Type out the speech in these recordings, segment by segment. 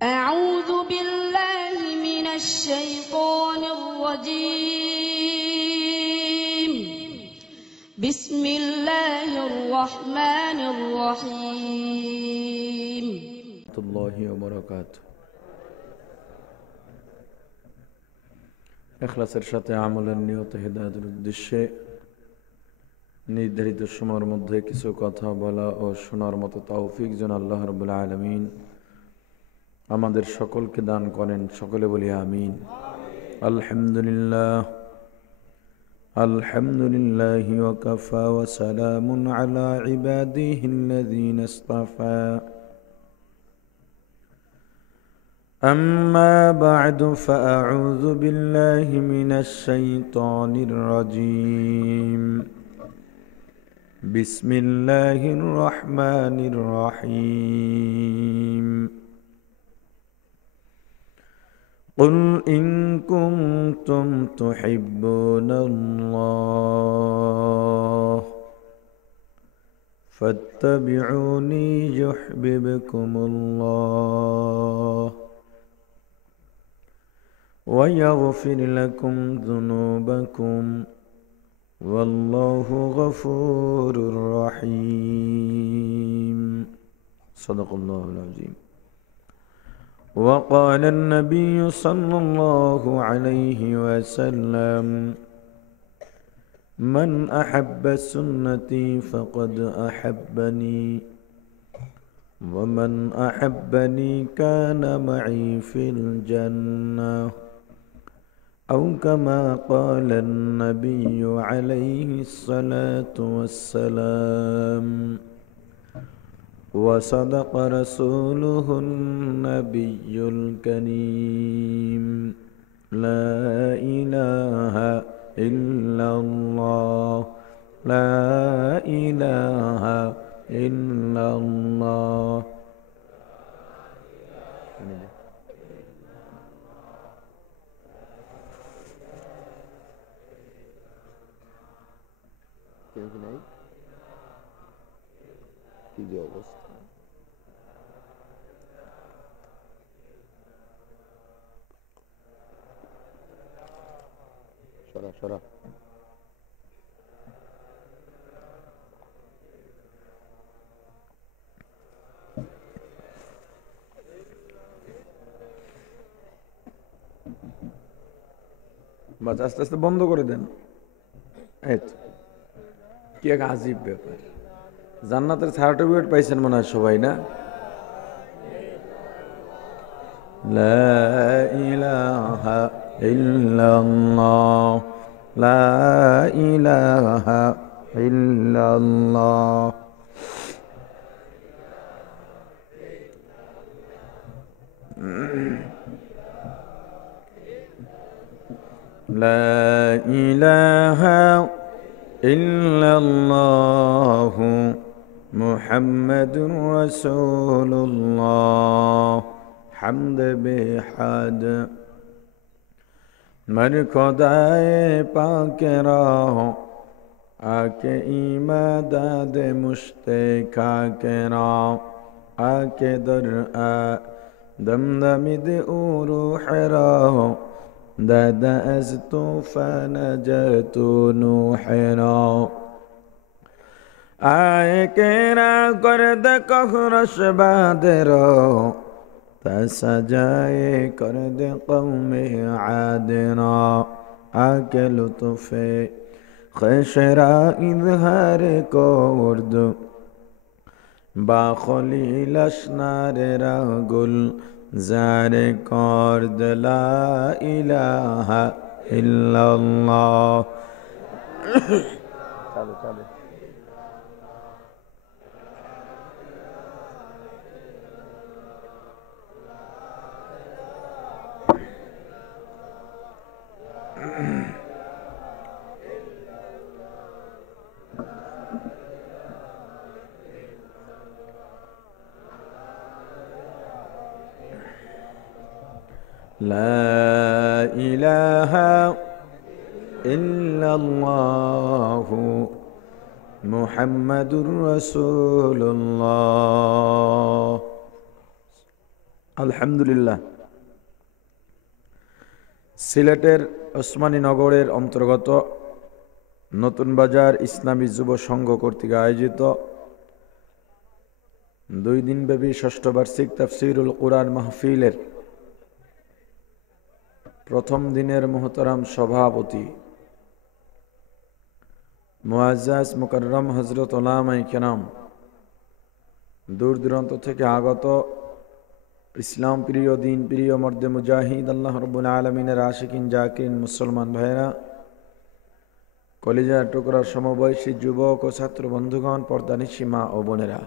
أعوذ بالله من الشيطان الرجيم. بسم الله الرحمن الرحيم. الله وبركاته. ইখলাসের সাথে আমলের নিয়ত হিদায়াতের উদ্দেশ্যে নির্ধারিত সময়ের মধ্যে কিছু কথা বলা ও শোনার মতো তৌফিক যেন আল্লাহ রাব্বুল আলামিন আমাদের সকলকে দান করেন। সকলে বলি আমিন। আলহামদুলিল্লাহ আলহামদুলিল্লাহি ওয়া কাফা ওয়া সালামুন আলা ইবাদিহিল্লাযীনা ইসতাফা। أما بعد فأعوذ بالله من الشيطان الرجيم. بسم الله الرحمن الرحيم. قل إن كنتم تحبون الله فاتبعوني يحببكم الله ويغفر لكم ذنوبكم والله غفور رحيم. صدق الله العظيم. وقال النبي صلى الله عليه وسلم: من أحب سنتي فقد أحبني ومن أحبني كان معي في الجنة أو كما قال النبي عليه الصلاة والسلام. وصدق رسوله النبي الكريم. لا إله إلا الله لا إله إلا الله. شرف বাস আস্তে আস্তে বন্ধ করে দেন। এই তো কি এক আজীব ব্যাপার। জান্নাতের সার্টিফিকেট পাইছেন মনে হয় সবাই, না? লা ইলাহা ইল্লাল্লাহ লা ইলাহা ইল্লাল্লাহ। لا إله إلا الله محمد رسول الله. حمد بحد مر خدائے پاک راہ آکے ایماداد مشتقا کے راہ آکے در دمدمد روح راہ دادا از طوفان جاتو نوحنا آئے کیرا کرد کخرش بادرو تسا جائے کرد قوم عادنا آکے لطف خشرا اظہار کرد با خلیل اشنار را گل زار کرد. لا الہ الا اللہ. لا إله إلا الله محمد رسول الله. আলহামদুলিল্লাহ, সিলেটের ওসমানী নগরের অন্তর্গত নতুন বাজার ইসলামী যুব সংঘ কর্তৃক আয়োজিত 2 দিনব্যাপী ষষ্ঠ বার্ষিক তাফসীরুল কুরআন মাহফিলের প্রথম দিনের মুহতারাম সভাপতি মুআজ্জাজ মুকাররম হযরত উলামায়ে কেরাম, দূর দূরান্ত থেকে আগত ইসলাম প্রিয়, দিন প্রিয়, মর্দে মুজাহিদ, আল্লাহ রাব্বুল আলামিনের আশিকিন জাকিরিন মুসলমান ভাইরা, কলিজার টুকরার সমবয়সী যুবক ও ছাত্র বন্ধুগণ, পর্দানিশী মা ও বোনেরা,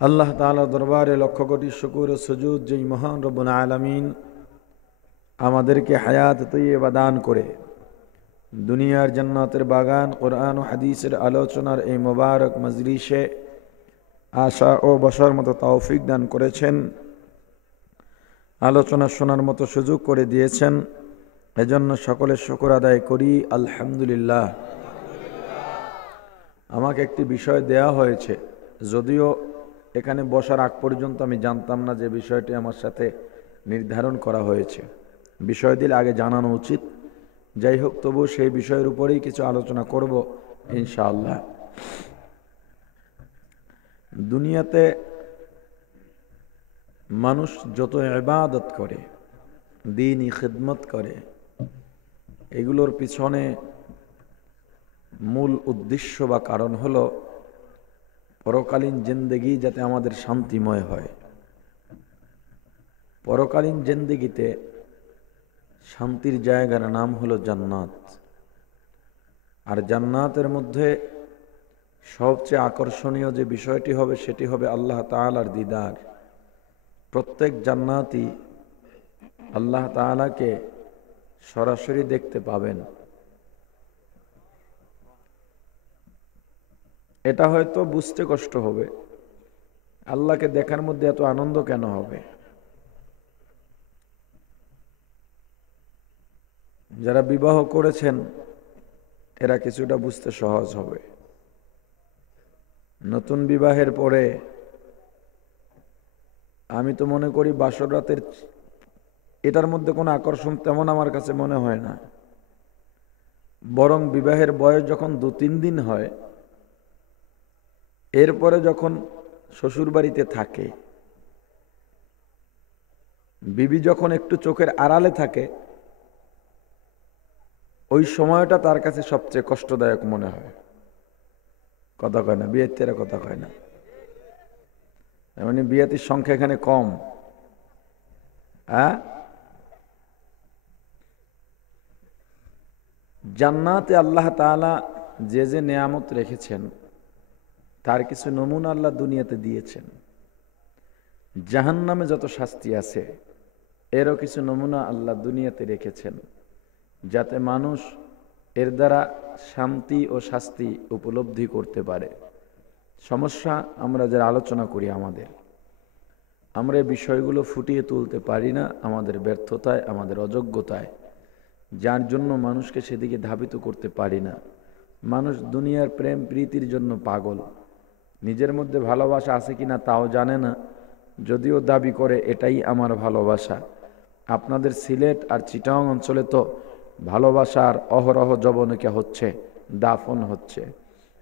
আল্লাহ তাআলার দরবারে লক্ষ কোটি শুকর ও সুজুদ যেই মহান রব্বুল আলামিন আমাদেরকে হায়াত তৈয়বা দান করে দুনিয়ার জান্নাতের বাগান কোরআন ও হাদিসের আলোচনার এই মোবারক মজলিসে আশা ও বসার মতো তৌফিক দান করেছেন, আলোচনা শোনার মতো সুযোগ করে দিয়েছেন। এজন্য সকলের শুকর আদায় করি আলহামদুলিল্লাহ। আমাকে একটি বিষয় দেয়া হয়েছে, যদিও এখানে বসার আগ পর্যন্ত আমি জানতাম না যে বিষয়টি আমার সাথে নির্ধারণ করা হয়েছে। বিষয় দিলে আগে জানানো উচিত। যাই হোক, তবু সেই বিষয়ের উপরেই কিছু আলোচনা করব ইনশাআল্লাহ। দুনিয়াতে মানুষ যত ইবাদত করে, দ্বীনি খিদমত করে, এগুলোর পিছনে মূল উদ্দেশ্য বা কারণ হলো পরকালীন জিন্দেগি যাতে আমাদের শান্তিময় হয়। পরকালীন জিন্দেগিতে শান্তির জায়গার নাম হলো জান্নাত। আর জান্নাতের মধ্যে সবচেয়ে আকর্ষণীয় যে বিষয়টি হবে সেটি হবে আল্লাহ তাআলার দিদার। প্রত্যেক জান্নাতি আল্লাহ তাআলাকে সরাসরি দেখতে পাবেন। এটা হয়তো বুঝতে কষ্ট হবে, আল্লাহকে দেখার মধ্যে এত আনন্দ কেন হবে। যারা বিবাহ করেছেন এরা কিছুটা বুঝতে সহজ হবে। নতুন বিবাহের পরে আমি তো মনে করি বাসর রাতের এটার মধ্যে কোনো আকর্ষণ তেমন আমার কাছে মনে হয় না। বরং বিবাহের বয়স যখন 2-3 দিন হয়, এরপরে যখন শ্বশুর বাড়িতে থাকে, বিবি যখন একটু চোখের আড়ালে থাকে, ওই সময়টা তার কাছে সবচেয়ে কষ্টদায়ক মনে হয়। কথা কয় না, বিয়ের কথা কয় না, মানে বিয়েতির সংখ্যা এখানে কম। জান্নাতে আল্লাহ তাআলা যে যে নেয়ামত রেখেছেন তার কিছু নমুনা আল্লাহ দুনিয়াতে দিয়েছেন। জাহান্নামে যত শাস্তি আছে এরও কিছু নমুনা আল্লাহ দুনিয়াতে রেখেছেন, যাতে মানুষ এর দ্বারা শান্তি ও শাস্তি উপলব্ধি করতে পারে। সমস্যা আমরা যারা আলোচনা করি আমরা এই বিষয়গুলো ফুটিয়ে তুলতে পারি না, আমাদের ব্যর্থতায়, আমাদের অযোগ্যতায়, যার জন্য মানুষকে সেদিকে ধাবিত করতে পারি না। মানুষ দুনিয়ার প্রেম প্রীতির জন্য পাগল, নিজের মধ্যে ভালোবাসা আছে কিনা তাও জানে না, যদিও দাবি করে এটাই আমার ভালোবাসা। আপনাদের সিলেট আর চিটাগাং অঞ্চলে তো ভালোবাসার অহরহ জবনিকা হচ্ছে, দাফন হচ্ছে।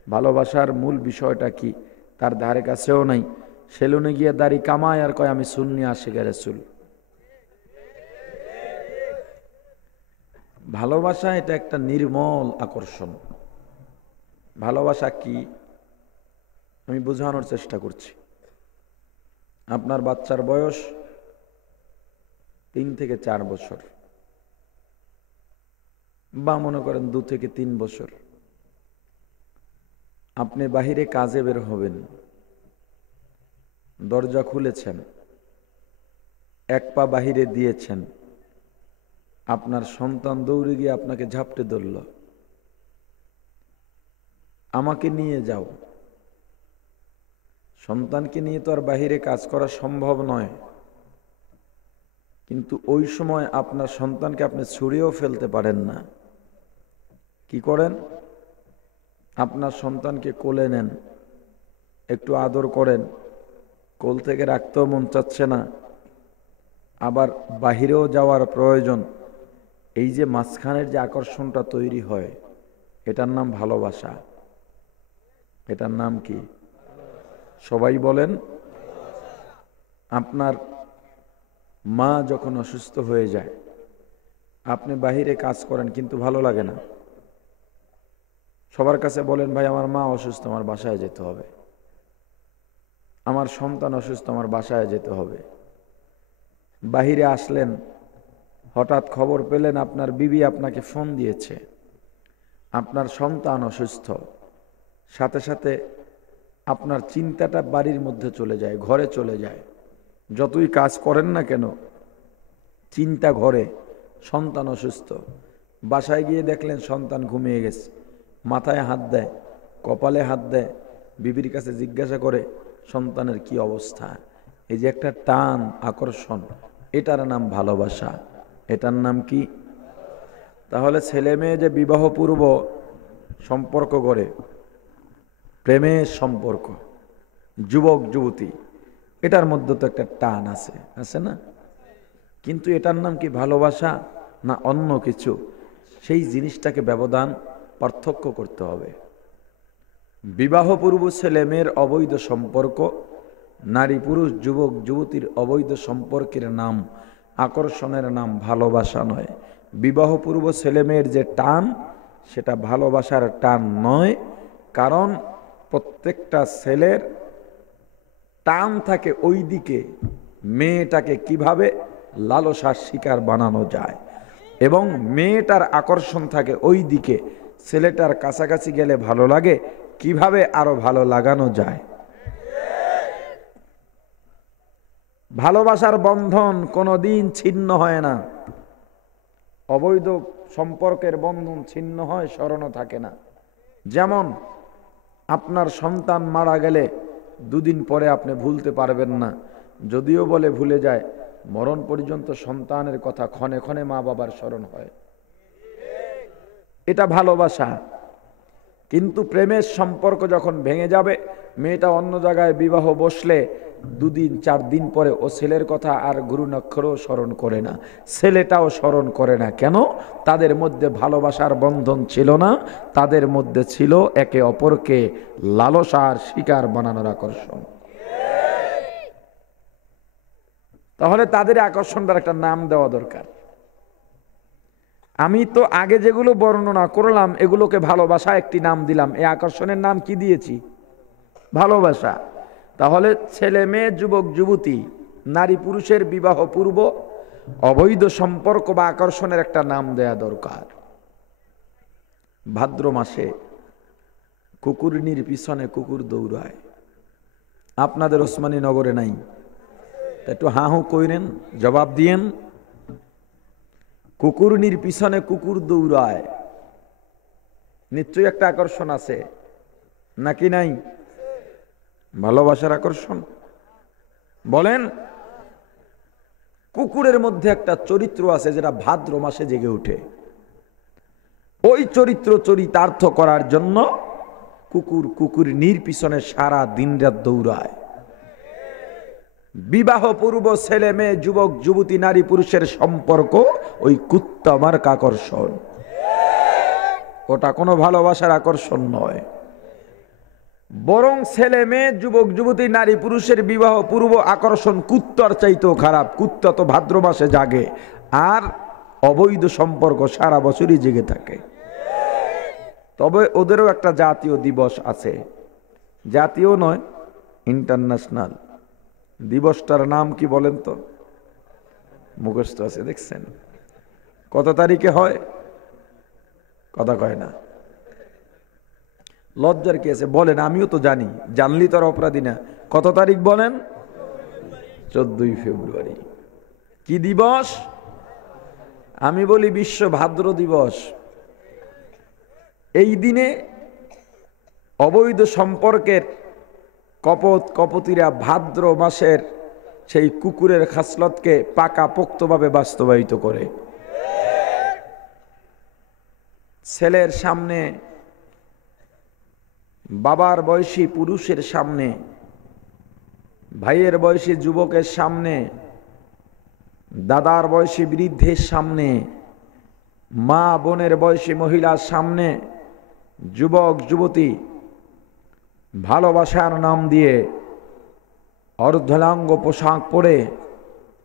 ভালোবাসার মূল বিষয়টা কি তার ধারে কাছেও নাই। সেলুনে গিয়ে দাড়ি কামায় আর কয় আমি সুন্নি আশিক রাসূল। ভালোবাসা এটা একটা নির্মল আকর্ষণ। ভালোবাসা কি আমি বোঝানোর চেষ্টা করছি। আপনার বাচ্চার বয়স 3 থেকে 4 বছর, বা মনে করেন 2 থেকে 3 বছর। আপনি বাহিরে কাজে বের হবেন, দরজা খুলেছেন, 1 পা বাহিরে দিয়েছেন, আপনার সন্তান দৌড়ে গিয়ে আপনাকে ঝাপটে ধরল, আমাকে নিয়ে যাও। সন্তানকে নিয়ে তো আর বাহিরে কাজ করা সম্ভব নয়, কিন্তু ওই সময় আপনার সন্তানকে আপনি ছুঁড়েও ফেলতে পারেন না। কি করেন? আপনার সন্তানকে কোলে নেন, একটু আদর করেন, কোল থেকে রাখতেও মন চাচ্ছে না, আবার বাহিরেও যাওয়ার প্রয়োজন। এই যে মাঝখানের যে আকর্ষণটা তৈরি হয়, এটার নাম ভালোবাসা। এটার নাম কি? সবাই বলেন। আপনার মা যখন অসুস্থ হয়ে যায়, আপনি বাহিরে কাজ করেন কিন্তু ভালো লাগে না, সবার কাছে বলেন ভাই আমার মা অসুস্থ, আমার বাসায় যেতে হবে, আমার সন্তান অসুস্থ, আমার বাসায় যেতে হবে। বাহিরে আসলেন, হঠাৎ খবর পেলেন আপনার বিবি আপনাকে ফোন দিয়েছে, আপনার সন্তান অসুস্থ, সাথে সাথে আপনার চিন্তাটা বাড়ির মধ্যে চলে যায়, ঘরে চলে যায়। যতই কাজ করেন না কেন, চিন্তা ঘরে, সন্তান অসুস্থ। বাসায় গিয়ে দেখলেন সন্তান ঘুমিয়ে গেছে, মাথায় হাত দেয়, কপালে হাত দেয়, বিবির কাছে জিজ্ঞাসা করে সন্তানের কি অবস্থা। এই যে একটা টান, আকর্ষণ, এটার নাম ভালোবাসা। এটার নাম কি? তাহলে ছেলে মেয়ে যে বিবাহ পূর্ব সম্পর্ক করে, প্রেমের সম্পর্ক, যুবক যুবতী, এটার মধ্যে তো একটা টান আছে, আছে না? কিন্তু এটার নাম কি ভালোবাসা না অন্য কিছু? সেই জিনিসটাকে ব্যবধান, পার্থক্য করতে হবে। বিবাহ পূর্ব ছেলে মেয়ের অবৈধ সম্পর্ক, নারী পুরুষ যুবক যুবতীর অবৈধ সম্পর্কের নাম, আকর্ষণের নাম ভালোবাসা নয়। বিবাহ পূর্ব ছেলে মেয়ের যে টান, সেটা ভালোবাসার টান নয়। কারণ প্রত্যেকটা ছেলের টান থাকে ওই দিকে, মেয়েটাকে কিভাবে লালসার শিকার বানানো যায়, এবং মেয়েটার আকর্ষণ থাকে ওই দিকে, ছেলেটার কাছাকাছি গেলে ভালো লাগে, কিভাবে আরো ভালো লাগানো যায়। ভালোবাসার বন্ধন কোনোদিন ছিন্ন হয় না। অবৈধ সম্পর্কের বন্ধন ছিন্ন হয়, স্মরণও থাকে না। যেমন আপনার সন্তান মারা গেলে দুদিন পরে আপনি ভুলতে পারবেন না, যদিও বলে ভুলে যায়, মরণ পর্যন্ত সন্তানের কথা ক্ষণে ক্ষণে মা বাবার স্মরণ হয়। এটা ভালোবাসা। কিন্তু প্রেমের সম্পর্ক যখন ভেঙে যাবে, মেয়েটা অন্য জায়গায় বিবাহ বসলে দুদিন চার দিন পরে ও ছেলের কথা আর গুরুনক্ষরও স্মরণ করে না, ছেলেটাও স্মরণ করে না। কেন? তাদের মধ্যে ভালোবাসার বন্ধন ছিল না, তাদের মধ্যে ছিল একে অপরকে লালসার শিকার বানানোর আকর্ষণ। তাহলে তাদের আকর্ষণটার একটা নাম দেওয়া দরকার। আমি তো আগে যেগুলো বর্ণনা করলাম এগুলোকে ভালোবাসা একটি নাম দিলাম, এই আকর্ষণের নাম কি দিয়েছি? ভালোবাসা। তাহলে ছেলে মেয়ে যুবক যুবতী নারী পুরুষের বিবাহ পূর্ব অবৈধ সম্পর্ক বা আকর্ষণের একটা নাম দেয়া দরকার। ভাদ্র মাসে কুকুরনির পিছনে কুকুর দৌড়ায়, আপনাদের ওসমানী নগরে নাই? একটু হা হু কইরেন, জবাব দিয়েন। কুকুরনির পিছনে কুকুর দৌড়ায়, নিশ্চয়ই একটা আকর্ষণ আছে নাকি নাই? ভালোবাসার আকর্ষণ। বলেন। কুকুরের মধ্যে একটা চরিত্র আছে যেটা ভাদ্র মাসে জেগে ওঠে। ওই চরিত্র চরিতার্থ করার জন্য কুকুরনির পিছনে সারা দিন রাত দৌড়ায়। বিবাহ পূর্ব ছেলে মেয়ে যুবক যুবতী নারী পুরুষের সম্পর্ক ওই কুত্তা মার্কা আকর্ষণ, ওটা কোনো ভালোবাসার আকর্ষণ নয়। বরং ছেলে মেয়ে যুবক যুবতী নারী পুরুষের বিবাহ পূর্ব আকর্ষণ কুত্তার চাইতেও খারাপ। কুত্তা তো ভাদ্র মাসে জাগে, আর অবৈধ সম্পর্ক সারা বছরই জেগে থাকে। তবে ওদেরও একটা জাতীয় দিবস আছে, জাতীয় নয়, ইন্টারন্যাশনাল। দিবসটার নাম কি বলেন তো? মুখস্থ আছে দেখছেন? কত তারিখে হয়? কথা কয় না, লজ্জার কি আছে? বলেন, আমিও তো জানি, জানলি তোর অপরাধী না। কত তারিখ বলেন? 14ই ফেব্রুয়ারি। কি দিবস? আমি বলি বিশ্ব ভাদ্র দিবস। এই দিনে অবৈধ সম্পর্কের কপট কপতিরা ভাদ্র মাসের সেই কুকুরের খাসলতকে পাকাপোক্তভাবে বাস্তবায়িত করে। ছেলের সামনে, বাবার বয়সী পুরুষের সামনে ভাইয়ের বয়সী যুবকের সামনে, দাদার বয়সী বৃদ্ধের সামনে, মা বোনের বয়সী মহিলার সামনে যুবক যুবতী ভালোবাসার নাম দিয়ে অর্ধলাঙ্গ পোশাক পরে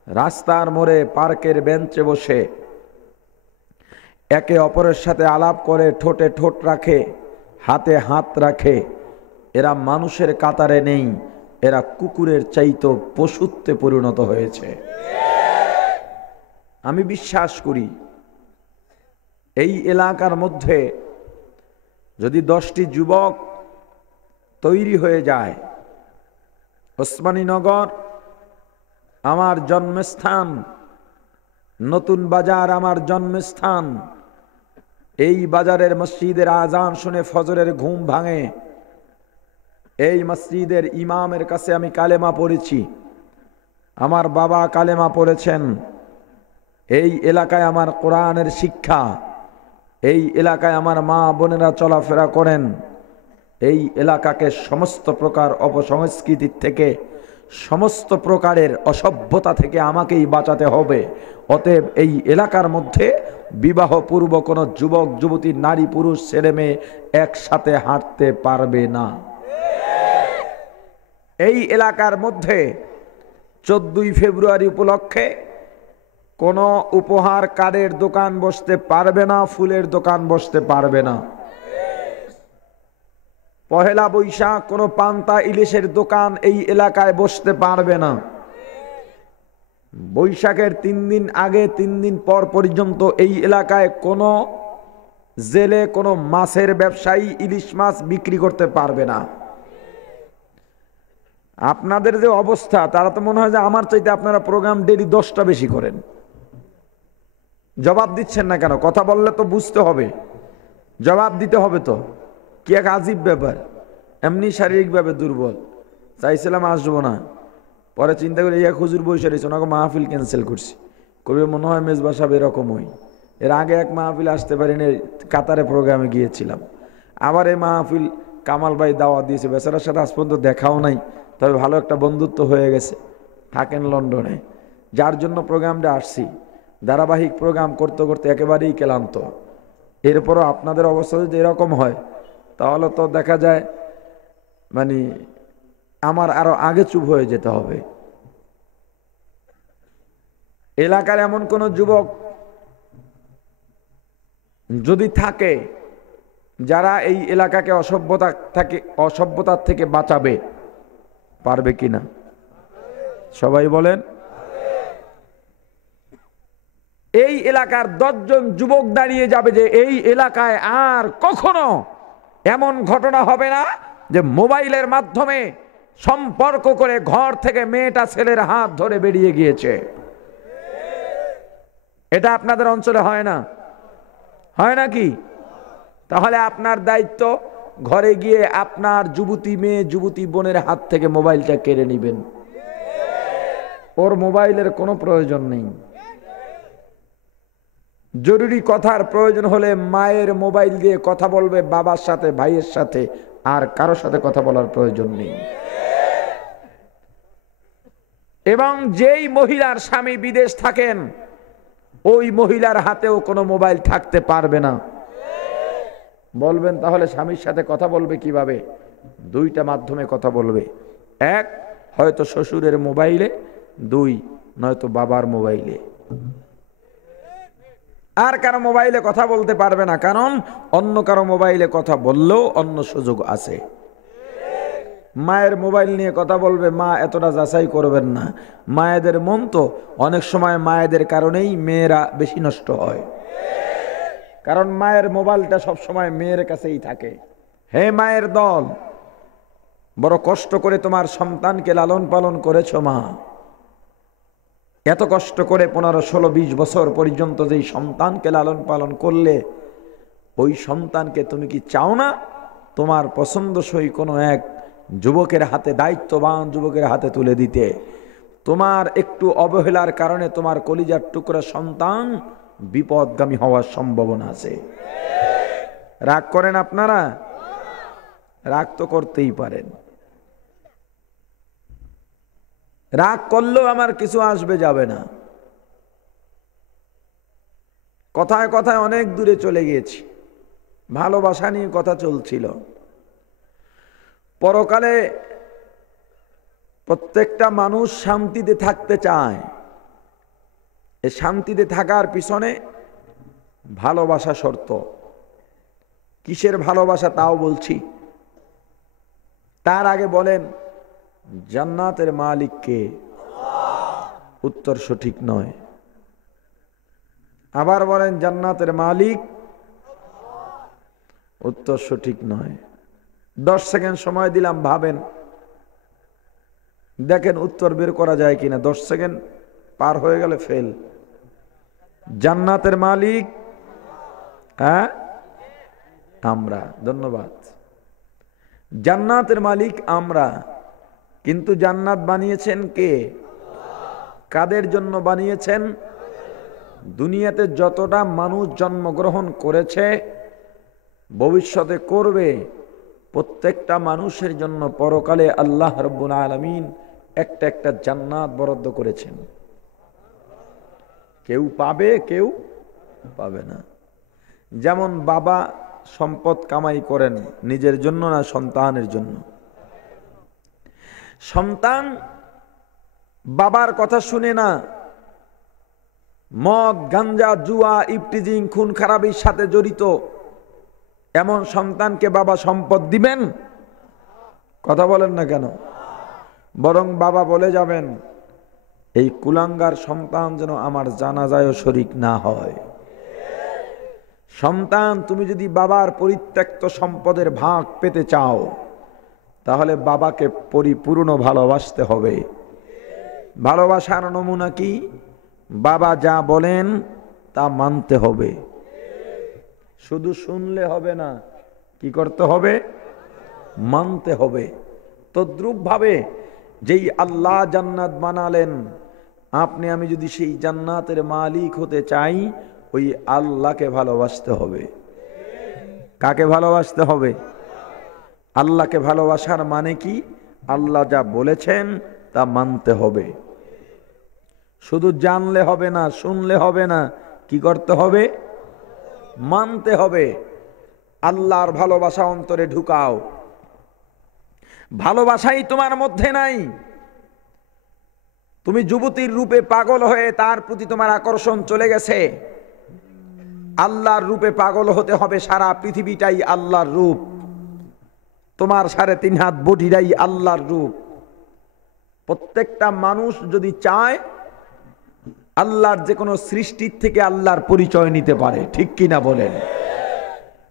রাস্তার মোড়ে পার্কের বেঞ্চে বসে একে অপরের সাথে আলাপ করে, ঠোঁটে ঠোঁট রাখে, হাতে হাত রাখে। এরা মানুষের কাতারে নেই, এরা কুকুরের চাইতো পশুত্বে পরিণত হয়েছে। আমি বিশ্বাস করি এই এলাকার মধ্যে যদি 10টি যুবক তৈরি হয়ে যায়, ওসমানীনগর আমার জন্মস্থান, নতুন বাজার আমার জন্মস্থান, এই বাজারের মসজিদের আজান শুনে ফজরের ঘুম ভাঙে। এই মসজিদের ইমামের কাছে আমি কালেমা পড়েছি, আমার বাবা কালেমা পড়েছেন। এই এলাকায় আমার কোরআনের শিক্ষা, এই এলাকায় আমার মা বোনেরা চলাফেরা করেন। এই এলাকাকে সমস্ত প্রকার অপসংস্কৃতির থেকে, সমস্ত প্রকারের অসভ্যতা থেকে আমাকেই বাঁচাতে হবে। অতএব এই এলাকার মধ্যে বিবাহ পূর্ব কোনো যুবক যুবতী, নারী পুরুষ, ছেলে মেয়ে একসাথে হাঁটতে পারবে না। এই এলাকার মধ্যে 14ই ফেব্রুয়ারি উপলক্ষে কোনো উপহার কার্ডের দোকান বসতে পারবে না, ফুলের দোকান বসতে পারবে না। পহেলা বৈশাখ কোনো পান্তা ইলিশের দোকান এই এলাকায় বসতে পারবে না। বৈশাখের 3 দিন আগে 3 দিন পর পর্যন্ত এই এলাকায় কোনো জেলে কোনো মাছের ব্যবসায়ী ইলিশ মাছ বিক্রি করতে পারবে না। আপনাদের যে অবস্থা, তারা তো মনে হয় যে আমার চাইতে আপনারা প্রোগ্রাম ডেলি 10টা বেশি করেন। জবাব দিচ্ছেন না কেন? কথা বললে তো বুঝতে হবে, জবাব দিতে হবে। তো কি এক আজীব ব্যাপার, এমনি শারীরিকভাবে দুর্বল, চাইছিলাম আসবো না, পরে চিন্তা করে এক হুজুর বসে রয়েছে, ওনাকে মাহফিল ক্যান্সেল করছি। কবি মনে হয় মেজবা সাহেব এরকম হই, এর আগে এক মাহফিল আসতে পারিনি, কাতারে প্রোগ্রামে গিয়েছিলাম। আবার এই মাহফিল কামাল ভাই দাওয়াত দিয়েছে, বেচারার সাথে আজ পর্যন্ত দেখাও নাই, তবে ভালো একটা বন্ধুত্ব হয়ে গেছে, থাকেন লন্ডনে, যার জন্য প্রোগ্রামটা আসছি। ধারাবাহিক প্রোগ্রাম করতে করতে একেবারেই ক্লান্ত। এরপরও আপনাদের অবস্থা যদি এরকম হয়, তাহলে তো দেখা যায় মানে আমার আরো আগে চুপ হয়ে যেতে হবে। এলাকার এমন কোন যুবক যদি থাকে যারা এই এলাকাকে অসভ্যতার থেকে বাঁচাবে, পারবে কিনা? সবাই বলেন। এই এলাকার 10 জন যুবক দাঁড়িয়ে যাবে যে এই এলাকায় আর কখনো এমন ঘটনা হবে না যে মোবাইলের মাধ্যমে সম্পর্ক করে ঘর থেকে মেয়েটা ছেলের হাত ধরে বেরিয়ে গিয়েছে। এটা আপনাদের অঞ্চলে হয় না? হয় নাকি? তাহলে আপনার দায়িত্ব ঘরে গিয়ে আপনার যুবতী মেয়ে, যুবতী বোনের হাত থেকে মোবাইলটা কেড়ে নেবেন। ওর মোবাইলের কোনো প্রয়োজন নেই। জরুরি কথার প্রয়োজন হলে মায়ের মোবাইল দিয়ে কথা বলবে, বাবার সাথে, ভাইয়ের সাথে, আর কারোর সাথে কথা বলার প্রয়োজন নেই। এবং যেই মহিলার স্বামী বিদেশ থাকেন, ওই মহিলার হাতেও কোনো মোবাইল থাকতে পারবে না। বলবেন তাহলে স্বামীর সাথে কথা বলবে কিভাবে? 2টা মাধ্যমে কথা বলবে। 1, হয়তো শ্বশুরের মোবাইলে, 2, নয়তো বাবার মোবাইলে। আর কারো মোবাইলে কথা বলতে পারবে না, কারণ অন্য কারো মোবাইলে কথা বললেও অন্য সুযোগ আছে। মায়ের মোবাইল নিয়ে কথা বলবে, মা এতটা যাচাই করবেন না। মায়েদের মন তো অনেক সময় মায়েদের কারণেই মেয়েরা বেশি নষ্ট হয়, কারণ মায়ের মোবাইলটা সব সময় মেয়ের কাছেই থাকে। হে মায়ের দল, বড় কষ্ট করে তোমার সন্তানকে লালন পালন করেছো মা। এত কষ্ট করে 15, 16, 20 বছর পর্যন্ত যেই সন্তানকে লালন পালন করলে, ওই সন্তানকে তুমি কি চাও না তোমার পছন্দসই কোনো এক যুবকের হাতে, দায়িত্ববান যুবকের হাতে তুলে দিতে? তোমার একটু অবহেলার কারণে তোমার কলিজার টুকরা সন্তান বিপদগামী হওয়ার সম্ভাবনা আছে। রাগ করেন আপনারা? রাগ তো করতেই পারেন। রাগ করলেও আমার কিছু আসবে যাবে না। কথায় কথায় অনেক দূরে চলে গিয়েছি, ভালোবাসা নিয়ে কথা চলছিল। পরকালে প্রত্যেকটা মানুষ শান্তিতে থাকতে চায়। এই শান্তিতে থাকার পিছনে ভালোবাসা শর্ত। কিসের ভালোবাসা তাও বলছি। তার আগে বলেন জান্নাতের মালিক কে? উত্তর সঠিক নয়। আবার বলেন জান্নাতের মালিক, উত্তর সঠিক নয়। 10 সেকেন্ড সময় দিলাম, ভাবেন, দেখেন উত্তর বের করা যায় কিনা। 10 সেকেন্ড পার হয়ে গেলে ফেল। জান্নাতের মালিক হ্যাঁ আমরা। ধন্যবাদ। জান্নাতের মালিক আমরা, কিন্তু জান্নাত বানিয়েছেন কে? কাদের জন্য বানিয়েছেন? দুনিয়াতে যতটা মানুষ জন্মগ্রহণ করেছে, ভবিষ্যতে করবে, প্রত্যেকটা মানুষের জন্য পরকালে আল্লাহ রাব্বুল আলামিন একটা একটা জান্নাত বরাদ্দ করেছেন। কেউ পাবে, কেউ পাবে না। যেমন বাবা সম্পদ কামাই করেন নিজের জন্য না সন্তানের জন্য? সন্তান বাবার কথা শুনে না, মদ, গাঞ্জা, জুয়া, ইফটিজিং, খুন খারাপির সাথে জড়িত এমন সন্তানকে বাবা সম্পদ দিবেন? কথা বলেন না কেন? বরং বাবা বলে যাবেন এই কুলাঙ্গার সন্তান যেন আমার জানাজায়ও শরীক না হয়। সন্তান, তুমি যদি বাবার পরিত্যক্ত সম্পদের ভাগ পেতে চাও, তাহলে বাবাকে পরিপূর্ণ ভালোবাসতে হবে। ভালোবাসার নমুনা কি? বাবা যা বলেন তা মানতে হবে। শুধু শুনলে হবে না, কি করতে হবে? মানতে হবে। তদ্রূপ ভাবে যেই আল্লাহ জান্নাত বানালেন, আপনি আমি যদি সেই জান্নাতের মালিক হতে চাই, ওই আল্লাহকে ভালোবাসতে হবে। কাকে ভালোবাসতে হবে? আল্লাহকে ভালোবাসার মানে কি? আল্লাহ যা বলেছেন তা মানতে হবে। শুধু জানলে হবে না, শুনলে হবে না, কি করতে হবে? মানতে হবে। আল্লাহর ভালোবাসা অন্তরে ঢুকাও। ভালোবাসাই তোমার মধ্যে নাই, তুমি যুবতীর রূপে পাগল হয়ে তার প্রতি তোমার আকর্ষণ চলে গেছে। আল্লাহর রূপে পাগল হতে হবে। সারা পৃথিবীটাই আল্লাহর রূপ, তোমার 3.5 হাত বডিটাই আল্লাহর রূপ। প্রত্যেকটা মানুষ যদি চায় আল্লাহর যে কোনো সৃষ্টির থেকে আল্লাহর পরিচয় নিতে পারে, ঠিক কিনা বলেন?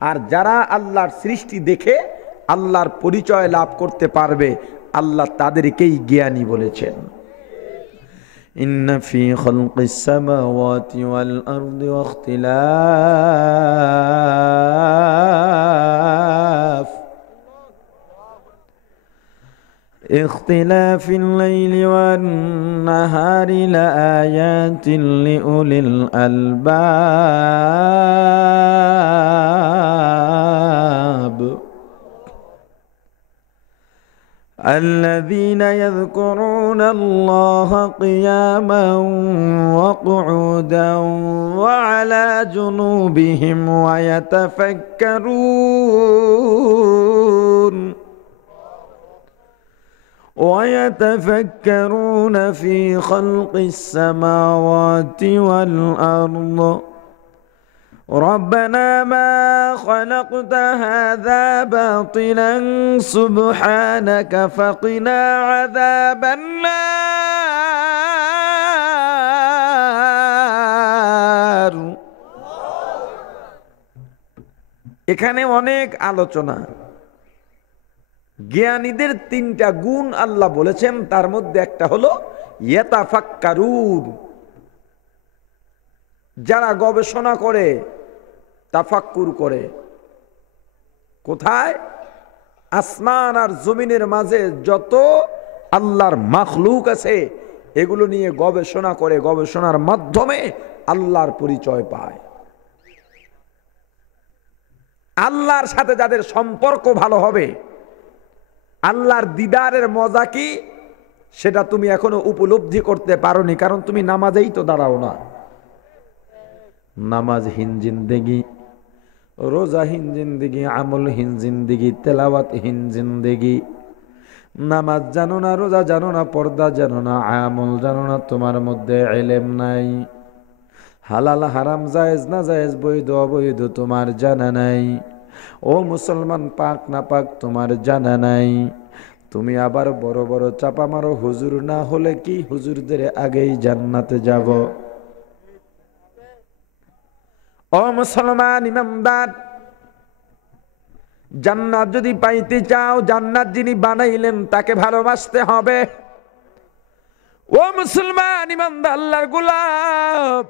আর যারা আল্লাহর সৃষ্টি দেখে আল্লাহর পরিচয় লাভ করতে পারবে, আল্লাহ তাদেরকেই জ্ঞানী বলেছেন। ইন্না ফি খালকিস সামাওয়াতি ওয়াল আরদি واختلاف الليل والنهار لآيات لأولي الألباب الذين يذكرون الله قياما وقعودا وعلى جنوبهم ويتفكرون في خلق السماوات والأرض ربنا ما خلقت هذا باطلا سبحانك فقنا عذاب النار। এখানে অনেক আলোচনা। জ্ঞানীদের 3টা গুণ আল্লাহ বলেছেন, তার মধ্যে একটা হলো ইয়াতাফাক্কারুন। যারা গবেষণা করে, তাফাক্কুর করে। কোথায়? আসমান আর জমিনের মাঝে যত আল্লাহর মাখলুক আছে এগুলো নিয়ে গবেষণা করে, গবেষণার মাধ্যমে আল্লাহর পরিচয় পায়। আল্লাহর সাথে যাদের সম্পর্ক ভালো হবে, আল্লাহর দিদারের মজা কি সেটা তুমি এখনো উপলব্ধি করতে পারোনি, কারণ তুমি নামাজেই তো দাঁড়াও না। নামাজহীন জিন্দেগি, রোজাহীন জিন্দেগি, আমলহীন জিন্দেগি, তেলাওয়াতহীন জিন্দেগি। নামাজ জানো না, রোজা জানো না, পর্দা জানো না, আমল জানো না, তোমার মধ্যে ইলম নাই। হালাল হারাম, জায়েজ না জায়েজ, বৈধ অবৈধ তোমার জানা নাই। ও মুসলমান, পাক না পাক তোমার জানা নাই। তুমি আবার বড় বড় চাপা মারো, হুজুর না হলে কি হুজুরদের আগেই জান্নাতে যাব। ও মুসলমান ইমানদার, জান্নাত যদি পাইতে চাও, জান্নাত যিনি বানাইলেন তাকে ভালোবাসতে হবে। ও মুসলমান ইমানদার, আল্লাহর গোলাম,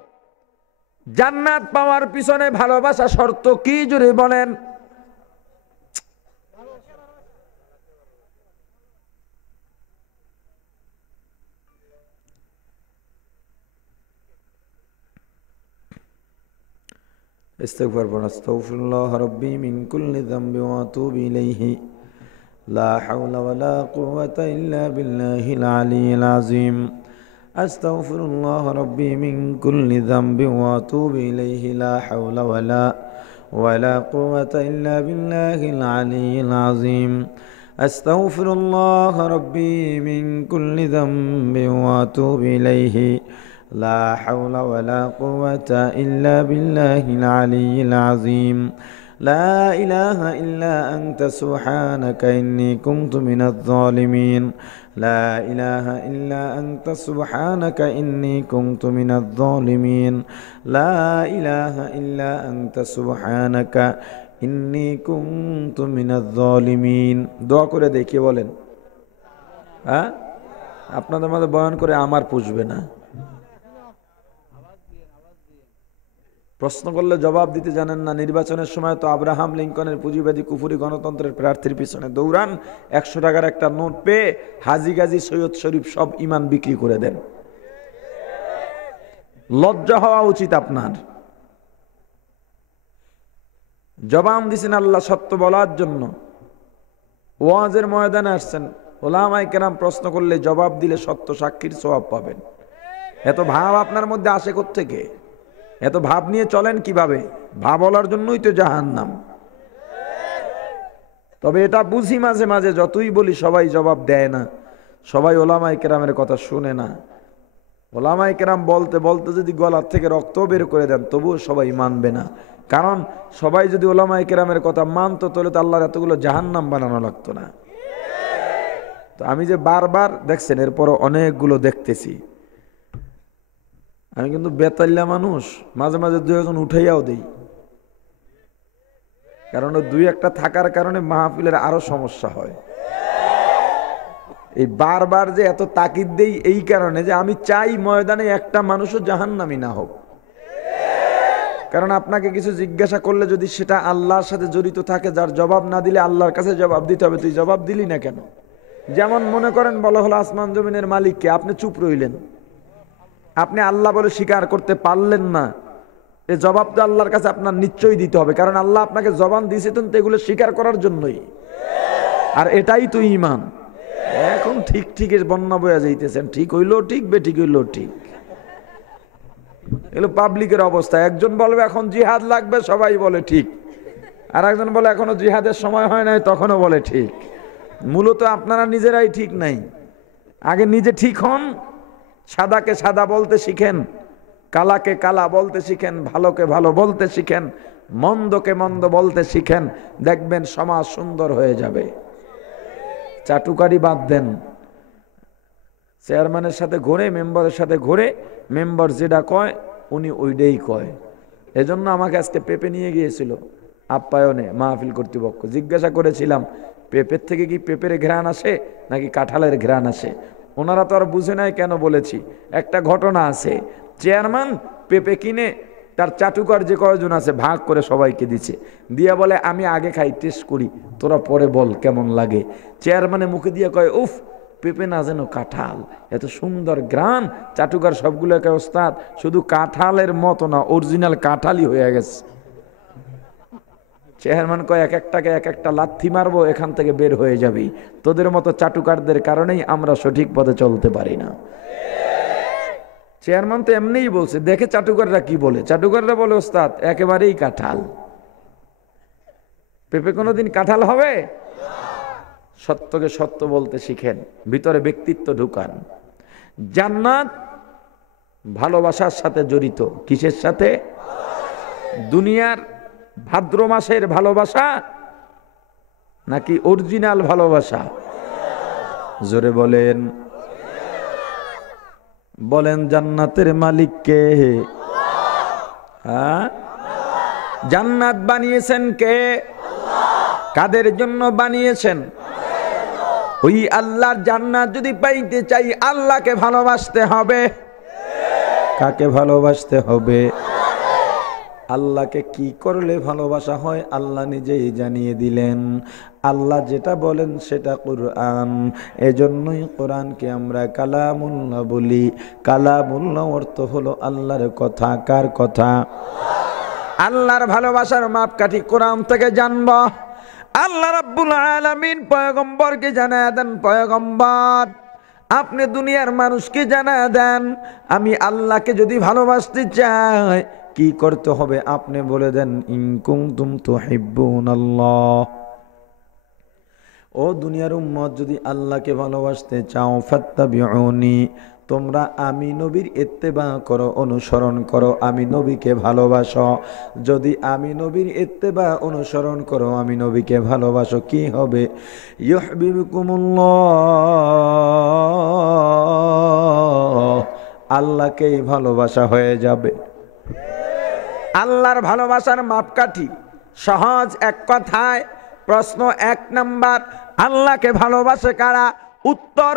জান্নাত পাওয়ার পিছনে ভালোবাসা শর্ত কি জোরে বলেন? ইস্তিগফার পড়ুন। আস্তাগফিরুল্লাহ রাব্বি মিন কুল্লি যামবি ওয়া আতুবু ইলাইহি, লা হাওলা ওয়ালা কুওয়াতা ইল্লা বিল্লাহিল আলিয়্যিল আযীম। আস্তাগফিরুল্লাহ রাব্বি মিন কুল্লি যামবি ওয়া আতুবু ইলাইহি, লা হাওলা ওয়ালা কুওয়াতা ইল্লা বিল্লাহিল আলিয়্যিল আযীম। আস্তাগফিরুল্লাহ রাব্বি মিন কুল্লি যামবি ওয়া আতুবু ইলাইহি, لا حول ولا قوة إلا بالله العلي العظيم. لا إله إلا أنت سبحانك إني كنت من الظالمين. لا إله إلا أنت سبحانك إني كنت من الظالمين. لا إله إلا أنت سبحانك إني كنت من الظالمين. দোয়া করে দেখি বলেন। হ্যাঁ, আপনাদের মধ্যে বয়ান করে আমার পুষবে না। প্রশ্ন করলে জবাব দিতে জানেন না। নির্বাচনের সময় তো আব্রাহাম লিঙ্কনের পুঁজিবাদী কুফুরি গণতন্ত্রের প্রার্থীর পিছনে দৌড়ান, 100 টাকার একটা নোট পেয়ে হাজি গাজী সৈয়দ শরীফ সব ইমান বিক্রি করে দেন। লজ্জা হওয়া উচিত আপনার। জবাব দিছেন আল্লাহ সত্য বলার জন্য, ওয়াজের ময়দানে আসছেন, ওলামায়ে কেরাম প্রশ্ন করলে জবাব দিলে সত্য সাক্ষীর সওয়াব পাবেন। এত ভাব আপনার মধ্যে আসে কোত্থেকে? এত ভাব নিয়ে চলেন কিভাবে? ভাব বলার জন্যই তো জাহান্নাম। তবে এটা বুঝি মাঝে মাঝে, যতই বলি সবাই জবাব দেয় না, সবাই ওলামায়ে কেরামের কথা শুনে না। ওলামায়ে কেরাম বলতে বলতে যদি গলার থেকে রক্ত বের করে দেন, তবুও সবাই মানবে না। কারণ সবাই যদি ওলামায়ে কেরামের কথা মানতো, তাহলে তো আল্লাহর এতগুলো জাহান্নাম বানানো লাগতো না। তো আমি যে বারবার দেখছেন, এরপরও অনেকগুলো দেখতেছি। আমি কিন্তু বেতাল্লা মানুষ, মাঝে মাঝে 2-1 উঠাইয়াও দেই, কারণ 2-1টা থাকার কারণে মাহফিলের আরো সমস্যা হয়। এই বারবার যে এত তাকিদ দেই এই কারণে যে আমি চাই ময়দানে একটা মানুষও জাহান্নামী না হোক। কারণ আপনাকে কিছু জিজ্ঞাসা করলে যদি সেটা আল্লাহর সাথে জড়িত থাকে, যার জবাব না দিলে আল্লাহর কাছে জবাব দিতে হবে, তুই জবাব দিলি না কেন? যেমন মনে করেন বলা হলো আসমান জমিনের মালিককে, আপনি চুপ রইলেন, আপনি আল্লাহ বলে স্বীকার করতে পারলেন না, এই জবাব তো আল্লাহর কাছে আপনার নিশ্চয়ই দিতে হবে, কারণ আল্লাহ আপনাকে জবান দিয়েছেন তো এগুলো স্বীকার করার জন্যই। আর এটাই তো ঈমান। এখন ঠিক ঠিকের বন্যা বয়া যাইতেছেন, ঠিক হইলো ঠিক, বেঠিক হইলো ঠিক। এগুলো পাবলিকের অবস্থা। একজন বলবে এখন জিহাদ লাগবে, সবাই বলে ঠিক, আর একজন বলে এখনো জিহাদের সময় হয় নাই, তখনও বলে ঠিক। মূলত আপনারা নিজেরাই ঠিক নাই। আগে নিজে ঠিক হন, সাদাকে সাদা বলতে শিখেন, কালাকে কালা বলতে শিখেন, ভালোকে ভালো বলতে শিখেন, মন্দকে মন্দ বলতে শিখেন, দেখবেন সমাজ সুন্দর হয়ে যাবে। চাটুকারি বাদ দেন। চেয়ারম্যানের সাথে ঘুরে, মেম্বারের সাথে ঘুরে, মেম্বার যেটা কয় উনি ওইটাই কয়। এজন্য আমাকে আজকে পেঁপে নিয়ে গিয়েছিল আপ্যায়নে মাহফিল কর্তৃপক্ষ। জিজ্ঞাসা করেছিলাম পেঁপের থেকে কি পেঁপের ঘ্রাণ আসে নাকি কাঁঠালের ঘ্রাণ আসে? ওনারা তো আর বুঝে নাই কেন বলেছি। একটা ঘটনা আছে, চেয়ারম্যান পেঁপে কিনে তার চাটুকার যে কয়জন আছে ভাগ করে সবাইকে দিচ্ছে, দিয়া বলে আমি আগে খাই, টেস্ট করি, তোরা পরে বল কেমন লাগে। চেয়ারম্যানে মুখে দিয়ে কয় উফ, পেঁপে না যেন কাঁঠাল, এত সুন্দর গ্রান। চাটুকার সবগুলোকে ওস্তাদ শুধু কাঁঠালের মতো না, অরিজিনাল কাঁঠালই হয়ে গেছে। চেয়ারম্যান কয় এক একটাকে এক একটা লাথি মারবো, এখান থেকে বের হয়ে যাবি। তোদের মতো চাটুকারদের কারণেই আমরা সঠিক পথে চলতে পারি না। চেয়ারম্যান তো এমনিই বলছে, দেখে চাটুকাররা কি বলে। চাটুকাররা বলে ওস্তাদ একেবারেই কাঁঠাল। পেঁপে কোনোদিন কাঁঠাল হবে? সত্যকে সত্য বলতে শিখেন, ভিতরে ব্যক্তিত্ব ঢুকান। জান্নাত ভালোবাসার সাথে জড়িত। কিসের সাথে? দুনিয়ার ভাদ্র মাসের ভালোবাসা নাকি অরিজিনাল ভালোবাসা? জোরে বলেন। বলেন জান্নাতের মালিক কে? হ্যাঁ, জান্নাত বানিয়েছেন কে? কাদের জন্য বানিয়েছেন? ওই আল্লাহর জান্নাত যদি পাইতে চাই আল্লাহকে ভালোবাসতে হবে। কাকে ভালোবাসতে হবে? আল্লাহকে কি করলে ভালোবাসা হয় আল্লাহ নিজেই জানিয়ে দিলেন। আল্লাহ যেটা বলেন সেটা কুরআন। এজন্যই কোরআনকে আমরা কালামুল্লাহ বলি। কালামুল্লাহ অর্থ হলো আল্লাহর কথা। কার কথা? আল্লাহর ভালোবাসার মাপকাঠি কোরআন থেকে জানব। আল্লাহ রাব্বুল আলামিন পয়গম্বরকে জানায় দেন, পয়গম্বর আপনি দুনিয়ার মানুষকে জানায় দেন আমি আল্লাহকে যদি ভালোবাসতে চাই কি করতে হবে আপনি বলে দেন, ইন কুনতুম তুহিব্বুনাল্লাহ। ও দুনিয়ার উম্মত, যদি আল্লাহকে ভালোবাসতে চাও ফাত্তাবিউনি, তোমরা আমি নবীর ইত্তেবা করো, অনুসরণ করো, আমি নবীকে ভালোবাসো। যদি আমি নবীর ইত্তেবা অনুসরণ করো, আমি নবীকে ভালোবাসো, কি হবে? ইউহিব্বুকুমুল্লাহ, আল্লাহকেই ভালোবাসা হয়ে যাবে। আল্লাহর ভালোবাসার মাপকাঠি সহজ এক কথায়। প্রশ্ন 1 নাম্বার, আল্লাহকে ভালোবাসে কারা? উত্তর,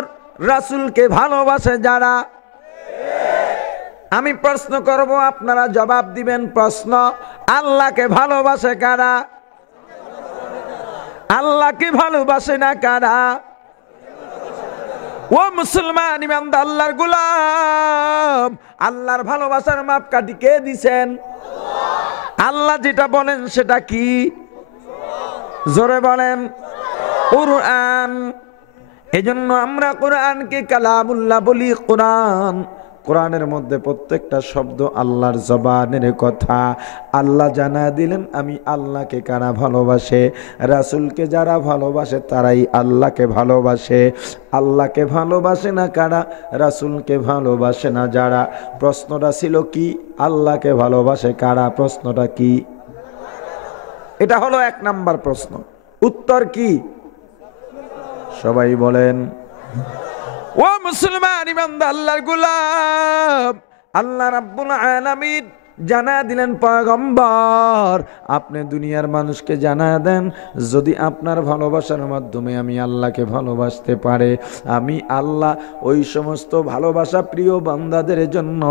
রাসূলকে ভালোবাসে যারা। আমি প্রশ্ন করব, আপনারা জবাব দিবেন। প্রশ্ন, আল্লাহকে ভালোবাসে কারা? আল্লাহকে ভালোবাসে না কারা? ও মুসলমান ইমানদার আল্লাহর গোলাম, আল্লাহর ভালোবাসার মাপকাঠি কে দিছেন? আল্লাহ যেটা বলেন সেটা কি? জোরে বলেন, কুরআন। এজন্য আমরা কোরআনকে কালামুল্লাহ বলি। কোরআনের মধ্যে প্রত্যেকটা শব্দ আল্লাহর জবানের কথা। আল্লাহ জানা দিলেন আমি আল্লাহকে কারা ভালোবাসে, রাসূলকে যারা ভালোবাসে তারাই আল্লাহকে ভালোবাসে। আল্লাহকে ভালোবাসে না কারা? রাসূলকে ভালোবাসে না যারা। প্রশ্নটা ছিল কি? আল্লাহকে ভালোবাসে কারা? প্রশ্নটা কি? এটা হলো 1 নাম্বার প্রশ্ন। উত্তর কি? সবাই বলেন। ও মুসলমান ইমানদার আল্লাহর গোলাম, আল্লাহ রাব্বুল আলামিন জানা দিলেন পয়গম্বর আপনি দুনিয়ার মানুষকে জানা দেন, যদি আপনার ভালোবাসার মাধ্যমে আমি আল্লাহকে ভালোবাসতে পারে, আমি আল্লাহ ওই সমস্ত ভালোবাসা প্রিয় বান্দাদের জন্য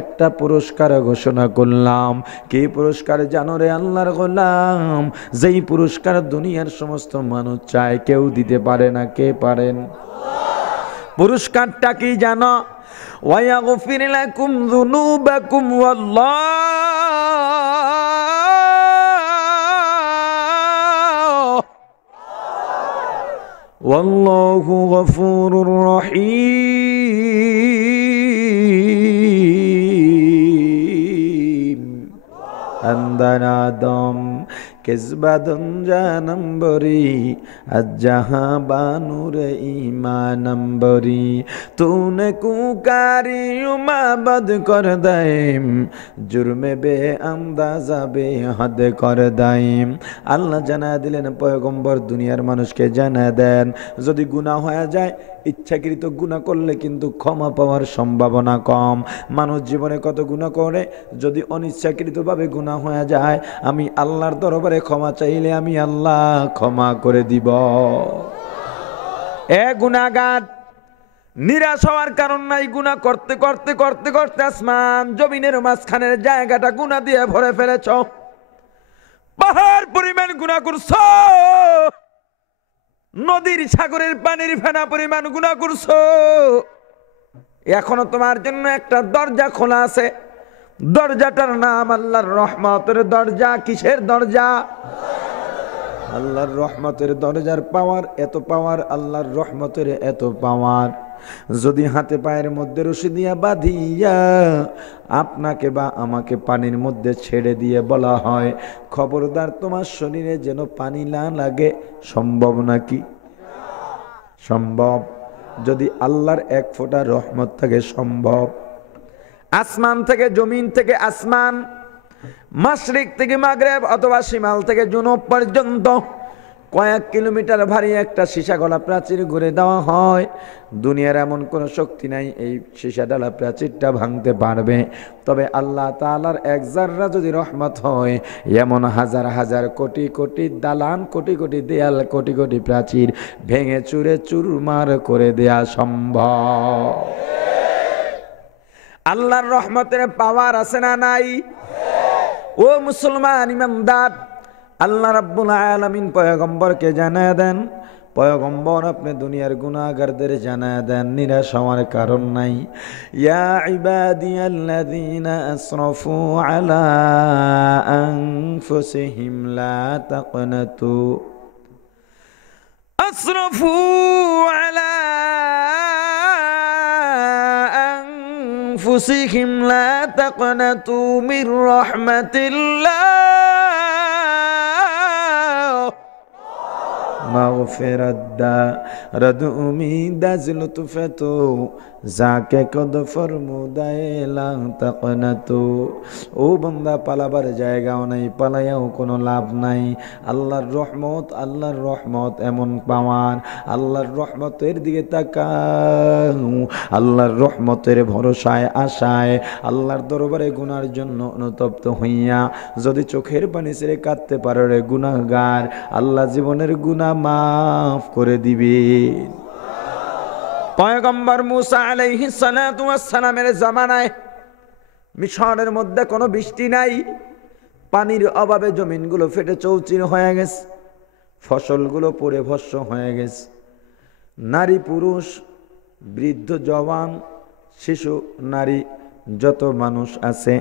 একটা পুরস্কার ঘোষণা করলাম। কি পুরস্কার জানো রে আল্লাহর গোলাম? যেই পুরস্কার দুনিয়ার সমস্ত মানুষ চায় কেউ দিতে পারে না। কে পারেন? পুরস্কারটা কি জানো? ওয়ায়াগফির লাকুম যুনুবাকুম ওয়াল্লাহু গফুরুর রহিম। আন্দানাদম কিসবাদুন জানম্বরি আজ্জাহা বানুরে ইমানম্বরি তূনে কুকারি মাবদ কর দাইম জুরমে বে আন্দাজা বে হদ কর দাইম। আল্লাহ জানা দিলেন পয়গম্বর দুনিয়ার মানুষকে জানা দেন, যদি গুনাহ হয়ে যায় ইচ্ছাকৃত গুনাহ করলে কিন্তু ক্ষমা পাওয়ার সম্ভাবনা কম। মানুষ জীবনে কত গুনাহ করে, যদি অনিচ্ছাকৃতভাবে গুনাহ হয়ে যায় আমি আল্লাহর দরবারে ক্ষমা চাইলে আমি আল্লাহ ক্ষমা করে দিব। এ গুনাহগার, নিরাশ হওয়ার কারণ নাই। গুনাহ করতে করতে করতে করতে আসমান জমিনের মাঝখানের জায়গাটা গুনাহ দিয়ে ভরে ফেলেছ। পাহাড় পরিমাণ গুনাহ করছো, নদীর সাগরের পানির ফেনা পরিমাণ গুনাহ করছো। এখনো তোমার জন্য একটা দরজা খোলা আছে, দরজাটার নাম আল্লাহর রহমতের দরজা। কিসের দরজা? আল্লাহর রহমতের দরজার পাওয়ার এত পাওয়ার, আল্লাহর রহমতের এত পাওয়ার। যদি হাতে পায়ের মধ্যে রশি দিয়া বাঁধিয়া আপনাকে বা আমাকে পানির মধ্যে ছেড়ে দিয়ে বলা হয় খবরদার তোমার শরীরে যেন পানি না লাগে, সম্ভব নাকি? সম্ভব। যদি আল্লাহর এক ফোঁটা রহমত থাকে সম্ভব। আসমান থেকে জমিন থেকে আসমান, মাশরিক থেকে মাগরিব অথবা শিমাল থেকে জুনুব পর্যন্ত কয়েক কিলোমিটার ভারী একটা সীসা গলা প্রাচীর গড়ে দেওয়া হয়। দুনিয়ার এমন কোনো শক্তি নাই এই সীসা ডালা প্রাচীরটা ভাঙতে পারবে। তবে আল্লাহ তাআলার এক জাররা যদি রহমত হয়, এমন হাজার হাজার কোটি কোটি দালান, কোটি কোটি দেয়াল, কোটি কোটি প্রাচীর ভেঙে চুরে চুরমার করে দেয়া সম্ভব। আল্লাহর রহমতের পাওয়ার আছে না নাই? ও মুসলমান ইমানদার, আল্লাহ রাব্বুল আলামিন পয়গম্বরকে জানায় দেন, পয়গম্বর আপনি দুনিয়ার গুনাহগারদের জানায় দেন, নিরাশ হওয়ার কারণ নাই। ইয়া ইবাদিয়াল্লাযীনা আসরাফু আলা আনফুসিহিম লা তাকনাতু আসরাফু আলা আনফুসিহিম লা তাকনাতু মির রাহমাতিল্লাহ মাগফিরাত দা রদ উমিদ আজ লুতফতু যাকে কদ ফরমুদায়ে লা তাকনাতু। ও বান্দা, পালাবার জায়গাও নাই, পালায়াও কোনো লাভ নাই। আল্লাহর রহমত এমন পাওয়ার। আল্লাহর রহমতের দিকে তাকাও, আল্লাহর রহমতের ভরসায় আশায় আল্লাহর দরবারে গুনার জন্য অনুতপ্ত হইয়া যদি চোখের পানি ছেড়ে কাঁদতে পারো রে গুনাহগার, আল্লাহ জীবনের গুনাহ মাফ করে দিবে। পয়গম্বর মুসা আলাইহিস সালাতু ওয়াস সালামের জামানায় মিশরের মধ্যে কোনো বৃষ্টি নাই, পানির অভাবে জমিনগুলো ফেটে চৌচির হয়ে গেছে, ফসলগুলো পুড়ে ভস্ম হয়ে গেছে। নারী পুরুষ বৃদ্ধ জওয়ান শিশু নারী যত মানুষ আছে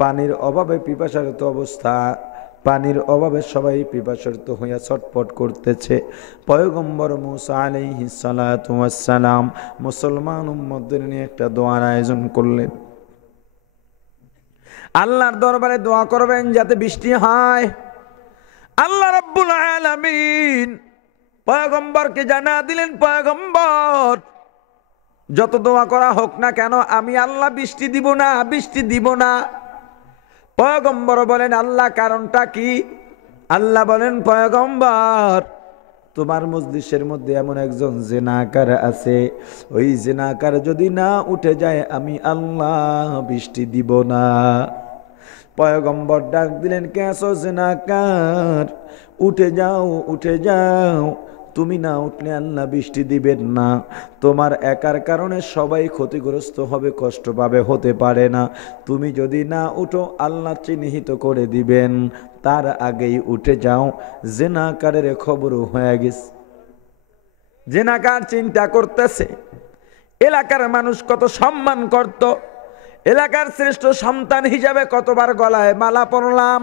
পানির অভাবে পিপাসার্ত অবস্থা, পানির অভাবে সবাই পিপাসার্ত হইয়া ছটফট করতেছে। পয়গম্বর মুসা আলাইহিস সালাতু ওয়াস সালাম মুসলমান উম্মতদের নিয়ে একটা দোয়ার আয়োজন করলেন। আল্লাহর দরবারে দোয়া করবেন যাতে বৃষ্টি হয়। আল্লাহ রাব্বুল আলামিন পয়গম্বরকে জানা দিলেন, পয়গম্বর যত দোয়া করা হোক না কেন আমি আল্লাহ বৃষ্টি দিব না, বৃষ্টি দিব না। পয়গম্বর বলেন আল্লাহ কারণটা কি? আল্লাহ বলেন পয়গম্বর তোমার মজলিসের মধ্যে এমন একজন জিনাকার আছে, ওই জিনাকার যদি না উঠে যায় আমি আল্লাহ বৃষ্টি দিব না। পয়গম্বর ডাক দিলেন, কে আছো জিনাকার? উঠে যাও, উঠে যাও, তুমি না উঠলে আল্লাহ বৃষ্টি দিবেন না। তোমার একার কারণে সবাই ক্ষতিগ্রস্ত হবে, কষ্ট পাবে, হতে পারে না। তুমি যদি না উঠো আল্লাহ চিহ্নিত করে দিবেন, তার আগেই উঠে যাও। জিনাকারের খবর হয়ে গেছে। জিনাকার চিন্তা করতেছে এলাকার মানুষ কত সম্মান করত, এলাকার শ্রেষ্ঠ সন্তান হিসাবে কতবার গলায় মালা পরলাম,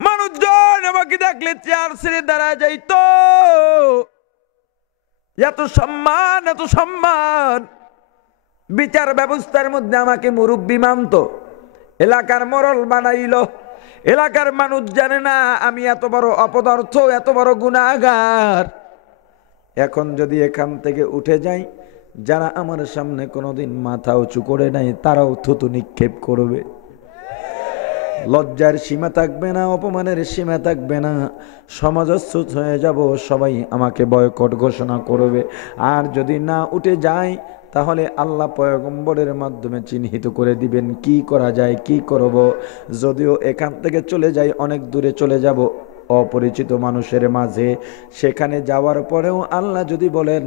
মানুষজন আমাকে দেখলে চেয়ার ছেড়ে দাঁড়ায় যাইতো। এত সম্মান, এত সম্মান। বিচার ব্যবস্থার মধ্যে আমাকে মুরব্বী মানত, এলাকার মোড়ল বানাইল। এলাকার মানুষ জানে না আমি এত বড় অপদার্থ, এত বড় গুনাহগার। এখন যদি এখান থেকে উঠে যাই, যারা আমার সামনে কোনোদিন মাথা উঁচু করে নাই তারাও থুতু নিক্ষেপ করবে। লজ্জার সীমা থাকবে না, অপমানের সীমা থাকবে না, সমাজচ্যুত হয়ে যাব, সবাই আমাকে বয়কট ঘোষণা করবে। আর যদি না উঠে যাই তাহলে আল্লাহ পয়গম্বরের মাধ্যমে চিহ্নিত করে দিবেন কি করা যায়, কি করব। যদিও এখান থেকে চলে যাই, অনেক দূরে চলে যাব অপরিচিত মানুষের মাঝে, সেখানে যাওয়ার পরেও আল্লাহ যদি বলেন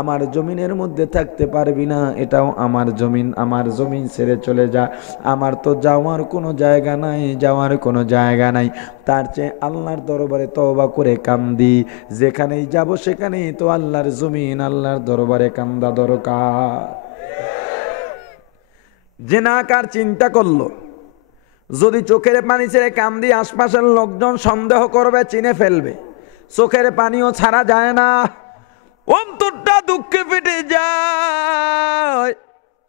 আমার জমিনের মধ্যে থাকতে পারবি না, এটাও আমার জমিন, আমার জমিন ছেড়ে চলে যা, আমার তো যাওয়ার কোনো জায়গা নাই, যাওয়ার কোনো জায়গা নাই। তার চেয়ে আল্লাহর দরবারে তওবা করে কান্দি, যেখানেই যাব সেখানেই তো আল্লাহর জমিন, আল্লাহর দরবারে কান্দা দরকার। জিনাকার চিন্তা করলো যদি চোখের পানি ছেড়ে কান্দি আশপাশের লোকজন সন্দেহ করবে, চিনে ফেলবে। চোখের পানিও ছাড়া যায় না, অন্তরটা দুঃখে ফেটে যায়।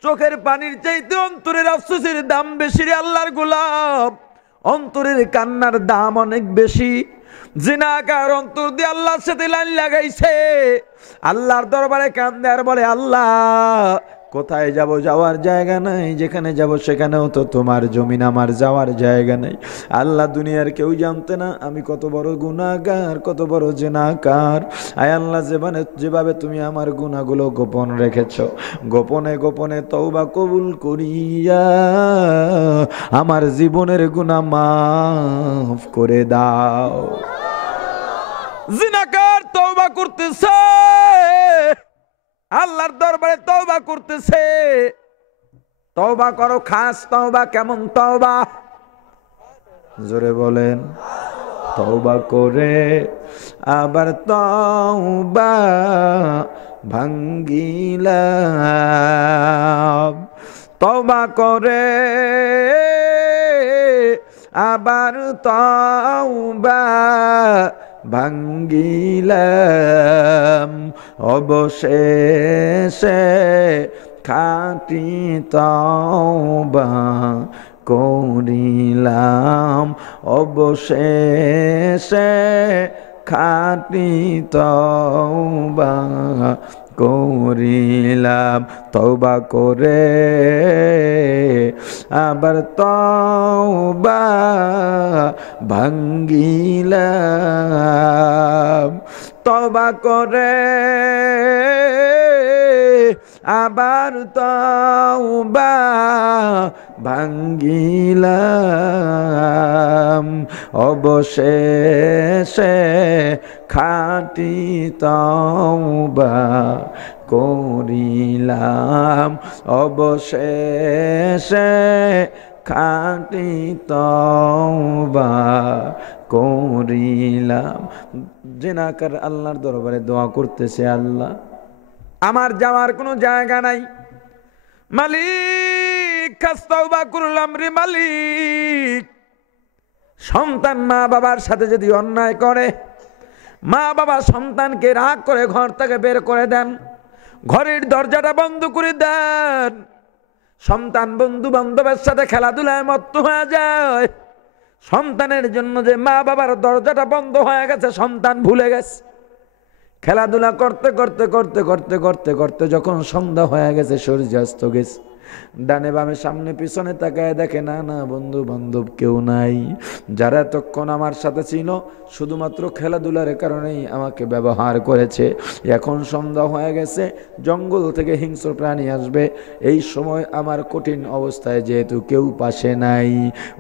চোখের পানির চাইতে অন্তরের আফসোসের দাম বেশি রে আল্লাহর গোলাম। অন্তরের কান্নার দাম অনেক বেশি। জিনাকার অন্তর দিয়ে আল্লাহর সাথে লাইন লাগাইছে, আল্লাহর দরবারে কান্দে আর বলে, আল্লাহ কোথায় যাব, যাওয়ার জায়গা নাই, যেখানে যাব সেখানেও তো তোমার জমিন, আমার যাওয়ার জায়গা নেই। আল্লাহ দুনিয়ার কেউ জানতে না আমি কত বড় গুনাহগার, কত বড় জিনাকার। আয় আল্লাহ, যেভাবে তুমি আমার গুনাহগুলো গোপন রেখেছ, গোপনে গোপনে তওবা কবুল করিয়া আমার জীবনের গুনাহ মাফ করে দাও। জিনাকার তওবা করতেছে, আল্লাহর দরবারে তওবা করতেছে। তওবা করো, খাস তওবা। কেমন তওবা? জোরে বলেন। তওবা করে আবার তওবা ভাঙ্গিলাম, তওবা করে আবার তওবা ভাঙ্গিলাম, অবশেষে খাঁটি তওবা করিলাম, অবশেষে খাঁটি তওবা করিলাম। তওবা করে আবার তওবা ভাঙ্গিলাম, তওবা করে আবার তওবা ভাঙ্গিলাম, অবশেষে খাঁটি তওবা করিলাম, অবশেষে খাঁটি তওবা করিলাম। জিনাকার আল্লাহর দরবারে দোয়া করতেছে, আল্লাহ আমার যাওয়ার কোনো জায়গা নাই, মালিক খাস তওবা করলাম রে মালিক। সন্তান মা বাবার সাথে যদি অন্যায় করে, মা বাবা সন্তানকে রাগ করে ঘর থেকে বের করে দেন, ঘরের দরজাটা বন্ধ করে দেন, সন্তান বন্ধু বান্ধবের সাথে খেলাধুলায় মত্ত হয়ে যায়। সন্তানের জন্য যে মা বাবার দরজাটা বন্ধ হয়ে গেছে, সন্তান ভুলে গেছে। খেলাধুলা করতে করতে করতে করতে করতে করতে যখন সন্ধ্যা হয়ে গেছে, সূর্যাস্ত গেছে, ডানে বামে সামনে পিছনে তাকায় দেখে না না বন্ধু বান্ধব কেউ নাই। যারা এতক্ষণ আমার সাথে ছিল, শুধুমাত্র খেলাধুলার কারণেই আমাকে ব্যবহার করেছে, এখন সন্ধ্যা হয়ে গেছে, জঙ্গল থেকে হিংস্র প্রাণী আসবে, এই সময় আমার কঠিন অবস্থায় যেহেতু কেউ পাশে নাই,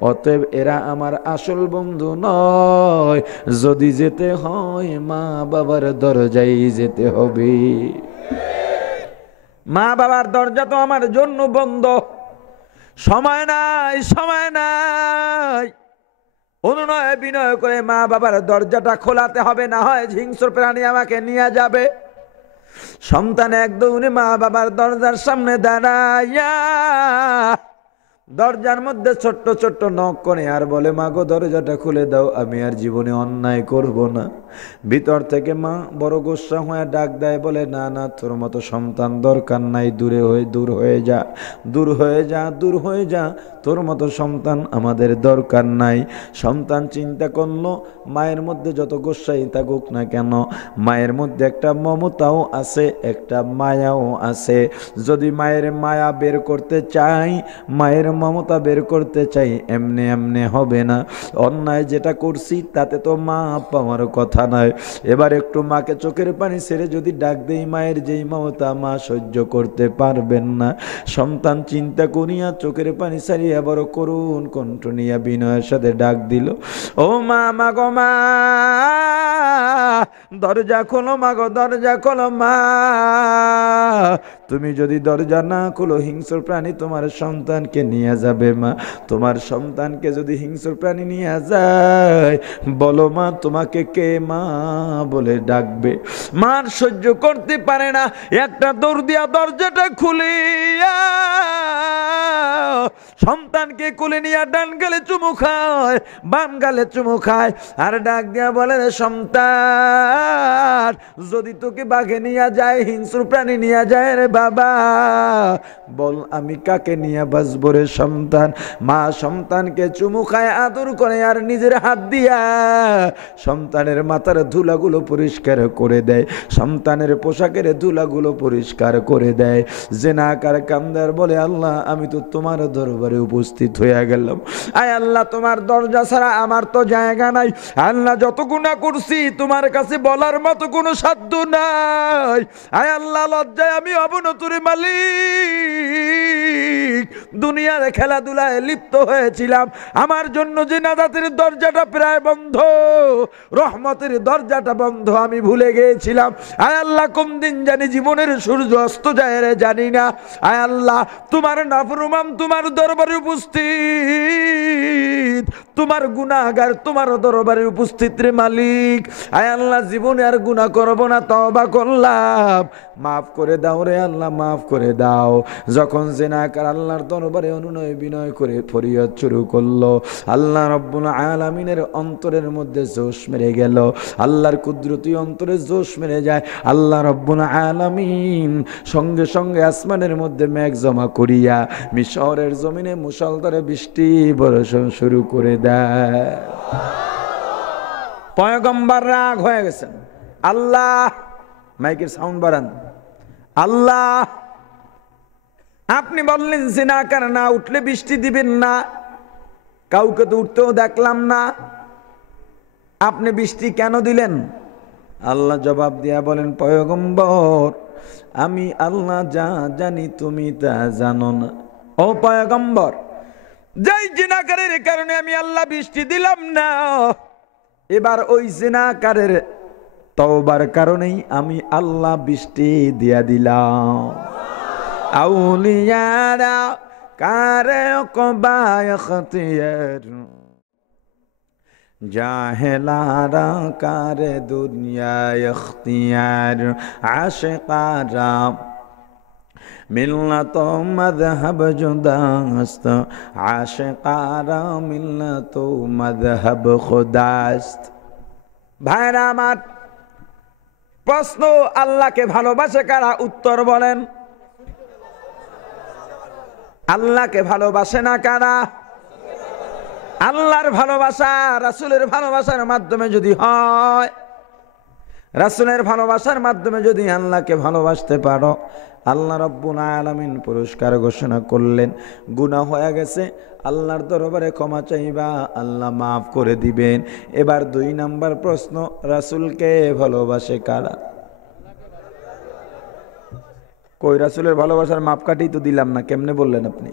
অতএব এরা আমার আসল বন্ধু নয়। যদি যেতে হয় মা বাবার দরজায় যেতে হবে। মা বাবার দরজা তো আমার জন্য বন্ধ, সময় নাই, সময় নাই। অনুনয় বিনয় করে মা বাবার দরজাটা খোলাতে হবে, না হয় হিংস্র প্রাণী আমাকে নিয়ে যাবে। সন্তান এক দৌড়ে মা বাবার দরজার সামনে দাঁড়াইয়া দরজার মধ্যে ছোট্ট ছোট্ট নক করে আর বলে, মা গো দরজাটা খুলে দাও, আমি আর জীবনে অন্যায় করব না। ভিতর থেকে মা বড় গোসা হয়ে ডাক দেয়, বলে, না না, তোর মতো সন্তান দরকার নাই, দূর হয়ে যা, দূর হয়ে যা, দূর হয়ে যা, তোর মতো সন্তান আমাদের দরকার নাই। সন্তান চিন্তা করলো, মায়ের মধ্যে যত গোসাই থাকুক না কেন, মায়ের মধ্যে একটা মমতাও আছে, একটা মায়াও আছে। যদি মায়ের মায়া বের করতে চাই, মায়ের মমতা বের করতে চাই, এমনি এমনি হবে না। অন্যায় যেটা করছি তাতে তো মা পাওয়ার কথা নয়। এবার একটু মাকে চোখের পানি ছেড়ে যদি ডাক দেই, মায়ের যেই মমতা মা সহ্য করতে পারবেন না। সন্তান চিন্তা করিয়া চোখের পানি ছাড়িয়া বড় করুণ কণ্ঠ নিয়া বিনয়ের সাথে ডাক দিল, ও মা, মা গো মা, দরজা খোলো মা গো, দরজা খোলো মা। তুমি যদি দরজা না খোলো, হিংস্র প্রাণী তোমার সন্তানকে নিয়ে যাবে মা। তোমার সন্তানকে যদি হিংস্র প্রাণী নিয়ে যায়, বলো মা তোমাকে কে মা বলে ডাকবে। মার সহ্য করতে পারে না, একটা দৌড় দিয়া দরজাটা খুলিয়া সন্তানকে কোলে নিয়ে ডান গালে চুমু খায়, বাম গালে চুমু খায়, আর ডাক দিয়া বলে, রে সন্তান, যদি তোকে বাঘে নিয়ে যায়, হিংস্র প্রাণী নিয়ে যায় রে বাবা, বল আমি কাকে নিয়ে বাঁচবো রে সন্তান। মা সন্তানকে চুমু খায়, আদর করে, আর নিজের হাত দিয়া সন্তানের মাথার ধুলাগুলো পরিষ্কার করে দেয়, সন্তানের পোশাকের ধুলাগুলো পরিষ্কার করে দেয়। জেনাকার কান্দার বলে, আল্লাহ আমি তো তোমার দরবারে উপস্থিত হয়ে গেলাম, আয় আল্লাহ তোমার দরজা ছাড়া আমার তো জায়গা নাই, আল্লাহ যত গুনাহ করছি তোমার কাছে বলার মতো কোনো সাধ্য নাই, আয় আল্লাহ লজ্জায় আমি অবনতরে মালিক দুনিয়ার খেলাধুলায় লিপ্ত হয়েছিলাম, আমার জন্য জিনাজাতের দরজাটা প্রায় বন্ধ, রহমতের দরজাটা বন্ধ, আমি ভুলে গিয়েছিলাম, আয় আল্লাহ কোন দিন জানি জীবনের সূর্য অস্ত যায় রে জানি না, আয় আল্লাহ তোমার নাফরমান তোমার দরবারে উপস্থিত, তোমার গুনাহগার তোমার দরবারে উপস্থিত রে মালিক, আয় আল্লাহ জীবনে আর গুনাহ করব না, তওবা করলাম, মাফ করে দাও রে আল্লাহ, মাফ করে দাও। যখন জিনাকার আল্লাহর দরবারে অনুনয় বিনয় করে ফরিয়াদ শুরু করলো, আল্লাহ রাব্বুল আলামিনের অন্তরের মধ্যে জোশ মেরে গেল, আল্লাহর কুদরতি অন্তরে জোশ মেরে যায়, আল্লাহ রাব্বুল আলামিন সঙ্গে সঙ্গে আসমানের মধ্যে মেঘ জমা করিয়া মিশরের জমিনে মুষলধারে বৃষ্টি বর্ষণ শুরু করে দেয়। পয়গম্বর রাগ হয়ে গেছেন, আল্লাহ, মাইকের সাউন্ড বাড়ান, আল্লাহ আপনি বললেন জিনাকার না উঠলে বৃষ্টি দিবেন না, কাউকে তো উঠতেও দেখলাম না, আপনি বৃষ্টি কেন দিলেন? আল্লাহ জবাব দিয়া বলেন, পয়গম্বর আমি আল্লাহ যা জানি তুমি তা জানো না। ও পয়গম্বর, যেই জিনাকারের কারণে আমি আল্লাহ বৃষ্টি দিলাম না, এবার ওই জিনাকারের তওবার কারণেই আমি আল্লাহ বৃষ্টি দিয়া দিলাম। আউলিয়ারা কারে কবায় খতিয়ার, জাহেলারা কারে দুনিয়ায় ইখতিয়ার, আশিকারা মিল্লাত মযহব জুদাস্ত, আশিকারা মিল্লাত মযহব খুদাস্ত। ভাইরা আমার, প্রশ্ন, আল্লাহকে ভালোবাসে কারা? উত্তর বলেন, আল্লাহকে ভালোবাসে না কারা? আল্লাহর ভালোবাসা রাসূলের ভালোবাসার মাধ্যমে যদি হয়, রাসূলের ভালোবাসার মাধ্যমে যদি আল্লাহকে ভালোবাসতে পারো, আল্লাহ রাব্বুল আলামিন পুরস্কার ঘোষণা করলেন, গুনাহ হয়ে গেছে আল্লাহর দরবারে ক্ষমা চাইবা, আল্লাহ মাফ করে দিবেন। এবার 2 নাম্বার প্রশ্ন, রাসূলকে ভালোবাসে কারা? কই রাসূলের ভালোবাসার মাপকাঠি তো দিলাম না, কেমনে বললেন আপনি?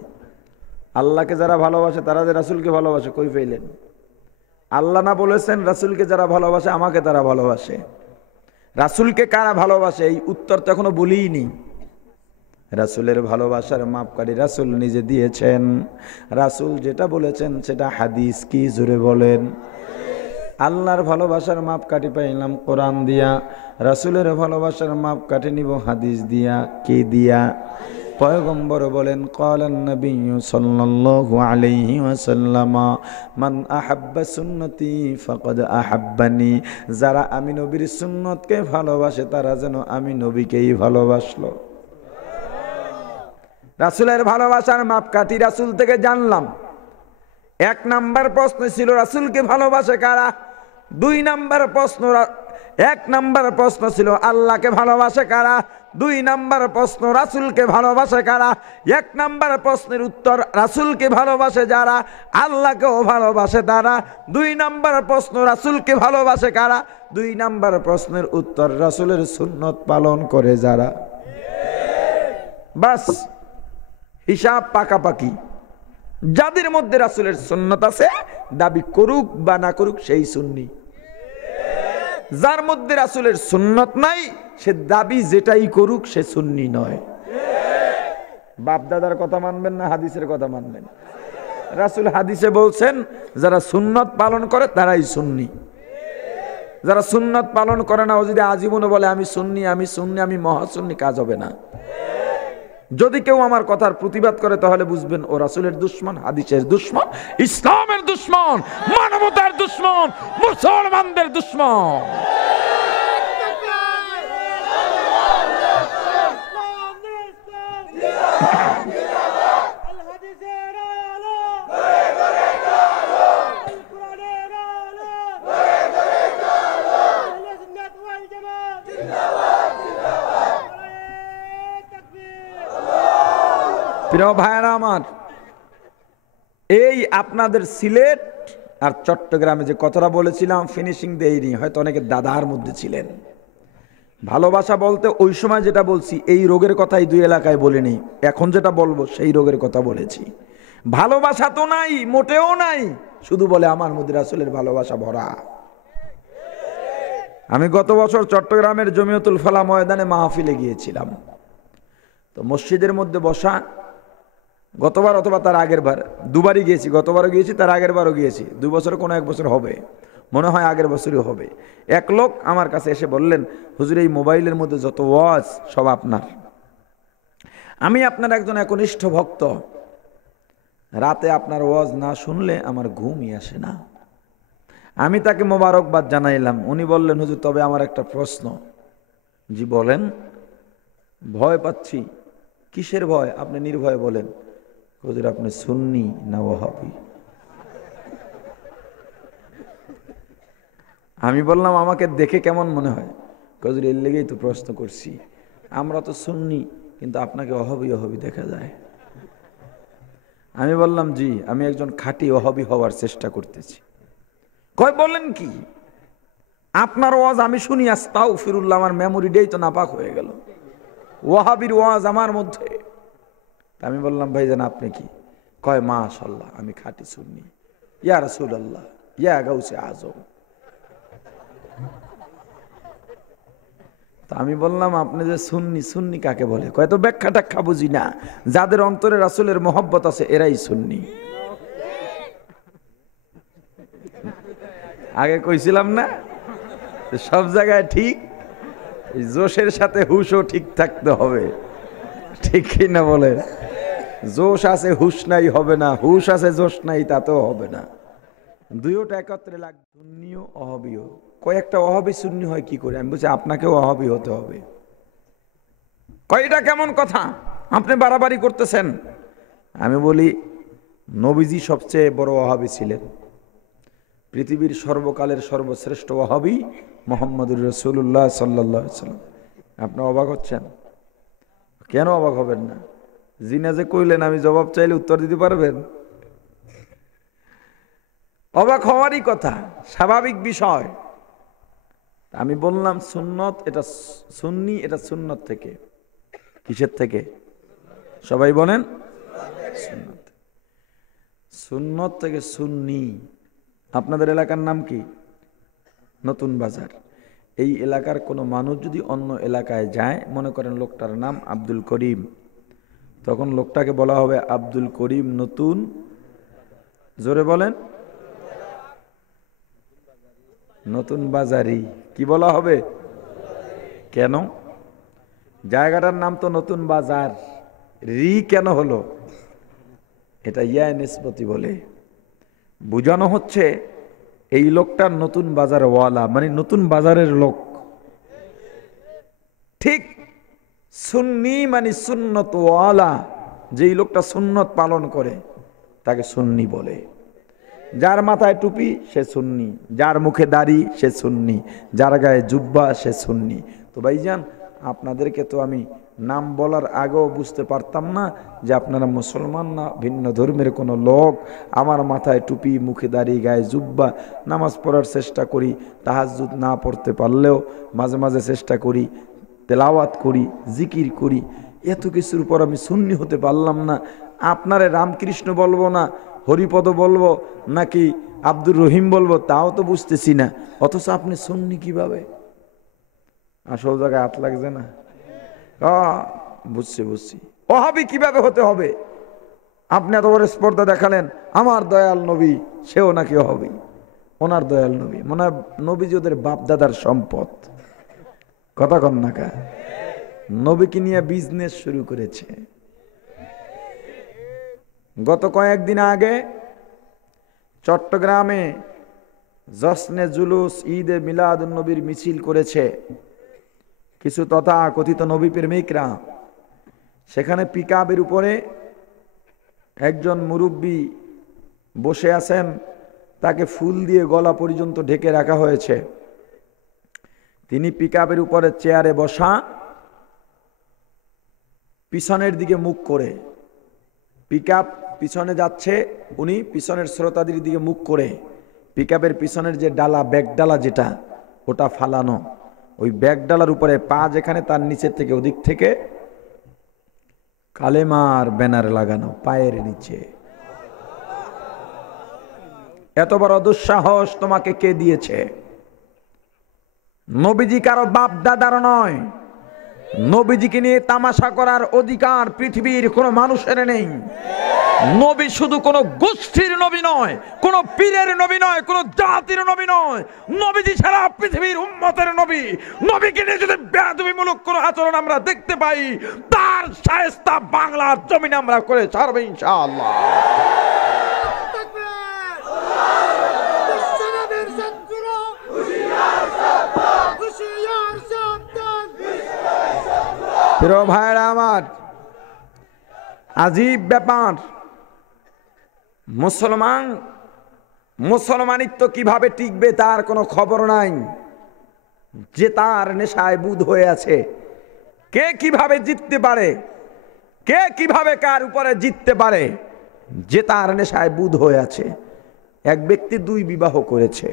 আল্লাহকে যারা ভালোবাসে তারা যে রাসূলকে ভালোবাসে, কই পেলেন? আল্লাহ না বলেছেন রাসূলকে যারা ভালোবাসে আমাকে তারা ভালোবাসে? রাসূলকে কারা ভালোবাসে এই উত্তর তো এখনো বলিনি। রাসূলের ভালোবাসার মাপকাঠি রাসূল নিজে দিয়েছেন, রাসূল যেটা বলেছেন সেটা হাদিস। কি জোরে বলেন? আল্লাহর ভালোবাসার মাপকাঠি পাইলাম কোরআন দিয়া, রাসূলের ভালোবাসার মাপকাঠি নিব হাদিস দিয়া। কে দিয়া? পয়গম্বর বলেন, ক্বালান নবী সাল্লাল্লাহু আলাইহি ওয়াসাল্লাম, মান আহাব্বা সুন্নতি ফাকাদ আহাব্বানি, যারা আমি নবীর সুন্নতকে ভালোবাসে তারা যেন আমি নবীকেই ভালোবাসলো। রাসূলের ভালোবাসার মাপকাঠি রাসূল থেকে জানলাম। 1 নাম্বার প্রশ্ন ছিল রাসূলকে ভালোবাসে কারা? 2 নাম্বার প্রশ্ন, 1 নাম্বার প্রশ্ন ছিল আল্লাহকে ভালোবাসে কারা, 2 নাম্বার প্রশ্ন রাসূলকে ভালোবাসে কারা। 1 নাম্বার প্রশ্নের উত্তর রাসূলকে ভালোবাসে যারা, আল্লাহকেও ভালোবাসে তারা। 2 নাম্বার প্রশ্ন রাসূলকে ভালোবাসে কারা, 2 নাম্বার প্রশ্নের উত্তর রাসূলের সুন্নত পালন করে যারা। বাস, হিসাব পাকাপাকি। যাদের মধ্যে রাসূলের সুন্নত আছে, দাবি করুক বা না করুক সেই সুন্নি। যার মধ্যে রাসূলের সুন্নত নাই, সে দাবি যেটাই করুক সে সুন্নি নয়। বাপ দাদার কথা মানবেন না হাদিসের কথা মানবেন? রাসূল হাদিসে বলছেন যারা সুন্নত পালন করে তারাই সুন্নি। যারা সুন্নত পালন করে না, ও যদি আজীবনে বলে আমি সুন্নি আমি সুন্নি আমি মহাসুন্নি, কাজ হবে না। যদি কেউ আমার কথার প্রতিবাদ করে তাহলে বুঝবেন ও রাসূলের দুশমন, হাদিসের দুশমন, ইসলামের দুশমন, মানবতার দুশমন, মুসলমানদের দুশমন। প্রিয় ভাইরা আমার, এই আপনাদের সিলেট আর চট্টগ্রামে যে কথাটা বলেছিলাম ফিনিশিং দেয়নি, হয়তো অনেকে দাদার মধ্যে ছিলেন। ভালোবাসা বলতে ওই সময় যেটা বলছি এই রোগের কথাই দুই এলাকায় বলিনি, এখন যেটা বলবো সেই রোগের কথা বলেছি। ভালোবাসা তো নাই, মোটেও নাই, শুধু বলে আমার মধ্যে রাসূলের ভালোবাসা ভরা। আমি গত বছর চট্টগ্রামের জমিয়তুল ফালাহ ময়দানে মাহফিলে গিয়েছিলাম। তো মসজিদের মধ্যে বসা, গতবার অথবা তার আগের বার দুবারই গিয়েছি, গতবারও গিয়েছি, তার আগের বারও গিয়েছি, 2 বছর কোনো 1 বছর হবে, মনে হয় আগের বছরই হবে। এক লোক আমার কাছে এসে বললেন, হুজুর এই মোবাইলের মধ্যে যত ওয়াজ সব আপনার, আমি আপনার একজন একনিষ্ঠ ভক্ত, রাতে আপনার ওয়াজ না শুনলে আমার ঘুমই আসে না। আমি তাকে মোবারকবাদ জানাইলাম। উনি বললেন, হুজুর তবে আমার একটা প্রশ্ন। জি বলেন। ভয় পাচ্ছি। কিসের ভয়? আপনি নির্ভয়ে বলেন। হুজুর আপনি সুন্নি না ওয়াহাবি? আমি বললাম আমাকে দেখে কেমন মনে হয়? হুজুর এর লেগেই তো প্রশ্ন করছি, আমরা তো সুন্নি কিন্তু আপনাকে ওয়াহাবি ওয়াহাবি দেখা যায়। আমি বললাম জি, আমি একজন খাঁটি ওয়াহাবি হওয়ার চেষ্টা করতেছি। কয় বলেন কি? আপনার ওয়াজ আমি শুনি, আস্তাগফিরুল্লাহ, আমার মেমোরিটাই তো নাপাক হয়ে গেল, ওয়াহাবির ওয়াজ আমার মধ্যে। আমি বললাম ভাইজান আপনি কি? কয় মাশাআল্লাহ আমি খাঁটি সুন্নি। ইয়া রাসূলুল্লাহ, ইয়া গাউসে আজম। তা আমি বললাম আপনি যে সুন্নি, সুন্নি কাকে বলে? কয় তো ব্যাখ্যা টাখ্যা বুঝি না, যাদের অন্তরে রাসূলের মহব্বত আছে এরাই সুন্নি। আগে কইছিলাম না সব জায়গায় ঠিক, জোশের সাথে হুশও ঠিক থাকতে হবে, ঠিক কি না বলে? জোশ আছে হুশ নাই হবে না, হুশ আছে জোশ নাই তাতেও হবে না, দুইটা একত্রে লাগবে। সুন্নিও ওয়াহাবিও। কয়েকটা ওয়াহাবি সুন্নি হয় কি করে? আমি বলছি আপনাকেও ওয়াহাবি হতে হবে। কয়টা কেমন কথা, আপনি বাড়াবাড়ি করতেছেন। আমি বলি নবীজি সবচেয়ে বড় ওয়াহাবি ছিলেন, পৃথিবীর সর্বকালের সর্বশ্রেষ্ঠ ওয়াহাবি মুহাম্মদুর রাসূলুল্লাহ সাল্লাল্লাহু আলাইহি ওয়াসাল্লাম। আপনি অবাক হচ্ছেন? কেন অবাক হবেন না? জিনা যে কইলেন আমি জবাব চাইলে উত্তর দিতে পারবেন? অবাক হওয়ারই কথা, স্বাভাবিক বিষয়। আমি বললাম সুন্নত এটা সুন্নি, এটা সুন্নত থেকে। কিসের থেকে? সবাই বলেন সুন্নত। সুন্নত থেকে সুন্নি। আপনাদের এলাকার নাম কি? নতুন বাজার। এই এলাকার কোনো মানুষ যদি অন্য এলাকায় যায়, মনে করেন লোকটার নাম আব্দুল করিম, তখন লোকটাকে বলা হবে আব্দুল করিম নতুন, জোরে বলেন, নতুন বাজারি। কি বলা হবে? কেন? জায়গাটার নাম তো নতুন বাজার, রি কেন হলো? এটা ইয়া নিসবতি বলে, বুঝানো হচ্ছে এই লোকটা নতুন বাজার ওয়ালা, মানে নতুন বাজারের লোক। ঠিক সুন্নি মানে সুন্নত ওয়ালা, যেই লোকটা সুন্নত পালন করে তাকে সুন্নি বলে। যার মাথায় টুপি সে সুন্নি, যার মুখে দাড়ি সে সুন্নি, যার গায়ে জুব্বা সে সুন্নি। তো ভাইজান আপনাদেরকে তো আমি নাম বলার আগেও বুঝতে পারতাম না যে আপনারা মুসলমান না ভিন্ন ধর্মের কোনো লোক। আমার মাথায় টুপি, মুখে দাড়ি, গায়ে জুব্বা, নামাজ পড়ার চেষ্টা করি, তাহাজ্জুদ না পড়তে পারলেও মাঝে মাঝে চেষ্টা করি, তেলাওয়াত করি, জিকির করি, এত কিছুর পর আমি সুন্নি হতে পারলাম না। আপনারে রামকৃষ্ণ বলবো না হরিপদ বলবো নাকি আব্দুর রহিম বলবো তাও তো বুঝতেছি না, অথচ আপনি সুন্নি কিভাবে? আসল জায়গায় হাত লাগছে না? বুঝছি বুঝছি। ওয়াহাবি কিভাবে হতে হবে? আপনি এত বড় স্পর্ধা দেখালেন, আমার দয়াল নবী সেও নাকি ওয়াহাবি। ওনার দয়াল নবী মনে হয় নবীজি ওদের বাপ দাদার সম্পদ। কথা কন না কা? নবীকে নিয়ে বিজনেস শুরু করেছে, গত কয়েকদিন আগে চট্টগ্রামে জশ্নে জুলুস ঈদে মিলাদুন্নবীর মিছিল করেছে কিছু তথাকথিত নবী প্রেমিকরা। সেখানে পিকআপের উপরে একজন মুরব্বী বসে আছেন, তাকে ফুল দিয়ে গলা পর্যন্ত ঢেকে রাখা হয়েছে। তিনি পিকআপের উপরে চেয়ারে বসা, পিছনের দিকে মুখ করে। পিকআপ পিছনে যাচ্ছে, উনি পিছনের শ্রোতাদের দিকে মুখ করে। পিকআপের পিছনের যে ডালা, ব্যাগ ডালা যেটা, ওটা ফালানো। ওই ব্যাগ ডালার উপরে পা যেখানে, তার নিচের থেকে ওদিক থেকে কালেমার ব্যানার লাগানো পায়ের নিচে। এত বড় দুঃসাহস তোমাকে কে দিয়েছে? নবীজি কারো বাপ দাদার নয়। নবীজিকে নিয়ে তামাশা করার অধিকার পৃথিবীর কোনো মানুষের নেই। নবী শুধু কোনো গোষ্ঠীর নবী নয়, কোনো পীরের নবী নয়, কোনো জাতির নবী নয়। নবীজি সারা পৃথিবীর উম্মতের নবী। নবীকে নিয়ে যদি বেয়াদবিমূলক কোনো আচরণ আমরা দেখতে পাই, তার শায়েস্তা বাংলার জমিনে আমরা করে ছাড়ব ইনশাআল্লাহ। প্রিয় ভাইরা আমার, আজীব ব্যাপার। মুসলমানিত্ব কিভাবে টিকবে তার কোনো খবর নাই। যে তার নেশায় বুঁদ হয়ে আছে, কে কিভাবে জিততে পারে, কে কিভাবে কার উপরে জিততে পারে, যে তার নেশায় বুঁদ হয়ে আছে। এক ব্যক্তি 2 বিবাহ করেছে,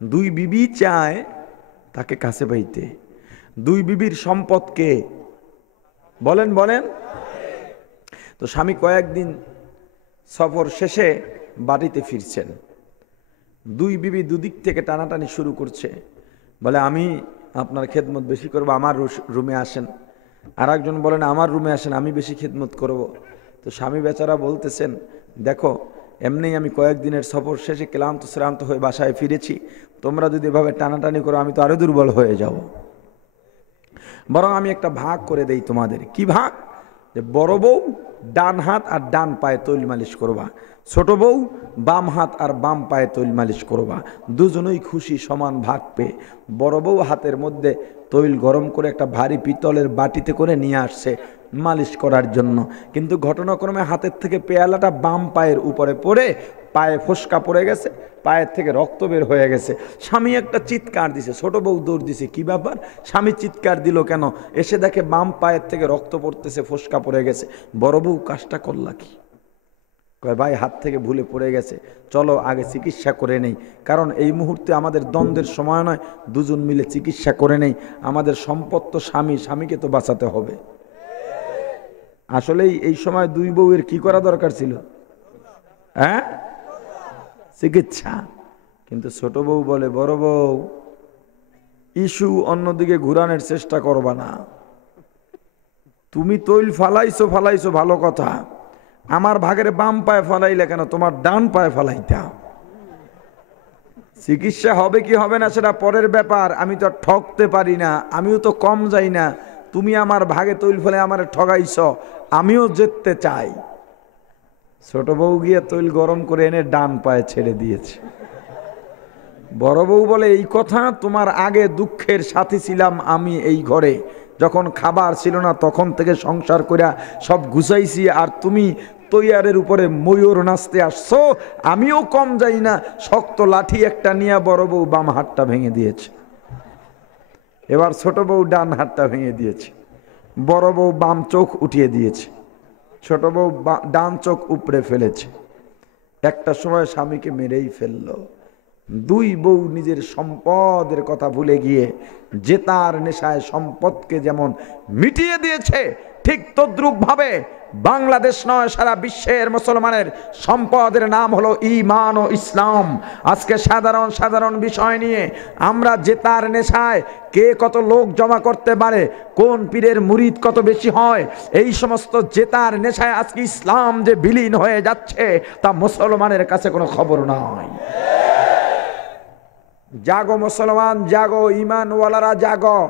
2 বিবি চায় তাকে কাছে পাইতে। 2 বিবির সম্পদকে বলেন বলেন। তো স্বামী কয়েকদিন সফর শেষে বাড়িতে ফিরছেন। 2 বিবি দুদিক থেকে টানাটানি শুরু করছে। বলে, আমি আপনার খেদমত বেশি করব, আমার রুমে আসেন। আর একজন বলেন, আমার রুমে আসেন, আমি বেশি খেদমত করব। তো স্বামী বেচারা বলতেছেন, দেখো এমনি আমি কয়েকদিনের সফর শেষে ক্লান্ত শ্রান্ত হয়ে বাসায় ফিরেছি, তোমরা যদি এভাবে টানাটানি করো আমি তো আরো দুর্বল হয়ে যাব। বরং আমি একটা ভাগ করে দেই তোমাদের। কি ভাগ? যে বড় বউ ডান হাত আর ডান পায়ে তৈল মালিশ করবা, ছোট বউ বাম হাত আর বাম পায়ে তৈল মালিশ করবা। দুজনেই খুশি, সমান ভাগ পেয়ে। বড় বউ হাতের মধ্যে তৈল গরম করে একটা ভারী পিতলের বাটিতে করে নিয়ে আসছে মালিশ করার জন্য। কিন্তু ঘটনাক্রমে হাতের থেকে পেয়ালাটা বাম পায়ের উপরে পড়ে পায়ে ফোসকা পড়ে গেছে, পায়ের থেকে রক্ত বের হয়ে গেছে। স্বামী একটা চিৎকার দিছে, ছোট বউ দৌড় দিছে। কি ব্যাপার? স্বামী চিৎকার দিল কেন? এসে দেখে বাম পায়ের থেকে রক্ত পড়তেছে, ফোসকা পড়ে গেছে। বড় বউ কাজটা করলা কি? কয়, ভাই হাত থেকে ভুলে পড়ে গেছে, চলো আগে চিকিৎসা করে নেই। কারণ এই মুহূর্তে আমাদের দ্বন্দ্বের সময় নয়, দুজন মিলে চিকিৎসা করে নেই। আমাদের সম্পদ তো স্বামীকে তো বাঁচাতে হবে। আসলেই এই সময় 2 বউয়ের কি করা দরকার ছিল? হ্যাঁ, চিকিৎসা। কিন্তু ছোট বউ বলে, বড় বউ ইস্যু অন্যদিকে ঘুরানোর চেষ্টা করবা না। তুমি তৈল ফালাইছো ভালো কথা, আমার ভাগের বাম পায়ে ফালাইলে কেন? তোমার ডান পায়ে ফালাইতা। চিকিৎসা হবে কি হবে না সেটা পরের ব্যাপার, আমি তো ঠকতে পারি না, আমিও তো কম যাই না। তুমি আমার ভাগে তৈল ফেলে আমার ঠগাইছ, আমিও জিততে চাই। ছোট বউ গিয়ে তৈল গরম করে এনে ডান পায়ে ছেড়ে দিয়েছে। বড় বউ বলে, এই কথা? তোমার আগে দুঃখের সাথী ছিলাম আমি এই ঘরে, যখন খাবার ছিল না তখন থেকে সংসার কইরা সব গুছাইছি, আর তুমি তৈয়ারের উপরে ময়ূর নাচতে আসছো। আমিও কম যাই না। শক্ত লাঠি একটা নিয়ে বড় বউ বাম হাতটা ভেঙে দিয়েছে। এবার ছোট বউ ডান হাতটা ভেঙে দিয়েছে। বড় বউ বাম চোখ উঠিয়ে দিয়েছে, ছোট বউ ডান চোখ উপড়ে ফেলেছে। একটা সময় স্বামীকে মেরেই ফেললো। 2 বউ নিজের সম্পদের কথা ভুলে গিয়ে যে তার নেশায় সম্পদকে যেমন মিটিয়ে দিয়েছে, ঠিক তদ্রূপ ভাবে বাংলাদেশ নয় সারা বিশ্বের মুসলমানের সম্পদের নাম হলো ঈমান ও ইসলাম। আজকে সাধারণ বিষয় নিয়ে আমরা যে তার নেশায় কে কত লোক জমা করতে পারে, কোন পীরের মুরিদ কত বেশি হয়, এই সমস্ত জেতার নেশায় আজকে ইসলাম যে বিলীন হয়ে যাচ্ছে তা মুসলমানের কাছে কোনো খবর নয়। জাগো মুসলমান জাগো, ঈমানওয়ালারা জাগো।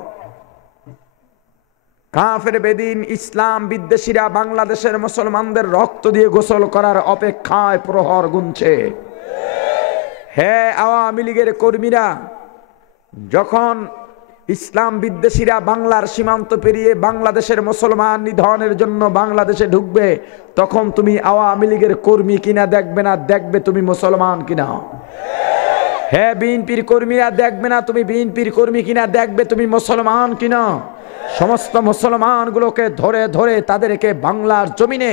কাফের বেদিন ইসলাম বিদ্বেষীরা বাংলাদেশের মুসলমানদের রক্ত দিয়ে গোসল করার অপেক্ষায় প্রহর গুনছে। হ্যাঁ, আওয়ামী লীগের কর্মীরা যখন ইসলাম বিদ্বেষীরা বাংলার সীমান্ত পেরিয়ে বাংলাদেশের মুসলমান নিধনের জন্য বাংলাদেশে ঢুকবে, তখন তুমি আওয়ামী লীগের কর্মী কিনা দেখবে না, দেখবে তুমি মুসলমান কিনা। হ্যাঁ, বিএনপির কর্মীরা দেখবে না তুমি বিএনপির কর্মী কিনা, দেখবে তুমি মুসলমান কিনা। সমস্ত মুসলমানগুলোকে ধরে ধরে তাদেরকে বাংলার জমিনে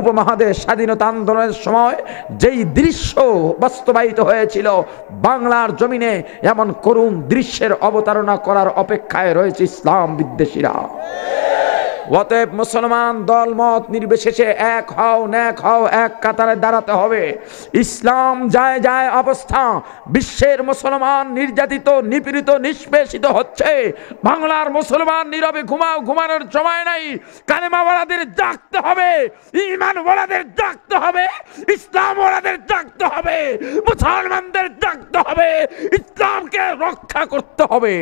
উপমহাদেশ স্বাধীনতা আন্দোলনের সময় যেই দৃশ্য বাস্তবায়িত হয়েছিল, বাংলার জমিনে এমন করুণ দৃশ্যের অবতারণা করার অপেক্ষায় রয়েছে ইসলাম বিদ্বেষীরা। অতএব মুসলমান দল মত নির্বিশেষে এক হও, ন্যাক হও, এক কাতারে দাঁড়াতে হবে। ইসলাম যায় যায় অবস্থা, বিশ্বের মুসলমান নির্যাতিত, নিপীড়িত, নিষ্পেষিত হচ্ছে। বাংলার মুসলমান নীরবে ঘুমাও, ঘুমানোর সময় নাই। কালেমাওয়ালাদের জাগতে হবে, ঈমানওয়ালাদের জাগতে হবে, ইসলামওয়ালাদের জাগতে হবে, মুসলমানদের জাগতে হবে, ইসলামকে রক্ষা করতে হবে।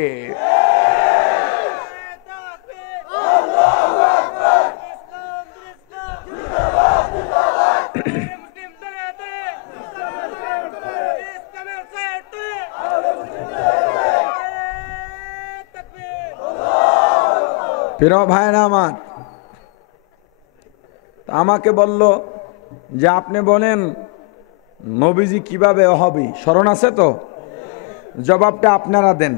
প্রিয় ভাইরা আমার, আমাকে বলল যে আপনি বলেন নবীজি কিভাবে হবে, স্মরণ আছে তো? জবাবটা আপনারা দেন।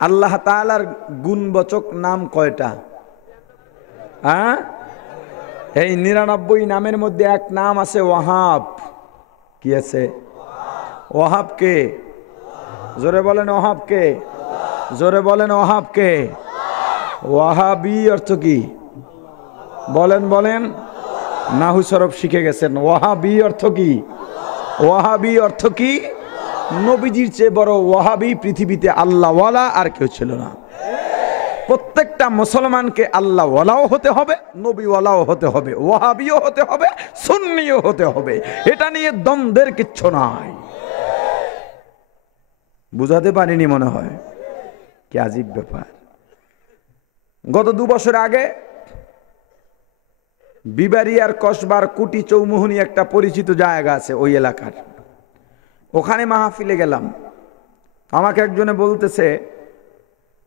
আল্লাহ তাআলার গুণবাচক নাম কয়টা? হ্যাঁ, এই 99 নামের মধ্যে এক নাম আছে ওয়াহাব। কি আছে? ওয়াহাব কে? জোরে বলেন ওয়াহাব কে? জোরে বলেন ওয়াহাব কে? ওয়াহাবি অর্থ কি বলেন? বলেন, নাহু সরফ শিখে গেছেন। ওয়াহাবি অর্থ কি? ওয়াহাবি অর্থ কি? নবীজির চেয়ে বড় ওয়াহাবি পৃথিবীতে আল্লাহওয়ালা আর কেউ ছিল না। প্রত্যেকটা মুসলমানকে আল্লাহওয়ালাও হতে হবে, নবীওয়ালাও হতে হবে, ওয়াহাবিও হতে হবে, সুন্নিও হতে হবে। এটা নিয়ে দ্বন্দ্বের কিচ্ছু নাই। বুঝাতে পারিনি মনে হয়, কি আজীব ব্যাপার। গত 2 বছর আগে বিবারিয়ার কসবার কুটি চৌমুহনী একটা পরিচিত জায়গা আছে ওই এলাকার, ওখানে মাহফিলে গেলাম। আমাকে একজনে বলতেছে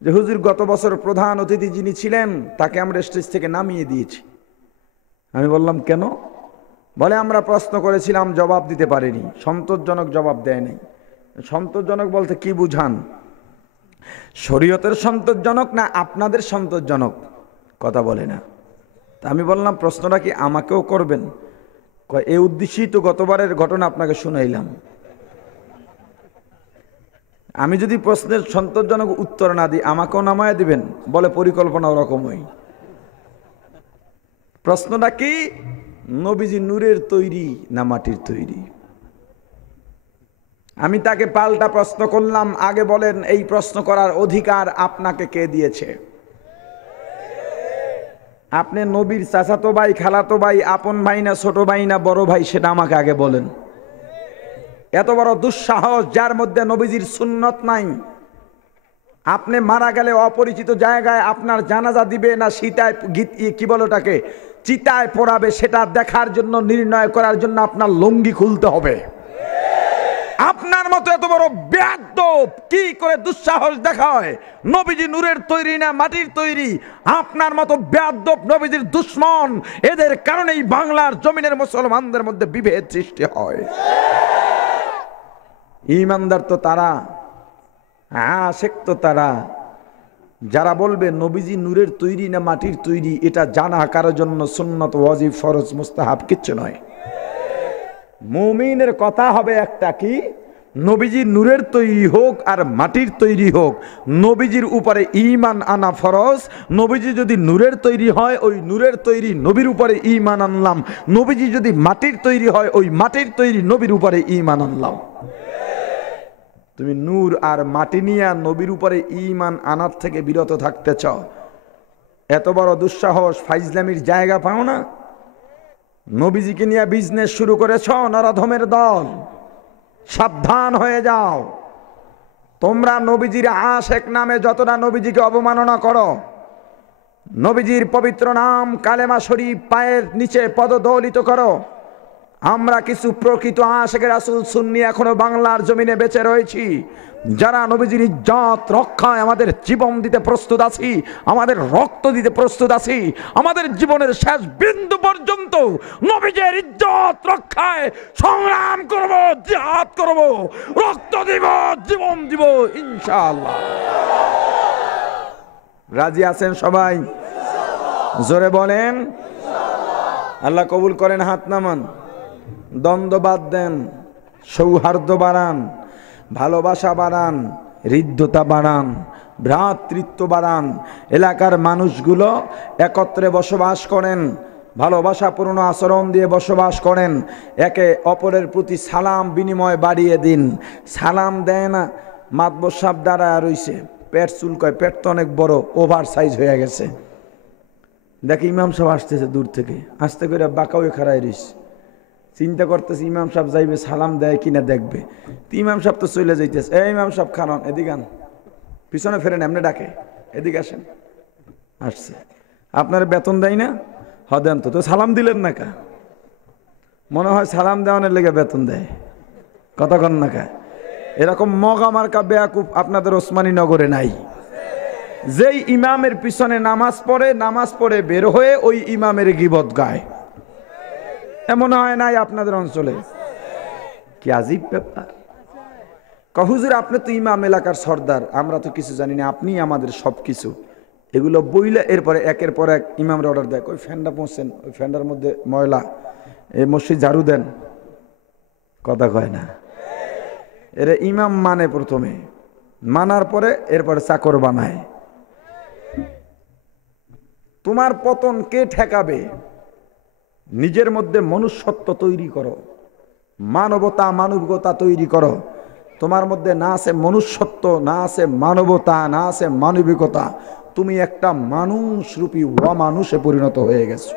যে হুজুর, গত বছর প্রধান অতিথি যিনি ছিলেন তাকে আমরা স্টেজ থেকে নামিয়ে দিয়েছি। আমি বললাম কেন? বলে আমরা প্রশ্ন করেছিলাম, জবাব দিতে পারেনি, সন্তোষজনক জবাব দেয় নাই। সন্তোষজনক বলতে কি বুঝান? শরীয়তের সন্তোষজনক না আপনাদের সন্তোষজনক? কথা বলে না। তা আমি বললাম প্রশ্নটা কি আমাকেও করবেন? এই উদ্দেশ্যেই তো গতবারের ঘটনা আপনাকে শুনাইলাম। আমি যদি প্রশ্নের সন্তোষজনক উত্তর না দিই আমাকেও নামায় দিবেন? বলে পরিকল্পনা ওরকমই। প্রশ্নটা কি? নবীজি নূরের তৈরি না মাটির তৈরি? আমি তাকে পাল্টা প্রশ্ন করলাম, আগে বলেন এই প্রশ্ন করার অধিকার আপনাকে কে দিয়েছে? আপনি নবীর চাচাতো ভাই, খালাতো ভাই, আপন ভাই না ছোট ভাই না বড় ভাই, সেটা আমাকে আগে বলেন। এত বড় দুঃসাহস যার মধ্যে নবীজির সুন্নত নাই। আপনি মারা গেলে অপরিচিত জায়গায় আপনার জানাজা দিবে না সীতায় কি বলে ওটাকে চিতায় পড়াবে, সেটা দেখার জন্য, নির্ণয় করার জন্য আপনার লুঙ্গি খুলতে হবে। আপনার মতো এত বড় বেয়াদব কি করে দুঃসাহস দেখায়? নবীজি নূরের তৈরি না মাটির তৈরি? আপনার মতো বেয়াদব নবীজির দুশ্মন, এদের কারণেই বাংলার জমিনের মুসলমানদের মধ্যে বিভেদ সৃষ্টি হয়। ঈমানদার তো তারা, আশিক তো তারা যারা বলবে নবীজি নূরের তৈরি না মাটির তৈরি এটা জানা কারোর জন্য সুন্নত, ওয়াজিব, ফরজ, মুস্তাহাব কিচ্ছু নয়। মুমিনের কথা হবে একটা, কি নবীজি নূরের তৈরি হোক আর মাটির তৈরি হোক, নবীজির উপরে ঈমান আনা ফরজ। নবীজি যদি নূরের তৈরি হয় ওই নূরের তৈরি নবীর উপরে ঈমান আনলাম, নবীজি যদি মাটির তৈরি হয় ওই মাটির তৈরি নবীর উপরে ঈমান আনলাম। তুমি নূর আর মাটি নিয়ে নবীর উপরে ঈমান আনার থেকে বিরত থাকতে চাও? এত বড় দুঃসাহস, ফাইজলামির জায়গা পাও না? নবীজিকে নিয়ে বিজনেস শুরু করেছ, নরধমের দল, সাবধান হয়ে যাও। তোমরা নবীজির আশিক নামে যতটা নবীজিকে অবমাননা করো, নবীজির পবিত্র নাম কালেমা শরীফ পায়ের নিচে পদদলিত করো। আমরা কিছু প্রকৃত আশিকে রাসূল সুন্নি এখনো বাংলার জমিনে বেঁচে রয়েছি, যারা নবীজির ইজ্জত রক্ষায় আমাদের জীবন দিতে প্রস্তুত আছি, আমাদের রক্ত দিতে প্রস্তুত আছি, আমাদের জীবনের শেষ বিন্দু পর্যন্ত নবীজির ইজ্জত রক্ষায় সংগ্রাম করব, জিহাদ করব, রক্ত দিব, জীবন দিব ইনশাআল্লাহ। রাজি আছেন সবাই? জোরে বলেন আল্লাহ কবুল করেন। হাত নামান। দ্বন্দ্ব বাদ দেন, সৌহার্দ্য বাড়ান, ভালোবাসা বাড়ান, হৃদ্যতা বাড়ান, ভ্রাতৃত্ব বাড়ান। এলাকার মানুষগুলো একত্রে বসবাস করেন, ভালোবাসাপূর্ণ আচরণ দিয়ে বসবাস করেন। একে অপরের প্রতি সালাম বিনিময় বাড়িয়ে দিন। সালাম দেয় না, মাতবর সাহেব দাঁড়ায় রইছে, পেট চুলকয়, পেট তো অনেক বড়, ওভার সাইজ হয়ে গেছে। দেখে ইমাম সাহেব আসতেছে দূর থেকে, আস্তে করে বাঁকা হয়ে খাড়াই রইছে। চিন্তা করতেছে ইমাম সাহেব যাইবে, সালাম দেয় কিনা দেখবে। তো ইমাম সাহেব তো চলে যাইতেছে। এই ইমাম সাহেব খানন, এদিকে আন, পিছনে ফেরেন, এমনি ডাকে, এদিকে আসেন। আসছে। আপনার বেতন দেয় না? দেন তো। তো সালাম দিলেন না কা? মনে হয় সালাম দেওয়ানের লেগে বেতন দেয়। কতক্ষণ না কা? এরকম মগা মার্কা বেয়াকুব আপনাদের ওসমানী নগরে নাই? যেই ইমামের পিছনে নামাজ পড়ে বের হয়ে ওই ইমামের গীবত গায়, এমন হয় নাই আপনাদের অঞ্চলে? কি আজীব ব্যাপার। হুজুর আপনি তো ইমাম, এলাকার সর্দার, আমরা তো কিছু জানি না, আপনি আমাদের সব কিছু। এগুলো বইলে এরপরে একের পর এক ইমামের অর্ডার দেয়, ওই ফ্যানটা পৌঁছেন, ওই ফ্যানটার মধ্যে ময়লা, এই মসজিদ ঝাড়ু দেন। কথা কয় না? এরা ইমাম মানে প্রথমে, মানার পরে এরপরে চাকর বানায়। তোমার পতন কে ঠেকাবে? নিজের মধ্যে মনুষ্যত্ব তৈরি করো, মানবতা মানবিকতা তৈরি করো। তোমার মধ্যে না আছে মনুষ্যত্ব, না আছে মানবতা, না আছে মানবিকতা, তুমি একটা মানুষ রূপী অমানুষে পরিণত হয়ে গেছো।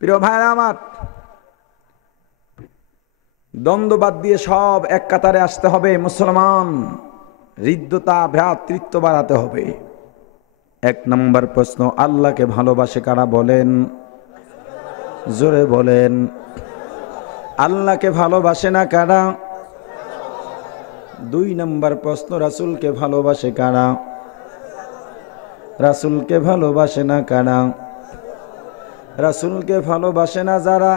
প্রিয় ভাইরা আমার, দ্বন্দ্ববাদ দিয়ে সব এক কাতারে আসতে হবে। মুসলমান, হৃদ্যতা ভ্রাতৃত্ব বাড়াতে হবে। এক নম্বর প্রশ্ন, আল্লাহকে ভালোবাসে কারা বলেন? জোরে বলেন। আল্লাহকে ভালোবাসে না কারা? দুই নম্বর প্রশ্ন, রাসূলকে ভালোবাসে কারা? রাসূলকে ভালোবাসে না কারা? রাসূলকে ভালোবাসে না যারা,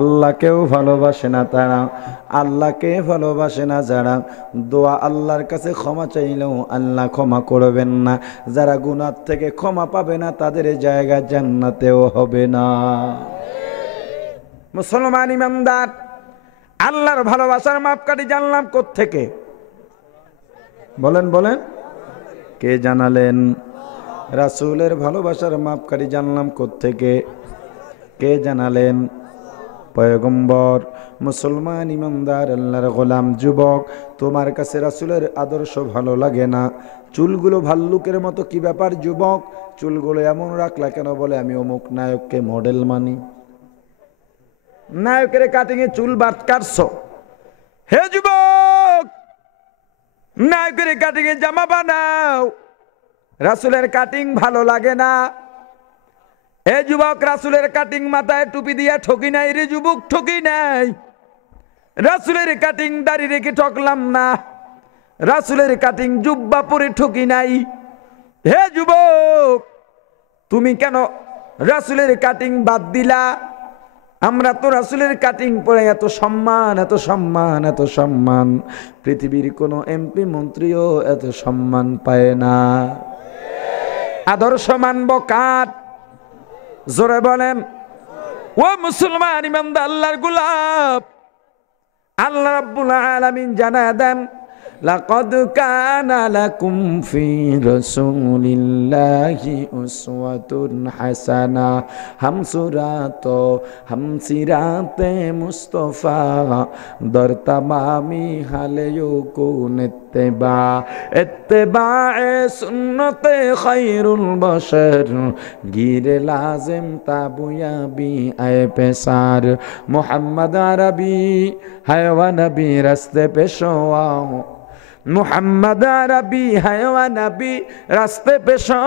আল্লাহকেও ভালোবাসে না তারা। আল্লাহকে ভালোবাসে না যারা, দোয়া আল্লাহর কাছে ক্ষমা চাইলেও আল্লাহ ক্ষমা করবেন না। যারা গুনাহ থেকে ক্ষমা পাবে না, তাদের জায়গা জান্নাতেও হবে না। মুসলমান ইমানদার, আল্লাহর ভালোবাসার মাপকাঠি জানলাম কোত্থেকে? বলেন বলেন, কে জানালেন? রাসূলের ভালোবাসার মাপকাঠি জানলাম কোত্থেকে? কে জানালেন? পয়গম্বর। মুসলমান ইমানদার, আল্লাহর গোলাম যুবক, তোমার কাছে রাসূলের আদর্শ ভালো লাগে না? চুলগুলো ভাল্লুকের মতো, কি ব্যাপার যুবক? চুলগুলো এমন রাখলা কেন? বলে আমি অমুক নায়ককে মডেল মানি। নায়কের কাটিং এ চুল বাট কাটছো? হে যুবক, নায়কের কাটিং এ জামা বানাও, রাসূলের কাটিং ভালো লাগে না। এ যুবক, রাসূলের কাটিং মাথায় টুপি দিয়া ঠকি নাই রে যুবক, ঠকি নাই। রাসূলের কাটিং দাড়ি রেখে ঠকলাম না, রাসূলের কাটিং জুব্বা পরে ঠকি নাই। হে যুবক, তুমি কেন রাসূলের কাটিং বাদ দিলা? আমরা তো রাসূলের কাটিং পরে এত সম্মান, এত সম্মান, এত সম্মান, পৃথিবীর কোনো এমপি মন্ত্রীও এত সম্মান পায় না। আদর্শ মানব কার? জোরে বলেন। ও মুসলমান ইমানদার, আল্লাহর গোলাম, আল্লাহ রাব্বুল আলামিন জানায় দেন, লাকাদ কানা লাকুম ফি রাসূলিল্লাহি উসওয়াতুন হাসানা। হামসিরাতে মুস্তাফা দর তামামি হালে ইউকুন ইত্তেবায়ে সুন্নতে খায়রুল বাশার গিরে লাজিম তাবুয়াবি আয়ে পেসার। মুহাম্মদ আরবি হায়ওয়া নবী রাস্তে পেশোয়া মুহাম্মদ আরবি হায়ওয়া নবী রাস্তে পেশা,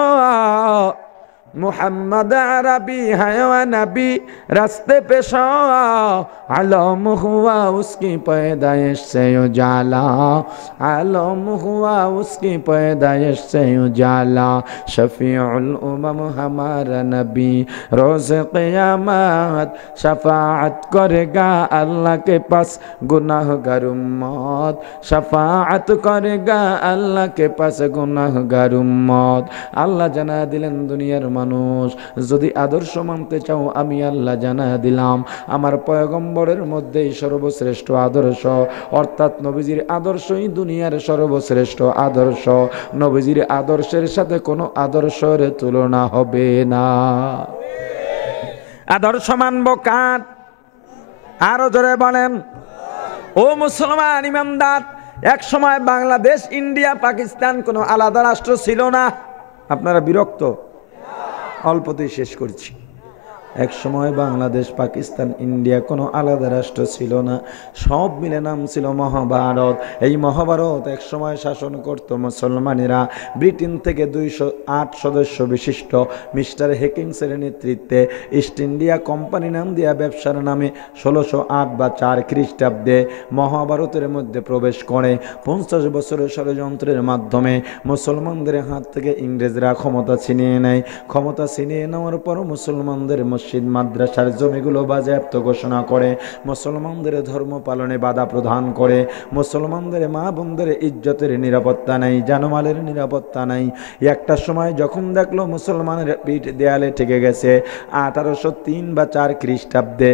मुहम्मद अरबी है व नबी रास्ते पे शा, आलम हुआ उसकी पैदाइश से उजाला, आलम हुआ उसकी पैदाइश से उजाला, शफीउल उमम हमारा नबी रोज़ क़यामत शफाअत करेगा अल्लाह के पास गुनाहगार उम्मत, शफाअत करेगा अल्लाह के पास गुनाहगार उम्मत। अल्लाह जाना दिलेन दुनियार মানুষ যদি আদর্শ মানতে চাও আমি আল্লাহ জানা দিলাম আমার পয়গম্বরের মধ্যেই সর্বশ্রেষ্ঠ আদর্শ, অর্থাৎ নবীজির আদর্শই দুনিয়ার সর্বশ্রেষ্ঠ আদর্শ। নবীজির আদর্শের সাথে কোনো আদর্শের তুলনা হবে না। আদর্শ মানব কার? আরো জোরে বলেন। ও মুসলমান ইমানদার, এক সময় বাংলাদেশ, ইন্ডিয়া, পাকিস্তান কোনো আলাদা রাষ্ট্র ছিল না। আপনারা বিরক্ত? অল্পতেই শেষ করছি। এক সময় বাংলাদেশ, পাকিস্তান, ইন্ডিয়া কোনো আলাদা রাষ্ট্র ছিল না, সব মিলে নাম ছিল মহাভারত। এই মহাভারত এক সময় শাসন করত মুসলমানেরা। ব্রিটেন থেকে 208 সদস্য বিশিষ্ট মিস্টার হেকিংসের নেতৃত্বে ইস্ট ইন্ডিয়া কোম্পানি নাম দিয়া ব্যবসার নামে 1608 বা 4 খ্রিস্টাব্দে মহাভারতের মধ্যে প্রবেশ করে 50 বছরের ষড়যন্ত্রের মাধ্যমে মুসলমানদের হাত থেকে ইংরেজরা ক্ষমতা ছিনিয়ে নেয়। ক্ষমতা ছিনিয়ে নেওয়ার পর মুসলমানদের মসজিদ মাদ্রাসার জমিগুলো বাজেয়াপ্ত ঘোষণা করে, মুসলমানদের ধর্ম পালনে বাধা প্রদান করে, মুসলমানদের মা বোনদের ইজ্জতের নিরাপত্তা নাই, জানমালের নিরাপত্তা নাই। একটা সময় যখন দেখলো মুসলমানের পিঠ দেয়ালে ঠেকে গেছে 1803 বা 4 খ্রিস্টাব্দে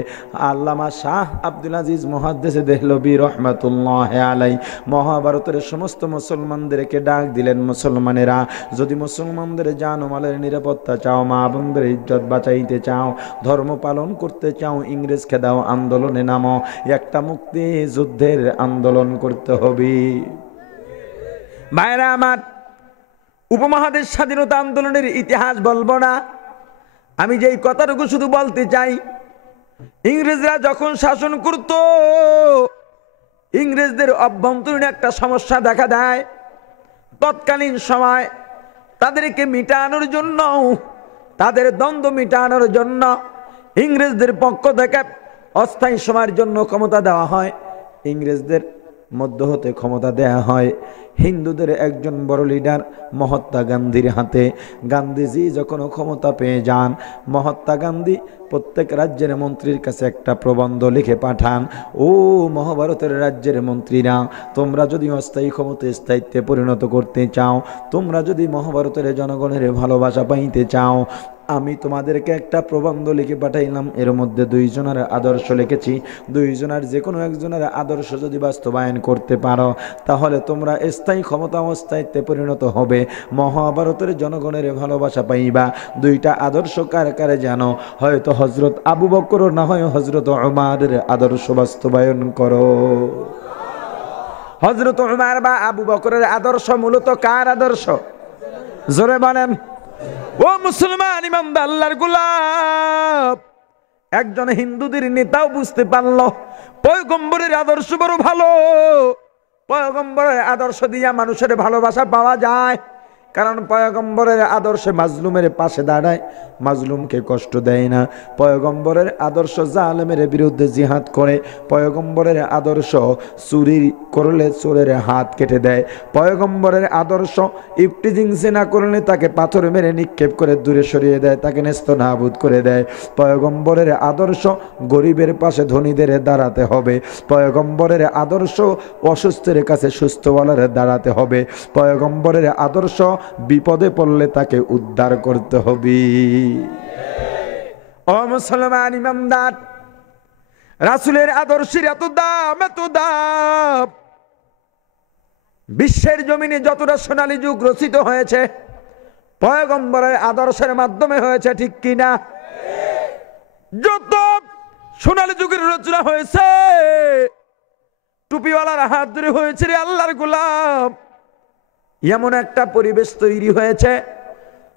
আল্লামা শাহ আব্দুল আজিজ মুহাদ্দিস দেহলভী রহমাতুল্লাহ আলাই মহাভারতের সমস্ত মুসলমানদেরকে ডাক দিলেন, মুসলমানেরা যদি মুসলমানদের জানমালের নিরাপত্তা চাও, মা বোনদের ইজ্জত বাঁচাইতে চাও, ধর্ম পালন করতে চাও, ইংরেজ খেদাও আন্দোলনে নামো, একটা মুক্তি যুদ্ধের আন্দোলন করতে হবে। ভাইরা আমার, উপমহাদেশ স্বাধীনতা আন্দোলনের ইতিহাস বলবো না, আমি যেই কথাটুকু শুধু বলতে চাই, ইংরেজরা যখন শাসন করত ইংরেজদের অভ্যন্তরীণ একটা সমস্যা দেখা দেয়। তৎকালীন সময় তাদেরকে মিটানোর জন্য, তাদের দ্বন্দ্ব মিটানোর জন্য ইংরেজদের পক্ষ থেকে অস্থায়ী সময়ের জন্য ক্ষমতা দেওয়া হয়। ইংরেজদের মধ্য হতে ক্ষমতা দেওয়া হয় হিন্দুদের একজন বড় লিডার মহাত্মা গান্ধীর হাতে। গান্ধীজি যখন ক্ষমতা পেয়ে যান, মহাত্মা গান্ধী প্রত্যেক রাজ্যের মন্ত্রীর কাছে একটা প্রবন্ধ লিখে পাঠান, ও মহাভারতের রাজ্যের মন্ত্রীরা, তোমরা যদি অস্থায়ী ক্ষমতা স্থায়িত্বে পরিণত করতে চাও, তোমরা যদি মহাভারতের জনগণের ভালোবাসা পাইতে চাও, আমি তোমাদেরকে একটা প্রবন্ধ লিখে পাঠাইলাম। এর মধ্যে 2 জনের আদর্শ লিখেছি। 2 জনের যে কোনো একজনের আদর্শ যদি বাস্তবায়ন করতে পারো, তাহলে তোমরা স্থায়ী ক্ষমতা অস্থায়িত্বে পরিণত হবে, মহাভারতের জনগণের ভালোবাসা পাইবা। 2টা আদর্শ কার কারে জানো? হয়তো হজরত আবু বকর, না হয় হজরত উমারের আদর্শ বাস্তবায়ন করো। হজরত উমার বা আবু বকরের আদর্শ মূলত কার আদর্শ? জোরে বলেন। ও মুসলমান ইমানদার আল্লাহর গোলাম, একজন হিন্দুদের নেতাও বুঝতে পারলো পয়গম্বরের আদর্শ বড় ভালো। পয়গম্বরের আদর্শ দিয়া মানুষের ভালোবাসা পাওয়া যায়, কারণ পয়গম্বরের আদর্শে মাজলুমের পাশে দাঁড়ায়, মাজলুমকে কষ্ট দেয় না। পয়গম্বরের আদর্শ জালেমের বিরুদ্ধে জিহাদ করে। পয়গম্বরের আদর্শ চুরি করলে চোরের হাত কেটে দেয়। পয়গম্বরের আদর্শ ইফটিজিং না করলে তাকে পাথর মেরে নিক্ষেপ করে দূরে সরিয়ে দেয়, তাকে নেস্তনাবুদ করে দেয়। পয়গম্বরের আদর্শ গরিবের পাশে ধনীদের দাঁড়াতে হবে। পয়গম্বরের আদর্শ অসুস্থের কাছে সুস্থওয়ালার দাঁড়াতে হবে। পয়গম্বরের আদর্শ বিপদে পড়লে তাকে উদ্ধার করতে হবে। ও মুসলমান ইমানদার, রাসূলের আদর্শের এত দাম, এত দাম। বিশ্বের জমিনে যতটা সোনালী যুগ রচিত হয়েছে পয়গম্বরের আদর্শের মাধ্যমে হয়েছে, ঠিক কিনা? যত সোনালী যুগের রচনা হয়েছে টুপিওয়ালার হাত ধরে হয়েছে রে আল্লাহর গোলাম। এমন একটা পরিবেশ তৈরি হয়েছে,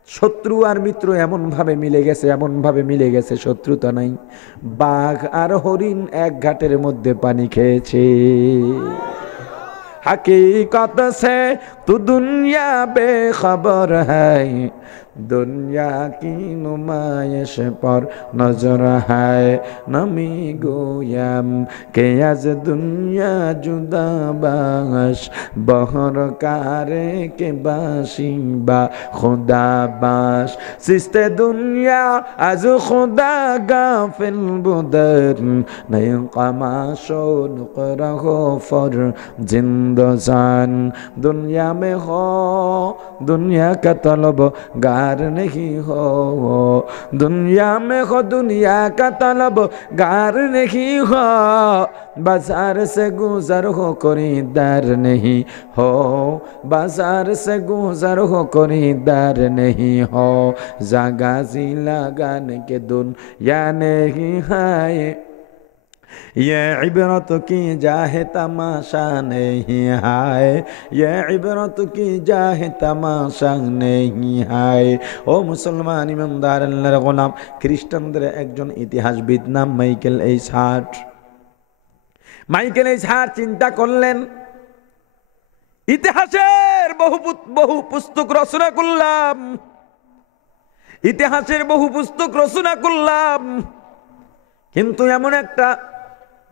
শত্রু আর মিত্র এমন ভাবে মিলে গেছে, এমন ভাবে মিলে গেছে, শত্রুতা নাই। বাঘ আর হরিণ এক ঘাটের মধ্যে পানি খেয়েছে। हकीकत से तू दुनिया बेखबर है, दुनिया की नुमाइश पर नजर है। नमी गोयम के आज दुनिया जुदा बाश, बहर कारे के बाशी बा खुदा बाश। सिस्ते दुनिया आज खुदा गाफिल बुदर, नए कमाशो नुकरा हो फर जिंदजान। दुनिया में हो दुनिया का तलब गार नहीं हो, दुनिया में हो दुनिया का तलब गार नहीं हो। बाजार से गुजर हो खरीदार नहीं हो, बाजार से गुजर हो खरीदार नहीं हो। जागाजी लगाने के दुनिया नहीं है, ये इबरत की जाहे तमाशा नहीं है, ये इबरत की जाहे तमाशा नहीं है। ओ मुसलमान ईमानदार আল্লাহর গোলাম, খ্রিস্টানদের একজন ইতিহাসবিদ নাম Michael H heart. Michael H heart চিন্তা করলেন, ইতিহাসের বহু পুস্তক রচনা করলাম, ইতিহাসের বহু পুস্তক রচনা করলাম, কিন্তু এমন একটা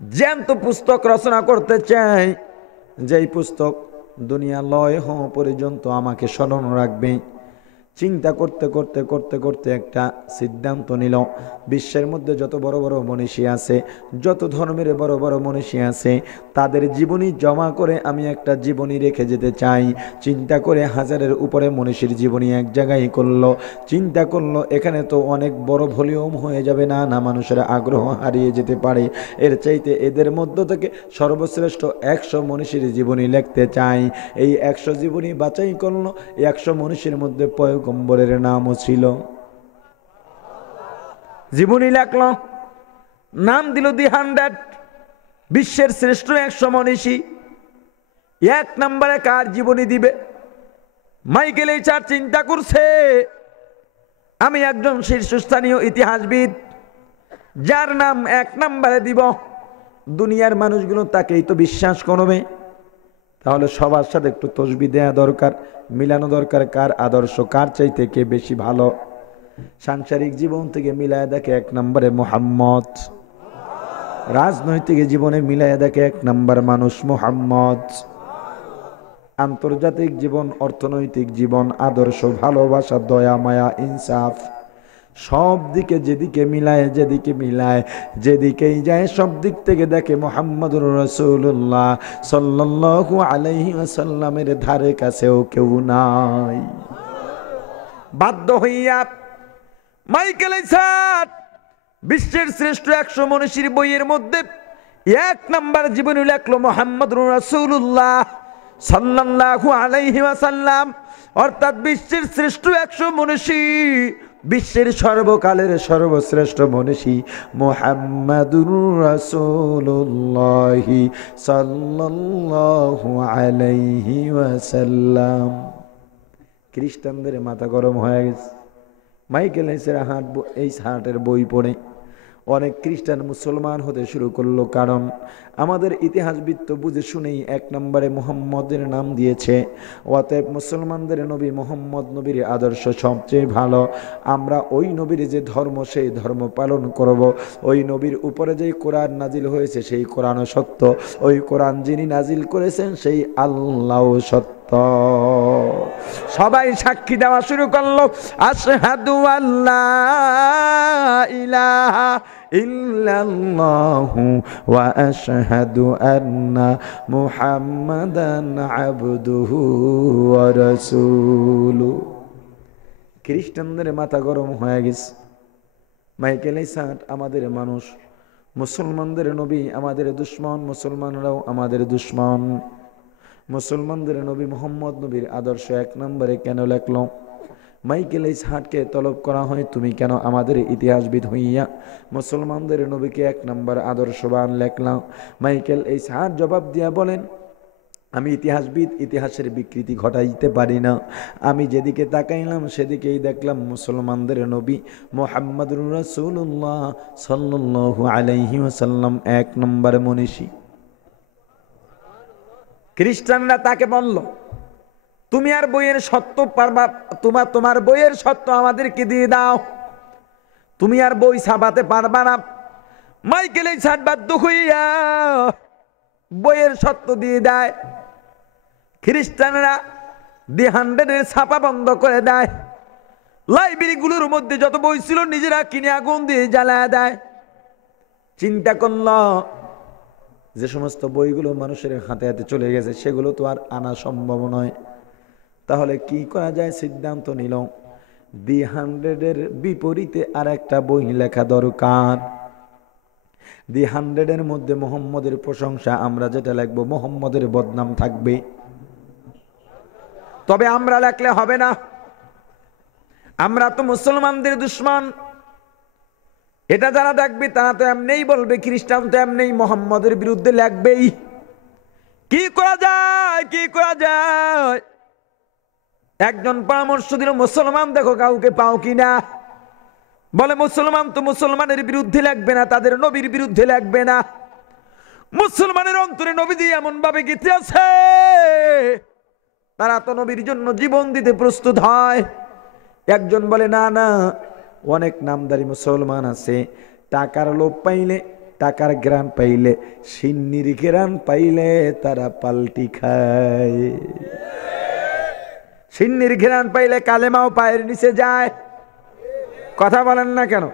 জ্যান্ত পুস্তক রচনা করতে চাই যেই পুস্তক দুনিয়া লয় হওয়া পর্যন্ত আমাকে স্মরণ রাখবে। চিন্তা করতে করতে করতে করতে একটা সিদ্ধান্ত নিল, বিশ্বের মধ্যে যত বড় বড় মনীষী আছে, যত ধর্মের বড় বড় মনীষী আছে, তাদের জীবনী জমা করে আমি একটা জীবনী রেখে যেতে চাই। চিন্তা করে হাজারের উপরে মনীষীর জীবনী এক জায়গায় করলো। চিন্তা করলো এখানে তো অনেক বড় ভলিউম হয়ে যাবে, না না মানুষের আগ্রহ হারিয়ে যেতে পারে, এর চাইতে এদের মধ্য থেকে সর্বশ্রেষ্ঠ 100 মনীষীর জীবনী লিখতে চাই। এই 100 জীবনী বাছাই করলো। 100 মনীষীর মধ্যে পয়গম্বরের নামও ছিল। জীবনী লেখলো, নাম দিল দি 100, বিশ্বের শ্রেষ্ঠ 100 মনীষী। 1 নম্বরে কার জীবনী দিবে? মাইকেল এইচ হার্ট চিন্তা করছে, আমি একজন শীর্ষস্থানীয় ইতিহাসবিদ, যার নাম 1 নম্বরে দিব, দুনিয়ার মানুষগুলো তাকেই তো বিশ্বাস করবে। তাহলে সবার সাথে একটু তসবিহ দেয়া দরকার, মিলানো দরকার কার আদর্শ কার চাইতে কে বেশি ভালো। সাংসারিক জীবন থেকে মিলায় দেখে 1 নম্বরে মুহাম্মদ, রাজনৈতিক জীবনে মিলায় দেখে 1 নম্বর মানুষ মুহাম্মদ, আন্তর্জাতিক জীবন, অর্থনৈতিক জীবন, আদর্শ, ভালোবাসা, দয়া, মায়া, ইনসাফ, সব দিকে যেদিকে মিলায় যেদিকেই যায় সব দিক থেকে দেখে মুহাম্মদুর রাসূলুল্লাহ সাল্লাল্লাহু আলাইহি ওয়াসাল্লামের ধারে কাছেও কেউ নাই। বাধ্য হইয়া মাইকেল এইচ হার্ট বিশ্বের শ্রেষ্ঠ 100 মনীষীর বইয়ের মধ্যে 1 নম্বর জীবনী লেখলো মুহাম্মদুর রাসূলুল্লাহ সাল্লাল্লাহু আলাইহি ওয়াসাল্লাম, অর্থাৎ বিশ্বের শ্রেষ্ঠ 100 মনীষী, বিশ্বের সর্বকালের সর্বশ্রেষ্ঠ মনীষী মুহাম্মাদুর রাসূলুল্লাহ সাল্লাল্লাহু আলাইহি ওয়াসাল্লাম। খ্রিস্টানদের মাথা গরম হয়ে গেছে মাইকেল এইচ হার্টের বই পড়ে। অনেক খ্রিস্টান মুসলমান হতে শুরু করলো, কারণ আমাদের ইতিহাসবিদ তো বুঝে শুনেই 1 নম্বরে মুহাম্মদের নাম দিয়েছে। অতএব মুসলমানদের নবী মুহাম্মদ নবীর আদর্শ সবচেয়ে ভালো। আমরা ওই নবীর যে ধর্ম সেই ধর্ম পালন করব। ওই নবীর উপরে যে কোরআন নাজিল হয়েছে সেই কোরআনও সত্য, ওই কোরআন যিনি নাজিল করেছেন সেই আল্লাহ সত্য। সবাই সাক্ষী দেওয়া শুরু করলো, আশহাদু আল্লা ইলাহা ইল্লাল্লাহু ওয়া আশহাদু আন্না মুহাম্মাদান আবদুহু ওয়া রাসূলুহু। খ্রিস্টানদের মাথা গরম হয়ে গেছে। মাইকেল এইচ হার্ট আমাদের মানুষ, মুসলমানদের নবী আমাদের দুশমন, মুসলমানরাও আমাদের দুশমন। মুসলমানদের নবী মুহাম্মদ নবীর আদর্শ 1 নম্বরে কেন লেখলো? মাইকেল এইচ হার্টকে তলব করা হয়, তুমি কেন আমাদের ইতিহাসবিদ হইয়া মুসলমানদের নবীকে 1 নম্বর আদর্শবান লেখলাম? মাইকেল এইচ হার্ট জবাব দিয়া বলেন, আমি ইতিহাসবিদ, ইতিহাসের বিকৃতি ঘটাইতে পারি না। আমি যেদিকে তাকাইলাম সেদিকেই দেখলাম মুসলমানদের নবী মুহাম্মদুর রাসূলুল্লাহ সাল্লাল্লাহু আলাইহি ওয়াসাল্লাম 1 নম্বর মনীষী। খ্রিস্টানরা তাকে বলল, তুমি আর বইয়ের সত্য পারবা, তোমার বইয়ের সত্য আমাদেরকে দিয়ে দাও, তুমি আর বই ছাপাতে পারবা না। মাইকেল এই ছাড় বাধ্য হইয়া বইয়ের সত্য দিয়ে দেয়। খ্রিস্টানরা দি 100-এর ছাপা বন্ধ করে দেয়। লাইব্রেরিগুলোর মধ্যে যত বই ছিল নিজেরা কিনে আগুন দিয়ে জ্বালায় দেয়। চিন্তা করল, যে সমস্ত বইগুলো মানুষের হাতে হাতে চলে গেছে সেগুলো তো আর আনা সম্ভব নয়। তাহলে কি করা যায়? সিদ্ধান্ত নিল, দি 100-এর বিপরীতে আর একটা বই লেখা দরকার। দি 100-এর মধ্যে মোহাম্মদের প্রশংসা, আমরা যেটা লিখবো মোহাম্মদের বদনাম থাকবে। তবে আমরা লেখলে হবে না, আমরা তো মুসলমানদের দুশমন। এটা যারা দেখবে তারা তো এমনিই বলবে, খ্রিস্টান তো এমনিই মোহাম্মদের বিরুদ্ধে লেখবেই। কি করা যায়, কি করা যায়? একজন পরামর্শ দিল, মুসলমান দেখো কাউকে পাও কিনা। বলে, মুসলমান তো মুসলমানের বিরুদ্ধে লাগবে না, তাদের নবীর বিরুদ্ধে লাগবে না। মুসলমানের অন্তরে নবীজি এমন ভাবে গেঁথে আছে, তারা তো নবীর জন্য জীবন দিতে প্রস্তুত হয়। একজন বলে, না না, অনেক নামদারি মুসলমান আছে, টাকার লোভ পাইলে, টাকার গ্রান পাইলে, সিন্নির গ্রান পাইলে তারা পাল্টি খায়। সিন্নির ঘেরান পাইলে কালেমাও পায়ের নিচে যায়। কথা বলেন না কেন?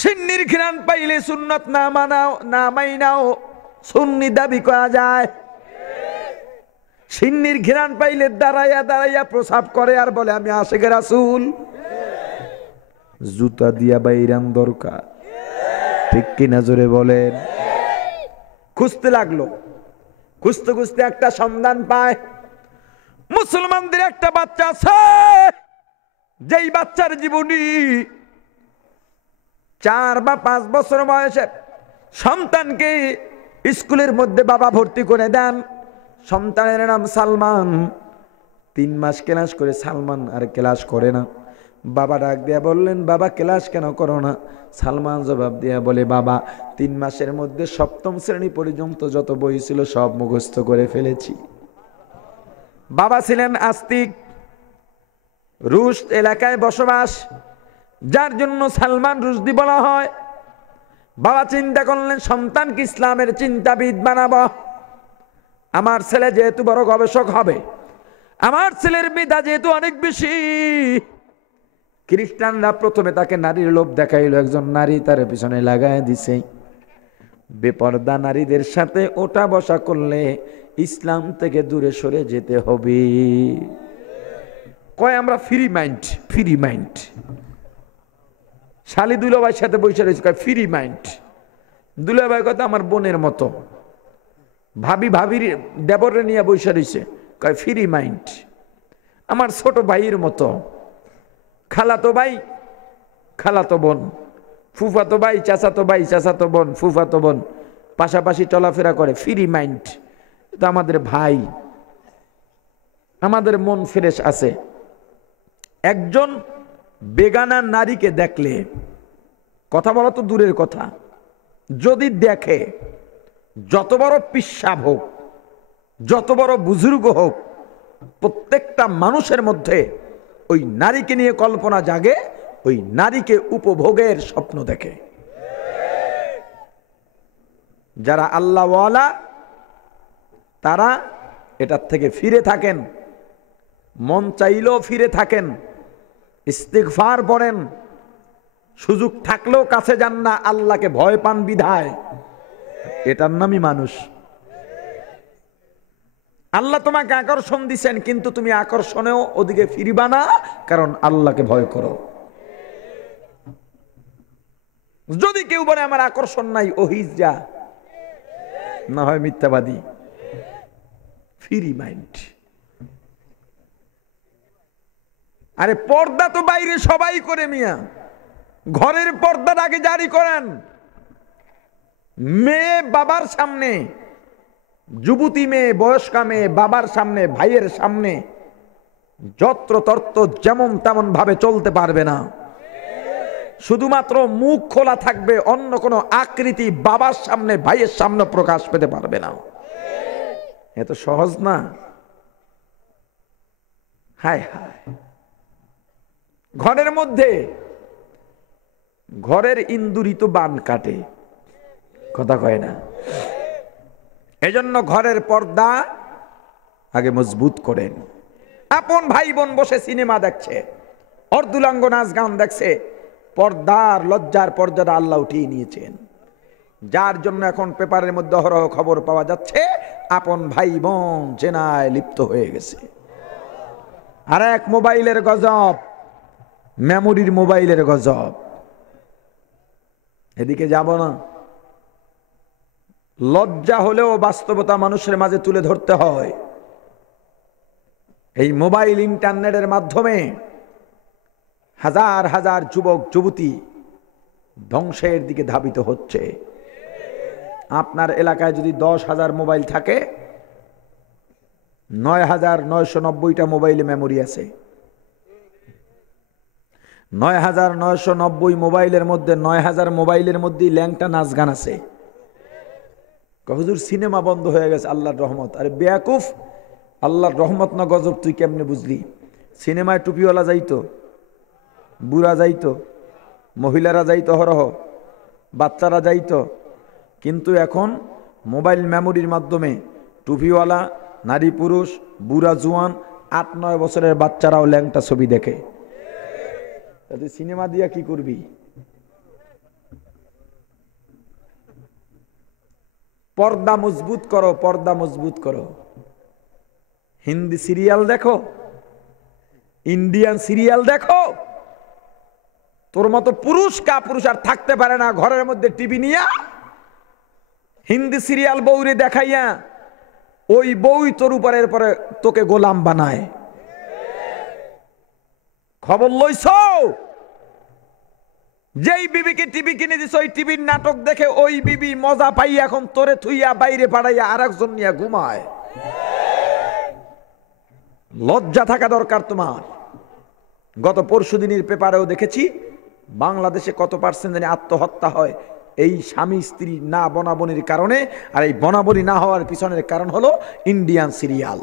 সিন্নির ঘেরান পাইলে সুন্নত না মানাও, না মাইনাও সুন্নি দাবি করা যায়। সিন্নির ঘেরান পাইলে দাঁড়াইয়া দাঁড়াইয়া প্রসাব করে আর বলে, আমি আশিকে রাসূল। জুতা দিয়া বাইরান দরকার, ঠিক কিনা জোরে বলেন? খুঁজতে লাগলো, খুঁজতে খুঁজতে একটা সন্ধান পায়। মুসলমানদের একটা বাচ্চা আছে, যেই বাচ্চার জীবনী 4 বা 5 বছর বয়সে সন্তানকে স্কুলের মধ্যে বাবা ভর্তি করে দেন। সন্তানের নাম সালমান। 3 মাস ক্লাস করে সালমান আর ক্লাস করে না। বাবা ডাক দিয়া বললেন, বাবা ক্লাস কেন করো না? সালমান জবাব দিয়া বলে, বাবা 3 মাসের মধ্যে 7ম শ্রেণী পর্যন্ত যত বই ছিল সব মুখস্থ করে ফেলেছি। বাবা ছিলেন আস্তিক, রুশ এলাকায় বসবাস, যার জন্য সালমান রুশদি বলা হয়। বাবা চিন্তা করলেন, সন্তানকে ইসলামের চিন্তাবিদ বানাবো। আমার ছেলে যেহেতু বড় গবেষক হবে, আমার ছেলের মেধা যেহেতু অনেক বেশি। খ্রিস্টানরা প্রথমে তাকে নারীর লোভ দেখাইল, একজন নারী তার পিছনে লাগায় দিছে। বেপর্দা নারীদের সাথে ওঠা বসা করলে ইসলাম থেকে দূরে সরে যেতে হবে। কয় আমরা ফ্রি মাইন্ড, ফ্রি মাইন্ড। শালি দুলাভাইয়ের সাথে বসে রয়েছে, কয় ফ্রি মাইন্ড। দুলাভাই কথা আমার বোনের মতো, ভাবি ভাবির দেবরে নিয়ে বসে রয়েছে, কয় ফ্রি মাইন্ড। আমার ছোট ভাইয়ের মতো, খালাতো ভাই খালাতো বোন, ফুফাতো ভাই চাচাতো ভাই চাচাতো বোন ফুফাতো বোন পাশাপাশি চলাফেরা করে, ফ্রি মাইন্ড। তো আমাদের ভাই, আমাদের মন ফ্রেশ আছে। একজন বেগানা নারীকে দেখলে, কথা বলা তো দূরের কথা, যদি দেখে, যত বড় পিশাব হোক, যত বড় বুজুর্গ হোক, প্রত্যেকটা মানুষের মধ্যে ওই নারীকে নিয়ে কল্পনা জাগে, ওই নারীকে উপভোগের স্বপ্ন দেখে। যারা আল্লাহওয়ালা তারা এটার থেকে ফিরে থাকেন, মন চাইলেও ফিরে থাকেন, ইস্তিগফার পড়েন, সুযোগ থাকলেও কাছে যান না, আল্লাহকে ভয় পান বিধায়। এটার নামই মানুষ। আল্লাহ তোমাকে আকর্ষণ দিচ্ছেন, কিন্তু তুমি আকর্ষণেও ওদিকে ফিরবা না, কারণ আল্লাহকে ভয় করো। যদি কেউ বলে আমার আকর্ষণ নাই, ও হিজড়া, না হয় মিথ্যাবাদী। Free mind. আরে পর্দা তো বাইরে সবাই করে মিয়া, ঘরের পর্দার আগে জারি করেন। মেয়ে বাবার সামনে, যুবতী মেয়ে, বয়স্কা মেয়ে বাবার সামনে, ভাইয়ের সামনে যত্র তত্র যেমন তেমন ভাবে চলতে পারবে না। শুধুমাত্র মুখ খোলা থাকবে, অন্য কোনো আকৃতি বাবার সামনে ভাইয়ের সামনে প্রকাশ পেতে পারবে না। এত সহজ না। হায় হায়, ঘরের মধ্যে ঘরের ইন্দুরি তো বান কাটে, কথা কয় না। এজন্য ঘরের পর্দা আগে মজবুত করেন। আপন ভাই বোন বসে সিনেমা দেখছে, অর্ধুলাঙ্গ নাচ গান দেখছে, পর্দার লজ্জার পর্দাটা আল্লাহ উঠিয়ে নিয়েছেন, যার জন্য এখন পেপারের মধ্যে অহরহ খবর পাওয়া যাচ্ছে আপন ভাই বোন জেনায় লিপ্ত হয়ে গেছে। আর এক মোবাইলের গজব, মেমোরির মোবাইলের গজব। এদিকে যাব না। লজ্জা হলেও বাস্তবতা মানুষের মাঝে তুলে ধরতে হয়। এই মোবাইল ইন্টারনেটের মাধ্যমে হাজার হাজার যুবক যুবতী ধ্বংসের দিকে ধাবিত হচ্ছে। আপনার এলাকায় যদি 10,000 মোবাইল থাকে, 9,990টা মোবাইলে মেমোরি আছে। 9,990 মোবাইলের মধ্যে 9,000 মোবাইলের মধ্যে ল্যাংটা নাচ গান আছে। হুজুর সিনেমা বন্ধ হয়ে গেছে, আল্লাহর রহমত। আরে বেয়াকুফ, আল্লাহর রহমত না গজব তুই কেমনে বুঝলি? সিনেমায় টুপিওয়ালা যাইতো, বুড়া যাইতো, মহিলারা যাইতো, হরহ বাচ্চারা যাইতো, কিন্তু এখন মোবাইল মেমোরির মাধ্যমে টুপিওয়ালা, নারী পুরুষ, বুড়া জুয়ান, 8-9 বছরের বাচ্চারাও ল্যাংটা ছবি দেখে। তুই সিনেমা দিয়া কি করবি? পর্দা মজবুত করো, পর্দা মজবুত করো। হিন্দি সিরিয়াল দেখো, ইন্ডিয়ান সিরিয়াল দেখো। তোর মতো পুরুষ পুরুষ আর থাকতে পারে না ঘরের মধ্যে টিভি নিয়া হিন্দি সিরিয়াল বউরে দেখাইয়া, ওই বউই তোর উপরে এরপরে তোকে গোলাম বানায়। খবর লইছ? যেই বিবিকে টিভি কিনে দিছ, ওই টিভির নাটক দেখে ওই বিবি মজা পাই এখন তোরে থুইয়া বাইরে পাড়াইয়া আর একজন নিয়ে ঘুমায়। লজ্জা থাকা দরকার তোমার। গত পরশুদিনের পেপারেও দেখেছি বাংলাদেশে কত % জানি আত্মহত্যা হয় এই স্বামী স্ত্রী না বনাবনির কারণে। আর এই বনাবনি না হওয়ার পিছনের কারণ হলো ইন্ডিয়ান সিরিয়াল।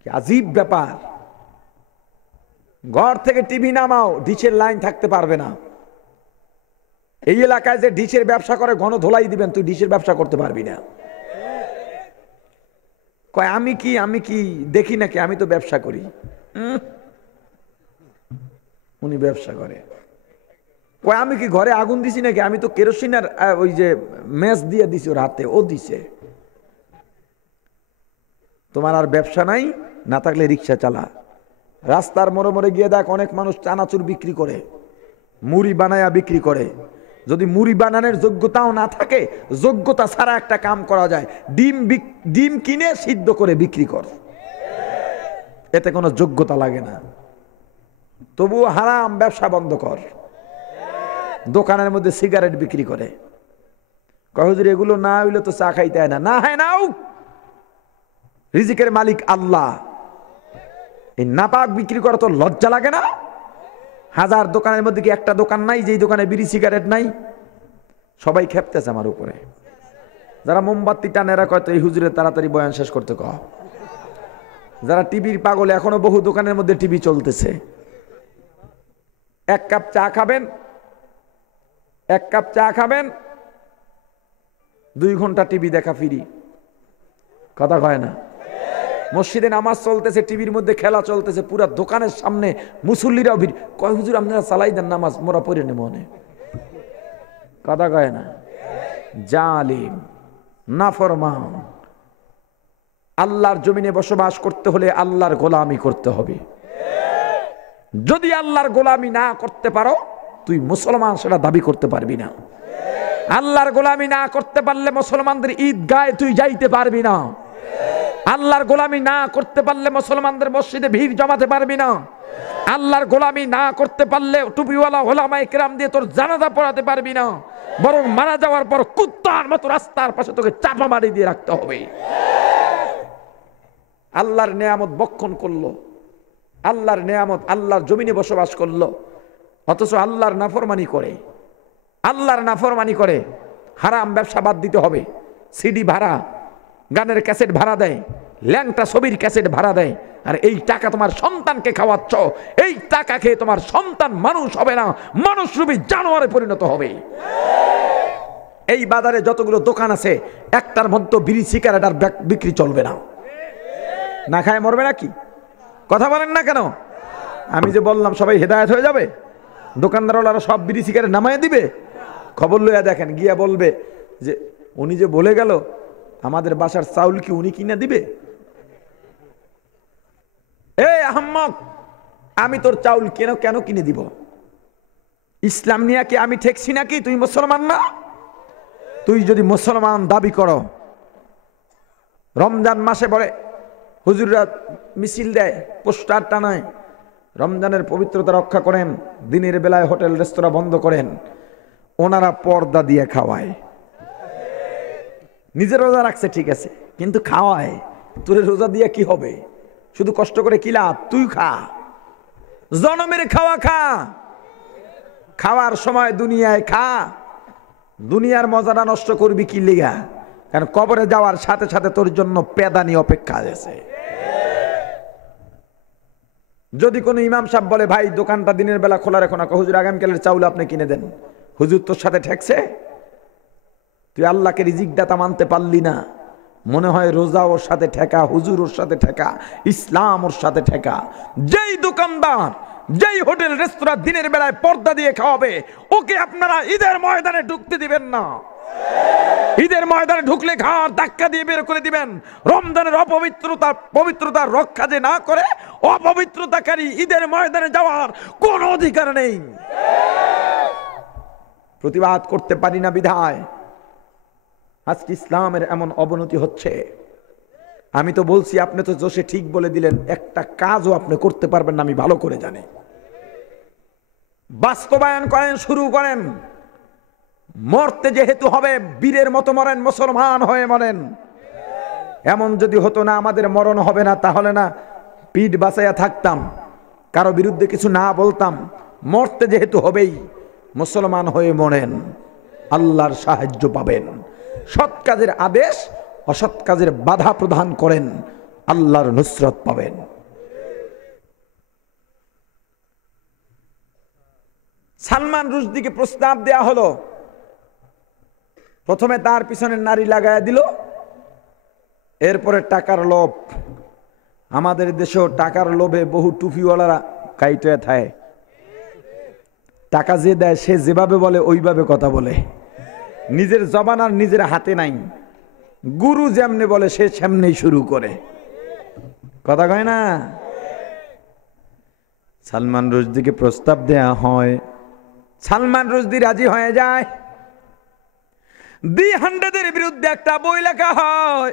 কি আজীব ব্যাপার। ঘর থেকে টিভি নামাও, ডিশের লাইন থাকতে পারবে না। এই এলাকায় যে ডিশের ব্যবসা করে ঘন ধোলাই দিবেন, তুই ডিশের ব্যবসা করতে পারবি না। কয় আমি কি দেখি নাকি, আমি তো ব্যবসা করি। উনি ব্যবসা করে। কয় আমি কি ঘরে আগুন দিছি নাকি, আমি তো কেরোসিন আর ওই যে ম্যাচ দিয়ে দিছি ওর হাতে, ও দিছে। তোমার আর ব্যবসা নাই, না থাকলে রিক্সা চালা। রাস্তার মোড়ে মোড়ে গিয়ে দেখ অনেক মানুষ চানাচুর বিক্রি করে, মুড়ি বানায়া বিক্রি করে। যদি মুড়ি বানানোর যোগ্যতাও না থাকে, যোগ্যতা ছাড়া একটা কাম করা যায়, ডিম কিনে সিদ্ধ করে বিক্রি কর, এতে কোনো যোগ্যতা লাগে না। তবুও হারাম ব্যবসা বন্ধ কর। দোকানের মধ্যে সিগারেট বিক্রি করে, হুজুর এগুলো না হইলে তো চা খাইতে হয় না। না হয় নাও, রিজিকের মালিক আল্লাহ। এই নাপাক বিক্রি করা তো লজ্জা লাগে না? হাজার দোকানের মধ্যে কি একটা দোকান নাই যেই দোকানে বিড়ি সিগারেট নাই? সবাই খেপতেছে আমার উপরে। যারা মোমবাতি টানে এরা কয় তো এই হুজুরের তাড়াতাড়ি বয়ান শেষ করতে কহ। যারা টিভির পাগল, এখনো বহু দোকানের মধ্যে টিভি চলতেছে। এক কাপ চা খাবেন, 2 ঘন্টা টিভি দেখা ফিরি, কথা কয় না? মসজিদে নামাজ চলতেছে, টিভির মধ্যে খেলা চলতেছে, পুরা দোকানের সামনে মুসল্লিরাও ভিড়। কয় হুজুর আপনারা চালাই দেন নামাজ, মোরা পড়ে নে মনে, কথা কয় না? জালিম, নাফরমান। আল্লাহর জমিনে বসবাস করতে হলে আল্লাহর গোলামি করতে হবে। যদি আল্লাহর গোলামি না করতে পারো, তুই মুসলমান সেটা দাবি করতে পারবি না। আল্লাহর গোলামি না করতে পারলে মুসলমানদের ঈদগাহে তুই যাইতে পারবি না। আল্লাহর গোলামি না করতে পারলে মুসলমানদের মসজিদে ভিড় জমাতে পারবি না। আল্লাহর গোলামি না করতে পারলে টুপিওয়ালা ওলামায়ে কেরাম দিয়ে তোর জানাজা পড়াতে পারবি না। বরং মারা যাওয়ার পর কুত্তার মতো রাস্তার পাশে তোকে চাপা মারি দিয়ে রাখতে হবে। আল্লাহর নেয়ামত বক্ষণ করলো, আল্লাহর নেয়ামত, আল্লাহর জমিনে বসবাস করলো, অথচ আল্লাহর নাফরমানি করে। হারাম ব্যবসা বাদ দিতে হবে। সিডি ভাড়া, গানের ক্যাসেট ভাড়া দেয়, ল্যাংটা ছবির ক্যাসেট ভাড়া দেয়, আর এই টাকা তোমার সন্তানকে খাওয়াচ্ছ। এই টাকা খেয়ে তোমার সন্তান মানুষ হবে না, মানুষরূপী জানোয়ারে পরিণত হবে। এই বাজারে যতগুলো দোকান আছে একটার মধ্যে বিড়ি সিগারেট আর বিক্রি চলবে না। না খায় মরবে নাকি? কথা বলেন না কেন? আমি যে বললাম সবাই হেদায়েত হয়ে যাবে? দোকানদারওয়ালারা সব বিড়ি সিগারেট নামায় দিবে? খবর লইয়া দেখেন, গিয়া বলবে যে উনি যে বলে গেল আমাদের বাসার চাউল কি উনি কিনে দিবে? এই আহম্মক, আমি তোর চাউল কেন কিনে দিব? ইসলাম নিয়ে কি আমি ঠেকছি নাকি? তুই মুসলমান না? তুই যদি মুসলমান দাবি করো, রমজান মাসে বলে হুজুররা মিছিল দেয়, পোস্টার টানায়, রমজানের পবিত্রতা রক্ষা করেন, দিনের বেলায় হোটেল রেস্তোরাঁ বন্ধ করেন, ওনারা পর্দা দিয়ে খাওয়ায়। নিজের রোজা রাখছে ঠিক আছে, কিন্তু খাওয়ায়। তোর রোজা দিয়ে কি হবে? শুধু কষ্ট করে কি লাভ? তুই খা, জনমের খাওয়া খা, খাওয়ার সময় দুনিয়ায় খা। দুনিয়ার মজাটা নষ্ট করবি কি লিগা? কারণ কবরে যাওয়ার সাথে সাথে তোর জন্য পেদানি অপেক্ষা আছে। যদি কোনো ইমাম সাহেব বলে ভাই দোকানটা দিনের বেলা খোলা রেখো না, হুজুর আগামীকালের চাউল আপনি কিনে দেন, হুজুর তোর সাথে ঠেকছে? তুই আল্লাহকে রিজিক দাতা মানতে পারলি না, মনে হয় রোজা ওর সাথে ঠেকা, হুজুর ওর সাথে ঠেকা, ইসলাম ওর সাথে ঠেকা। যেই দোকানদার, যেই হোটেল রেস্তোরাঁ দিনের বেলায় পর্দা দিয়ে খাওয়াবে, ওকে আপনারা ঈদের ময়দানে ঢুকতে দিবেন না। ঈদের ময়দানে ঢুকলে ঘাড় ধাক্কা দিয়ে বের করে দিবেন। রমজানের পবিত্রতা রক্ষা যে না করে, অপবিত্রতাকারী ঈদের ময়দানে যাওয়ার কোন অধিকার নেই। প্রতিবাদ করতে পারি না বিধায় আজকে ইসলামের এমন অবনতি হচ্ছে। আমি তো বলছি, আপনি তো জোশে ঠিক বলে দিলেন, একটা কাজও আপনি করতে পারবেন না, আমি ভালো করে জানি। বাস্তবায়ন করেন, শুরু করেন। মরতে যেহেতু হবে, বীরের মতো মরেন, মুসলমান হয়ে মরেন। এমন যদি হতো না আমাদের মরণ হবে না, তাহলে না পিঠ বাঁচাইয়া থাকতাম, কারো বিরুদ্ধে কিছু না বলতাম। মরতে যেহেতু হবেই, মুসলমান হয়ে মরেন, আল্লাহর সাহায্য পাবেন। সৎ কাজের আদেশ, অসৎ কাজের বাধা প্রদান করেন, আল্লাহর নুসরত পাবেন। সালমান রুশদিকে প্রস্তাব দেয়া হলো, প্রথমে তার পিছনে নারী লাগায় দিল, এরপরে টাকার লোভ। আমাদের দেশেও টাকার লোভে বহু টুপিওয়ালারা কাইটে থাকে। টাকা যে দেয় সে যেভাবে বলে ওইভাবে কথা বলে, নিজের জবান আর নিজের হাতে নাই। গুরু যেমনে বলে সে সেমনেই শুরু করে, কথা কয় না? সালমান রুশদিকে প্রস্তাব দেয়া হয়, সালমান রুশদি রাজি হয়ে যায়। দি 100-এর বিরুদ্ধে একটা বই লেখা হয়,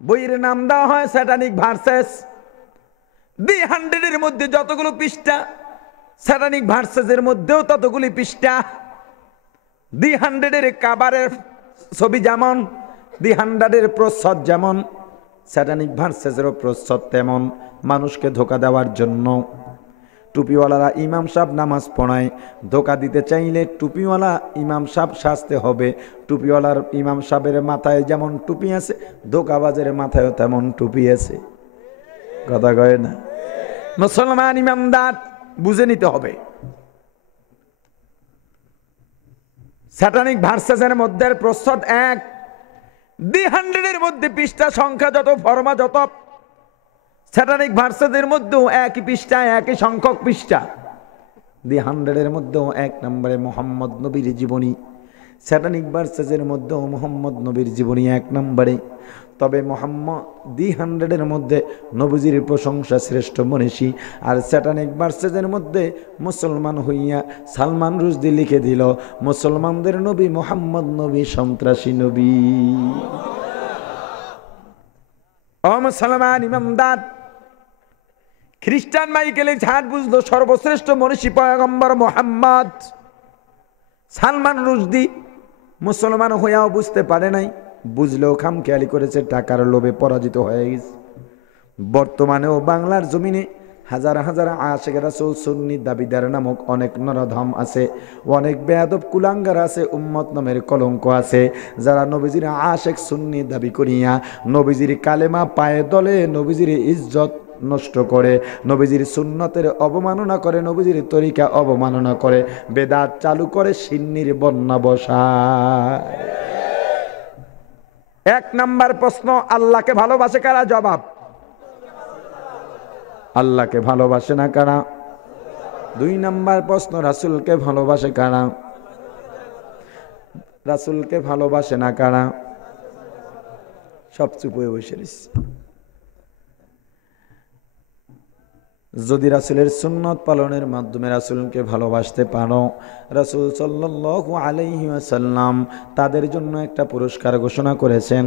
বইয়ের নাম দেওয়া হয় স্যাটানিক ভার্সেস। দি 100-এর মধ্যে যতগুলো পৃষ্ঠা, স্যাটানিক ভার্সেসের মধ্যেও ততগুলি পৃষ্ঠা। দি 100-এর কাভারের ছবি যেমন, দি 100-এর প্রচ্ছদ যেমন, স্যাটানিক ভার্সেসেরও প্রচ্ছদ তেমন। মানুষকে ধোঁকা দেওয়ার জন্য টুপিওয়ালারা ইমাম সাহেব নামাজ পড়ায়, ধোঁকা দিতে চাইলে টুপিওয়ালা ইমাম সাহেব সাজতে হবে। টুপিওয়ালার ইমাম সাহেবের মাথায় যেমন টুপি আছে, ধোঁকাবাজের মাথায়ও তেমন টুপি আছে, কথা কয় না? মুসলমান ইমামদার বুঝে নিতে হবে। স্যাটানিক ভার্সেসের মধ্যে প্রচ্ছদ 1, দি 100-এর মধ্যে পৃষ্ঠা সংখ্যা যত, ফরমা যত। স্যাটানিক ভার্সেসের মধ্যেও একই পৃষ্ঠা, একই সংখ্যক পৃষ্ঠা। দি 100-এর মধ্যেও 1 নম্বরে মোহাম্মদ নবীর জীবনী, স্যাটানিক ভার্সেসের মধ্যেও মোহাম্মদ নবীর জীবনী 1 নম্বরে। তবে মোহাম্মদ দি 100-এর মধ্যে নবীজির প্রশংসা শ্রেষ্ঠ মনীষী, আর স্যাটানিক ভার্সেসের মধ্যে মুসলমান হইয়া সালমান রুশদি লিখে দিল মুসলমানদের নবী মোহাম্মদ নবী সন্ত্রাসী নবী। ও মুসলমান ইমামদার, খ্রিস্টান মাইকেল ঝাড় বুঝলো সর্বশ্রেষ্ঠ মনীষী পয়গম্বর মোহাম্মদ। সালমান রুশদি মুসলমান হইয়াও বুঝতে পারে নাই, বুঝলেও খামখেয়ালি করেছে, টাকার লোভে পরাজিত হয়ে গেছে। বর্তমানেও বাংলার জমিনে হাজার হাজার আশিক রাসূল সুন্নি দাবিদার নামক অনেক নরধম আছে, অনেক বেয়াদব কুলাঙ্গার আছে, উম্মত নামের কলঙ্ক আছে, যারা নবীজির আশিক সুন্নি দাবি করিয়া নবীজির কালেমা পায়ে দলে, নবীজির ইজ্জত নষ্ট করে, নবীজির সুন্নতের অবমাননা করে, নবীজির তরিকা অবমাননা করে, বেদাত চালু করে, সিন্নির বন্যা বসায়। এক নাম্বার প্রশ্ন, আল্লাহকে ভালোবাসে কারা? জবাব, আল্লাহকে ভালোবাসে না কারা? দুই নাম্বার প্রশ্ন, রাসূলকে ভালোবাসে কারা? রাসূলকে ভালোবাসে না কারা? সব চুপ হয়ে বসে রয়েছে। যদি রাসূলের সুন্নত পালনের মাধ্যমে রাসূলকে ভালোবাসতে পারো, রাসূল সাল্লাল্লাহু আলাইহি ওয়াসাল্লাম তাদের জন্য একটা পুরস্কার ঘোষণা করেছেন।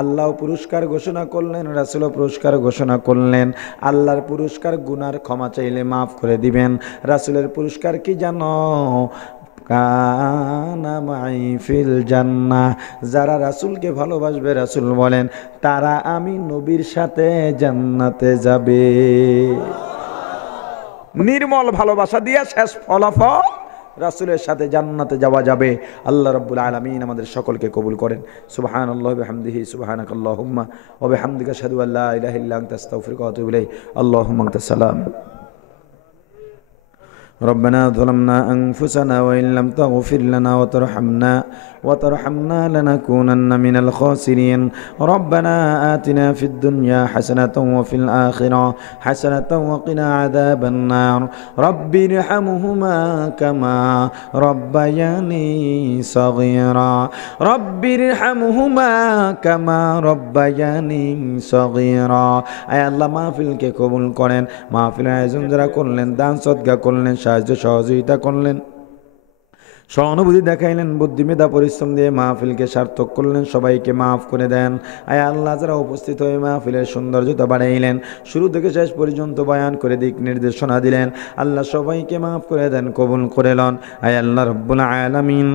আল্লাহ পুরস্কার ঘোষণা করলেন, রাসূলও পুরস্কার ঘোষণা করলেন। আল্লাহর পুরস্কার গুনার ক্ষমা চাইলে মাফ করে দিবেন। রাসূলের পুরস্কার কি জানো? কানা মাই ফিল জান্নাহ। যারা রাসূলকে ভালোবাসবে, রাসূল বলেন, তারা আমি নবীর সাথে জান্নাতে যাবে। নির্মল ভালোবাসা দিয়ে শেষ ফলাফল, রাসূলের সাথে জান্নাতে যাওয়া যাবে। আল্লাহ রাব্বুল আলামিন আমাদের সকলকে কবুল করেন। সুবহানাল্লাহি ওয়া বিহামদিহি, সুবহানাকাল্লাহুম্মা ওয়া বিহামদিকা, আশহাদু আল্লা ইলাহা ইল্লা আনতা, আস্তাগফিরুকা ওয়া আতুবু ইলাইক। আল্লাহুম্মা আনতাস সালাম। ربنا ظلمنا أنفسنا وإن لم تغفر لنا وترحمنا لنكونن من الخاسرين. ربنا آتنا في الدنيا حسنة وفي الآخرة حسنة وقنا عذاب النار. رب ارحمهما كما ربياني صغيرا. رب ارحمهما كما ربياني صغيرا. আয় আল্লাহ, মাহফিলকে কবুল করেন। মাহফিলের আয়োজন যারা করলেন, দান সদকা করলেন, সাহায্য সহযোগিতা করলেন, সহানুভূতি দেখাইলেন, বুদ্ধি মেধা পরিশ্রম দিয়ে মাহফিলকে সার্থক করলেন, সবাইকে মাফ করে দেন। আয় আল্লাহ, যারা উপস্থিত হয়ে মাহফিলের সৌন্দর্যতা বাড়াইলেন, শুরু থেকে শেষ পর্যন্ত বয়ান করে দিক নির্দেশনা দিলেন, আল্লাহ সবাইকে মাফ করে দেন, কবুল করে লন। আয় আল্লাহ রব্বুল আলামিন,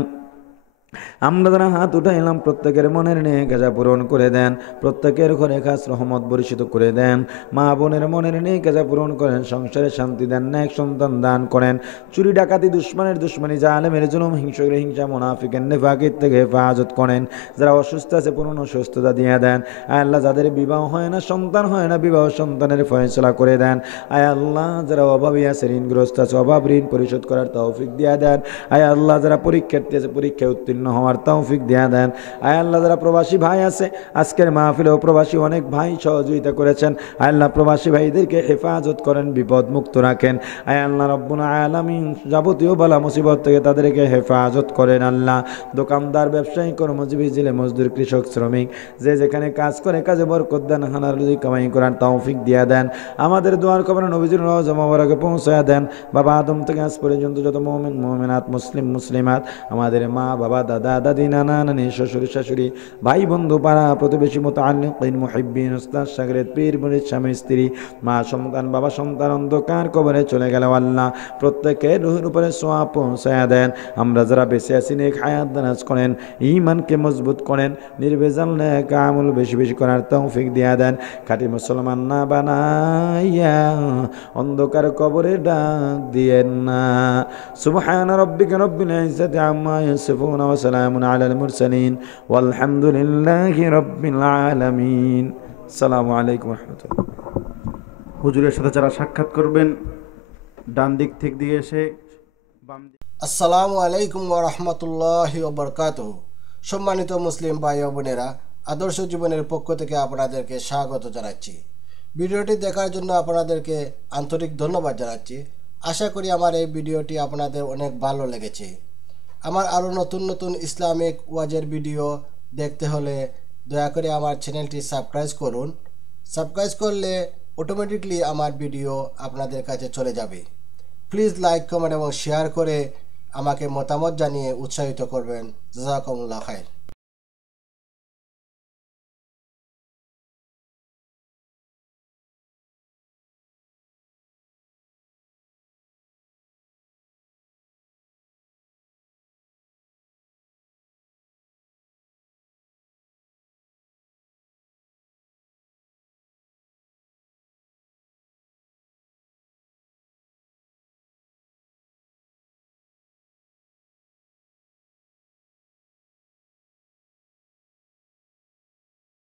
আমরা যারা হাত উঠাইলাম প্রত্যেকের মনের নেকাজা পূরণ করে দেন, প্রত্যেকের ঘরে খাস রহমত বর্ষিত করে দেন, মা বোনের মনের নেকাজা পূরণ করেন, সংসারে শান্তি দেন, নেক সন্তান দান করেন, চুরি ডাকাতি দুশ্মনের দুশ্মনী, জালেমের জুলুম, হিংসা মুনাফিকের নেফাকির থেকে হেফাজত করেন। যারা অসুস্থ আছে পূর্ণ সুস্থতা দিয়ে দেন। আয় আল্লাহ, যাদের বিবাহ হয় না, সন্তান হয় না, বিবাহ সন্তানের ফয়সালা করে দেন। আয় আল্লাহ, যারা অভাবী আছে, ঋণগ্রস্ত আছে, অভাব ঋণ পরিশোধ করার তৌফিক দিয়ে দেন। আয় আল্লাহ, যারা পরীক্ষার্থী আছে, পরীক্ষায় উত্তীর্ণ হওয়ার তৌফিক দেয়া দেন। আয় আল্লাহ, যারা প্রবাসী ভাই আছে, আজকের মাহফিলেও প্রবাসী অনেক ভাই সহযোগিতা করেছেন। আয় আল্লাহ, প্রবাসী ভাইদেরকে হেফাজত করেন, বিপদ মুক্ত রাখেন। আয় আল্লাহ রব্বুল আলামিন, যাবতীয় বালা মুসিবত থেকে তাদেরকে হেফাজত করেন। আল্লাহ, দোকানদার, ব্যবসায়ী, কর্মজীবী, জেলে মজদুর, কৃষক, শ্রমিক, যে যেখানে কাজ করে কাজে বরকত দেন, হালাল রুজি কামাই করার তৌফিক দিয়া দেন। আমাদের দোয়ার কবর নবীজির রওজা মোবারকে পৌঁছায়া দেন। বাবা আদম থেকে আজ পর্যন্ত যত মুমিন মুমিনাত, মুসলিম মুসলিমাত, আমাদের মা বাবা, দাদা দাদি, নানা নানি, শ্বশুর শাশুড়ি, ভাই বন্ধু, পাড়া প্রতিবেশী, মুতাআল্লিকিন, মুহিব্বিন, উস্তাদ শাগিরিদ, পীর মুরিদ, স্বামী স্ত্রী, মা সন্তান, বাবা সন্তান অন্ধকার কবরে চলে গেল, আল্লাহ প্রত্যেকের রুহের উপরে সওয়াব পৌঁছায়া দেন। আমরা যারা বেঁচে আছি, নেক হায়াত দারাজ করেন, ঈমানকে মজবুত করেন, নির্ভেজাল নেক আমল বেশি বেশি করার তৌফিক দিয়া দেন। খাঁটি মুসলমান না বানাইয়া অন্ধকার কবরে ডাক দিয়েন না। সুবহানা রাব্বিকা রাব্বিল ইজ্জাতি আম্মা ইয়াসিফুন ওয়া সালামুন আলাল মুরসালিন ওয়ালহামদুলিল্লাহি রাব্বিল আলামিন। আসসালামু আলাইকুম ওয়া রাহমাতুল্লাহ। হুজুরের সাথে যারা সাক্ষাৎ করবেন, ডান দিক থেকে দিয়ে এসে বাম দিক। আসসালামু আলাইকুম ওয়া রাহমাতুল্লাহি ওয়া বারাকাতুহু। সম্মানিত মুসলিম ভাই ও বোনেরা, আদর্শ জীবনের পক্ষ থেকে আপনাদেরকে স্বাগত জানাচ্ছি। ভিডিওটি দেখার জন্য আপনাদেরকে আন্তরিক ধন্যবাদ জানাচ্ছি। আশা করি আমার এই ভিডিওটি আপনাদের অনেক ভালো লেগেছে। আমার আরও নতুন নতুন ইসলামিক ওয়াজের ভিডিও দেখতে হলে দয়া করে আমার চ্যানেলটি সাবস্ক্রাইব করুন। সাবস্ক্রাইব করলে অটোমেটিকলি আমার ভিডিও আপনাদের কাছে চলে যাবে। প্লিজ লাইক, কমেন্ট এবং শেয়ার করে আমাকে মতামত জানিয়ে উৎসাহিত করবেন। জাযাকুমুল্লাহ খাইর।